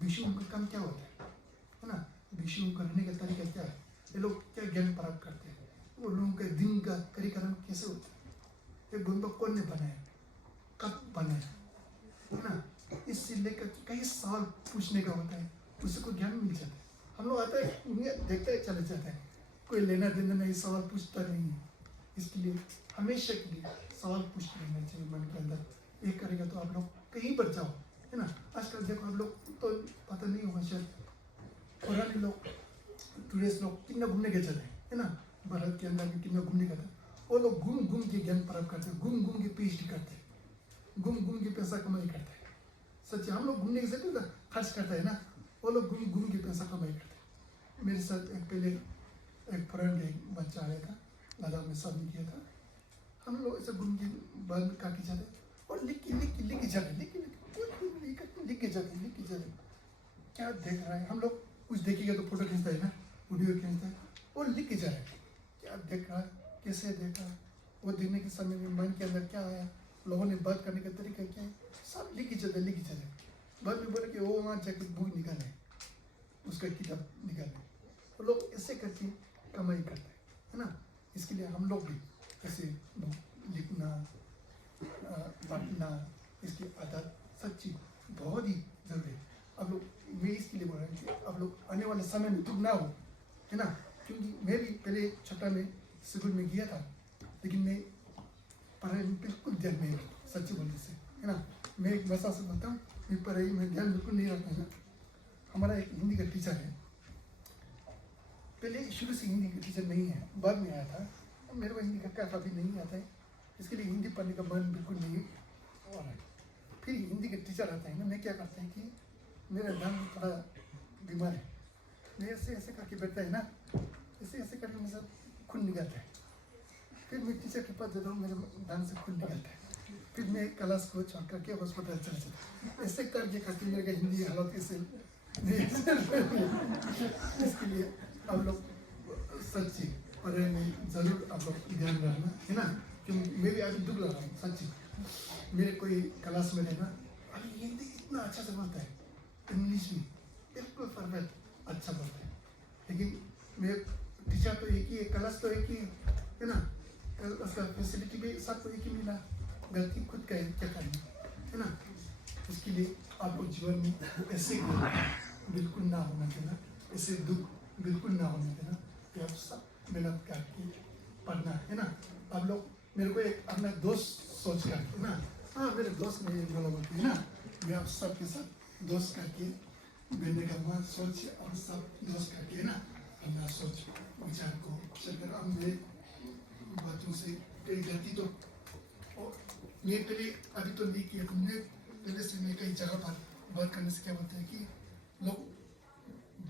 भिक्षु का काम क्या होता है ना, भिक्षु करने का तरीका क्या है, ये लोग क्या ज्ञान प्राप्त करते हैं, वो लोगों के दिन का कार्यक्रम कैसे होता है, ये गोंबा कौन ने बनाया, कब बनाया है ना। इससे लेकर कई सवाल पूछने का होता है, उससे को ज्ञान मिल जाता है। हम लोग आता है देखते हैं चले जाते हैं, कोई लेना देना नहीं, सवाल पूछता नहीं है। इसके लिए हमेशा के लिए सवाल पूछते रहना चाहिए मन के अंदर। ये करेगा तो आप लोग कहीं पर जाओ है ना। आजकल देखो हम लोग तो पता नहीं होगा शायद, पुराने लोग टूरिस्ट लोग कितना घूमने गए चले है ना, भारत के अंदर भी कितना घूमने गए थे। वो लोग घूम घूम के ज्ञान प्राप्त करते, घूम घूम के PhD करते, घूम घूम के पैसा कमाई करते। सच हम लोग घूमने से तो खर्च करते हैं ना, वो लोग घूम घूम के पैसा कमाई करते। मेरे साथ पहले एक फॉरेन का एक बच्चा आया था, लद्दाख में शादी किया था। हम लोग ऐसे घूम के बाल काटे जाते और लिख के जाते क्या देख रहा है। हम लोग कुछ देखेगा तो फोटो खींचता है ना, वीडियो खींचता है, और लिख के जा रहे हैं क्या देख रहा है, कैसे देखा, वो देखने के समय में मन के अंदर क्या आया, लोगों ने बात करने का तरीका क्या है, सब लिख के जाते। बाद में बोले कि वो वहाँ जाके बुक निकाले, उसका किताब निकाले। वो लोग ऐसे करके कमाई करते हैं ना। इसके लिए हम लोग भी ऐसे लिखना बांटना, इसकी आदत सच्ची बहुत ही जरूरी है। अब लोग मैं इसके लिए बोल रहा हूँ कि अब लोग आने वाले समय में दुख ना हो, है ना। क्योंकि मैं भी पहले छठा में स्कूल में गया था, लेकिन मैं पढ़ाई में बिल्कुल ध्यान नहीं, सच्ची बोलने से, है ना। मैं एक भाषा से बोलता हूँ, मैं पढ़ाई में ध्यान बिल्कुल नहीं रखता है। हमारा एक हिंदी का टीचर है, पहले शुरू से हिंदी का टीचर नहीं है, बाद में आया था। मेरे को हिंदी का काफ़ी नहीं आता है, इसके लिए हिंदी पढ़ने का मन बिल्कुल नहीं हो रहा है। फिर हिंदी के टीचर आता है ना, मैं क्या करता है कि मेरा दांत थोड़ा बीमार है, मैं ऐसे ऐसे करके बैठता है ना, ऐसे ऐसे करके मेरे साथ खून निकलता है। फिर मैं टीचर के पास जाता हूँ, मेरे दांत से खून निकलता है। फिर मैं क्लास को छोड़ करके हॉस्पिटल चले जाता, ऐसे करके मेरे हिंदी हालत ऐसे। इसके लिए आप लोग सच्ची पढ़ाई में जरूर आप लोग ध्यान रखना, है ना। क्योंकि मैं भी अभी दुख लगा हूँ सच्ची। मेरे कोई क्लास में रहना, अरे हिंदी इतना अच्छा से बोलता है, इंग्लिश भी बिल्कुल परफेक्ट अच्छा बोलता है, लेकिन मेरे टीचर तो एक ही है, क्लास तो एक ही है ना, उसका फैसिलिटी भी सबको एक ही मिला, गलती खुद का है, क्या करना है ना। इसके लिए आपको जीवन में ऐसे बिल्कुल ना होना देना, ऐसे दुख बिल्कुल ना होने देना, कि आप सब मेहनत करके पढ़ना, है ना। आप लोग मेरे को एक अपना दोस्त सोच करके ना, हाँ मेरे दोस्त ने बोला बोलते है ना, मैं आप सबके साथ दोस्त करके बैठने का मन सोच और सब दोस्त करके, है ना, अपना सोच विचार को शेयर। अब मेरे बच्चों से कई गलती तो मैं पहले अभी तो नहीं किया, तुमने पहले से मैं कई जगह पर बात करने से क्या बोलते हैं कि लोग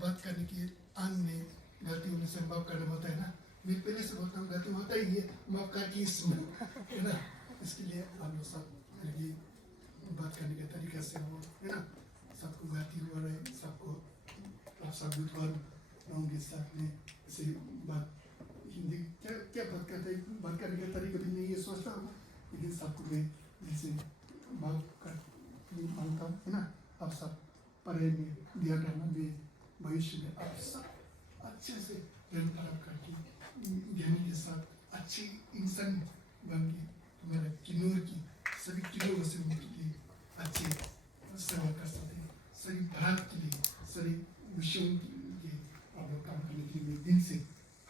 बात करने की आन में गलती होने से माफ करना होता है ना। मैं पहले से बोलता हूँ गलती होता ही है, माफ करके इसमें, है ना। इसके लिए हम लोग सब ये बात करने के तरीके से हो, है ना, सबको गलती हो रहा है, सबको सब बुधवार लोगों के साथ में ऐसे बात हिंदी क्या क्या बात करते हैं, बात करने का तरीका भी नहीं ये सोचता हूँ, लेकिन सबको मैं जैसे माफ कर मानता हूँ, है ना। आप सब पढ़ाई में ध्यान रखना, मैं भविष्य में आप सब अच्छे से ज्ञान प्राप्त करके ज्ञान के साथ अच्छी इंसान बन के तुम्हारे किन्नौर की सभी किन्नौर से के अच्छी सेवा कर सकते हैं, सभी भारत के लिए, सभी विषयों के लिए आप लोग काम करने के लिए दिन से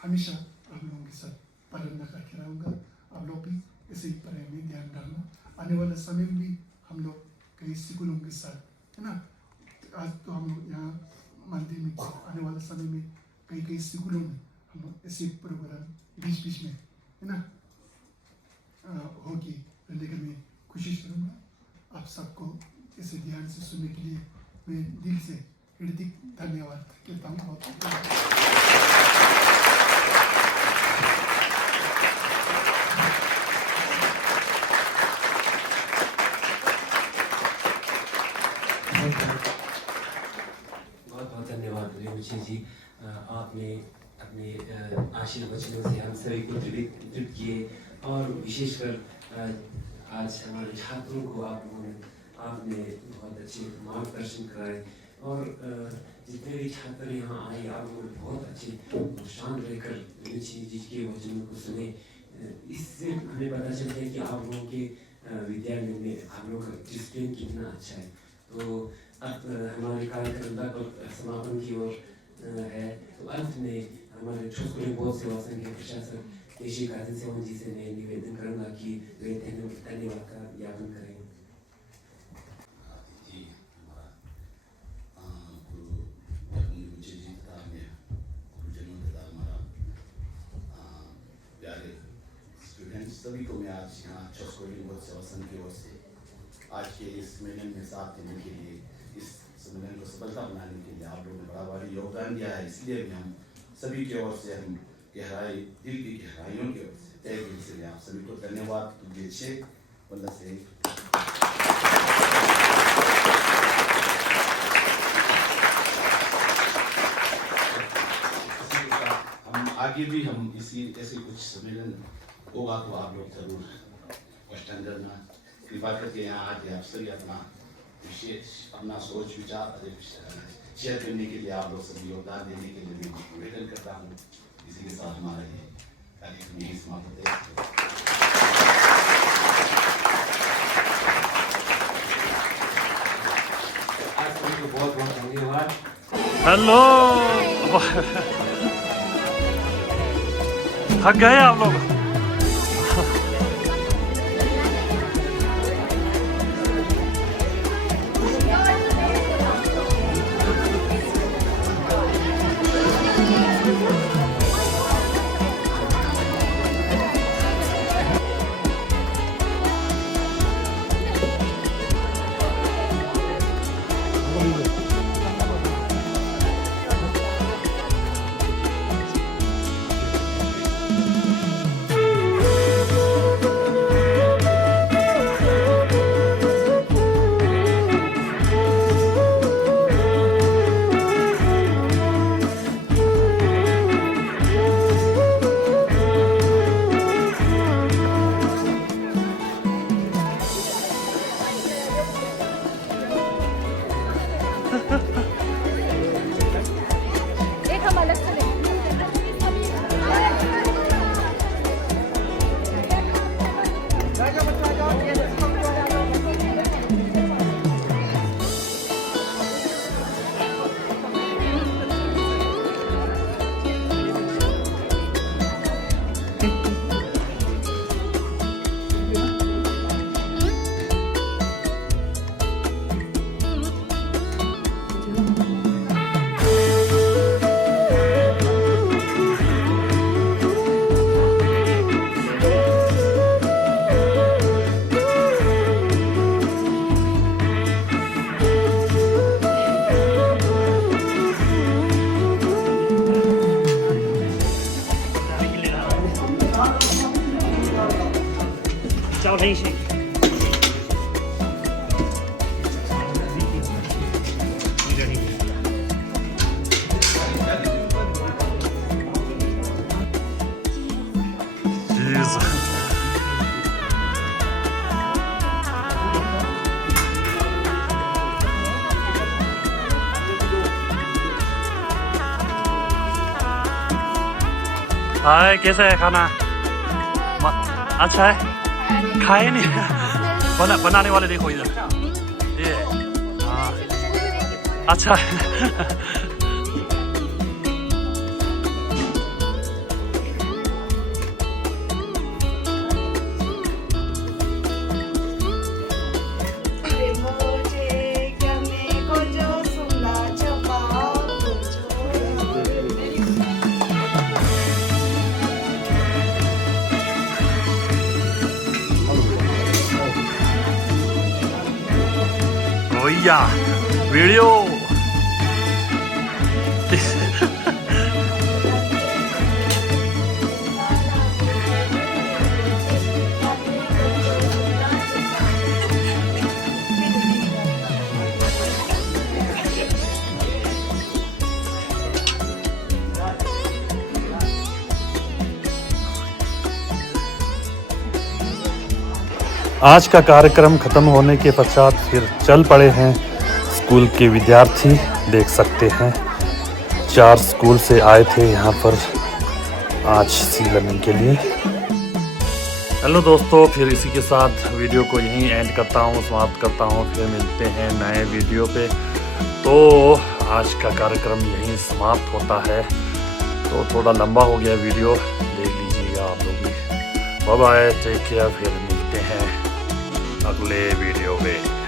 हमेशा आप लोगों के साथ प्रेरणा करके रहूँगा। आप लोग भी ऐसे ही पढ़ाई में ध्यान डालना, आने वाले समय में भी हम लोग कई स्कूलों के साथ, है ना। आज तो हम लोग यहाँ मंदिर में, आने वाले समय में कई स्कूलों में हम लोग ऐसे प्रोग्राम बीच में, है ना, होगी रहने की मैं कोशिश करूँगा। आप सबको ऐसे ध्यान से सुनने के लिए मैं दिल से हृदय धन्यवाद कहता हूँ। बहुत बहुत धन्यवाद रेणुची जी, आपने अपने आशीर्वचनों से हम सभी को तृप्त किए, और विशेषकर आज हमारे छात्रों को आपने बहुत अच्छे मार्गदर्शन कराए, और जितने भी छात्र यहाँ आए आप लोग बहुत अच्छे शांत रहकर रेणुची जी के वचनों को सुने। इससे हमें पता चलता है कि आप लोगों के विद्यालय में आप लोगों का डिसिप्लिन कितना अच्छा है। तो अब हमारे कार्यक्रम लगभग समापन की ओर है, तो अंत में हमारे छत्तीसगढ़ बौद्ध सेवा संघ के प्रशासक केशी काजन सेवन जी से मैं निवेदन करूंगा कि वे धन्यवाद का ज्ञापन करें। जी सभी को मैं आज यहाँ छुस्कोलिंग महोत्सव संघ की ओर से आज के इस सम्मेलन में साथ देने के लिए, इस सम्मेलन को सफलता बनाने के लिए आप लोगों ने बड़ा भारी योगदान दिया है। इसलिए भी हम सभी की ओर से हम दिल की गहराइयों की ओर से तहे दिल से आप सभी को धन्यवाद दीजिए। वंदन से आगे भी हम इसी ऐसे कुछ सम्मेलन होगा तो आप लोग जरूर क्वेश्चन करना, कृपा करके यहाँ आके आप सभी अपना विशेष अपना सोच विचार शेयर करने के लिए आप लोग सभी योगदान देने के लिए मैं निवेदन करता हूँ। इसी के साथ हमारा ये कार्यक्रम यही समाप्त होता है। आज सभी को बहुत बहुत धन्यवाद। हेलो, थक गए आप लोग? हाय, कैसा है खाना? अच्छा है? खाए नहीं? बनाने वाले देखो इधर, ये हाँ अच्छा है। भैया वीडियो आज का कार्यक्रम खत्म होने के पश्चात फिर चल पड़े हैं स्कूल के विद्यार्थी, देख सकते हैं 4 स्कूल से आए थे यहाँ पर आज सी लर्निंग के लिए। हेलो दोस्तों, फिर इसी के साथ वीडियो को यहीं एंड करता हूँ, समाप्त करता हूँ। फिर मिलते हैं नए वीडियो पे। तो आज का कार्यक्रम यहीं समाप्त होता है। तो थोड़ा लंबा हो गया वीडियो, देख लीजिएगा आप लोग भी। Bye bye, take care. फिर मिलते हैं अगले वीडियो में।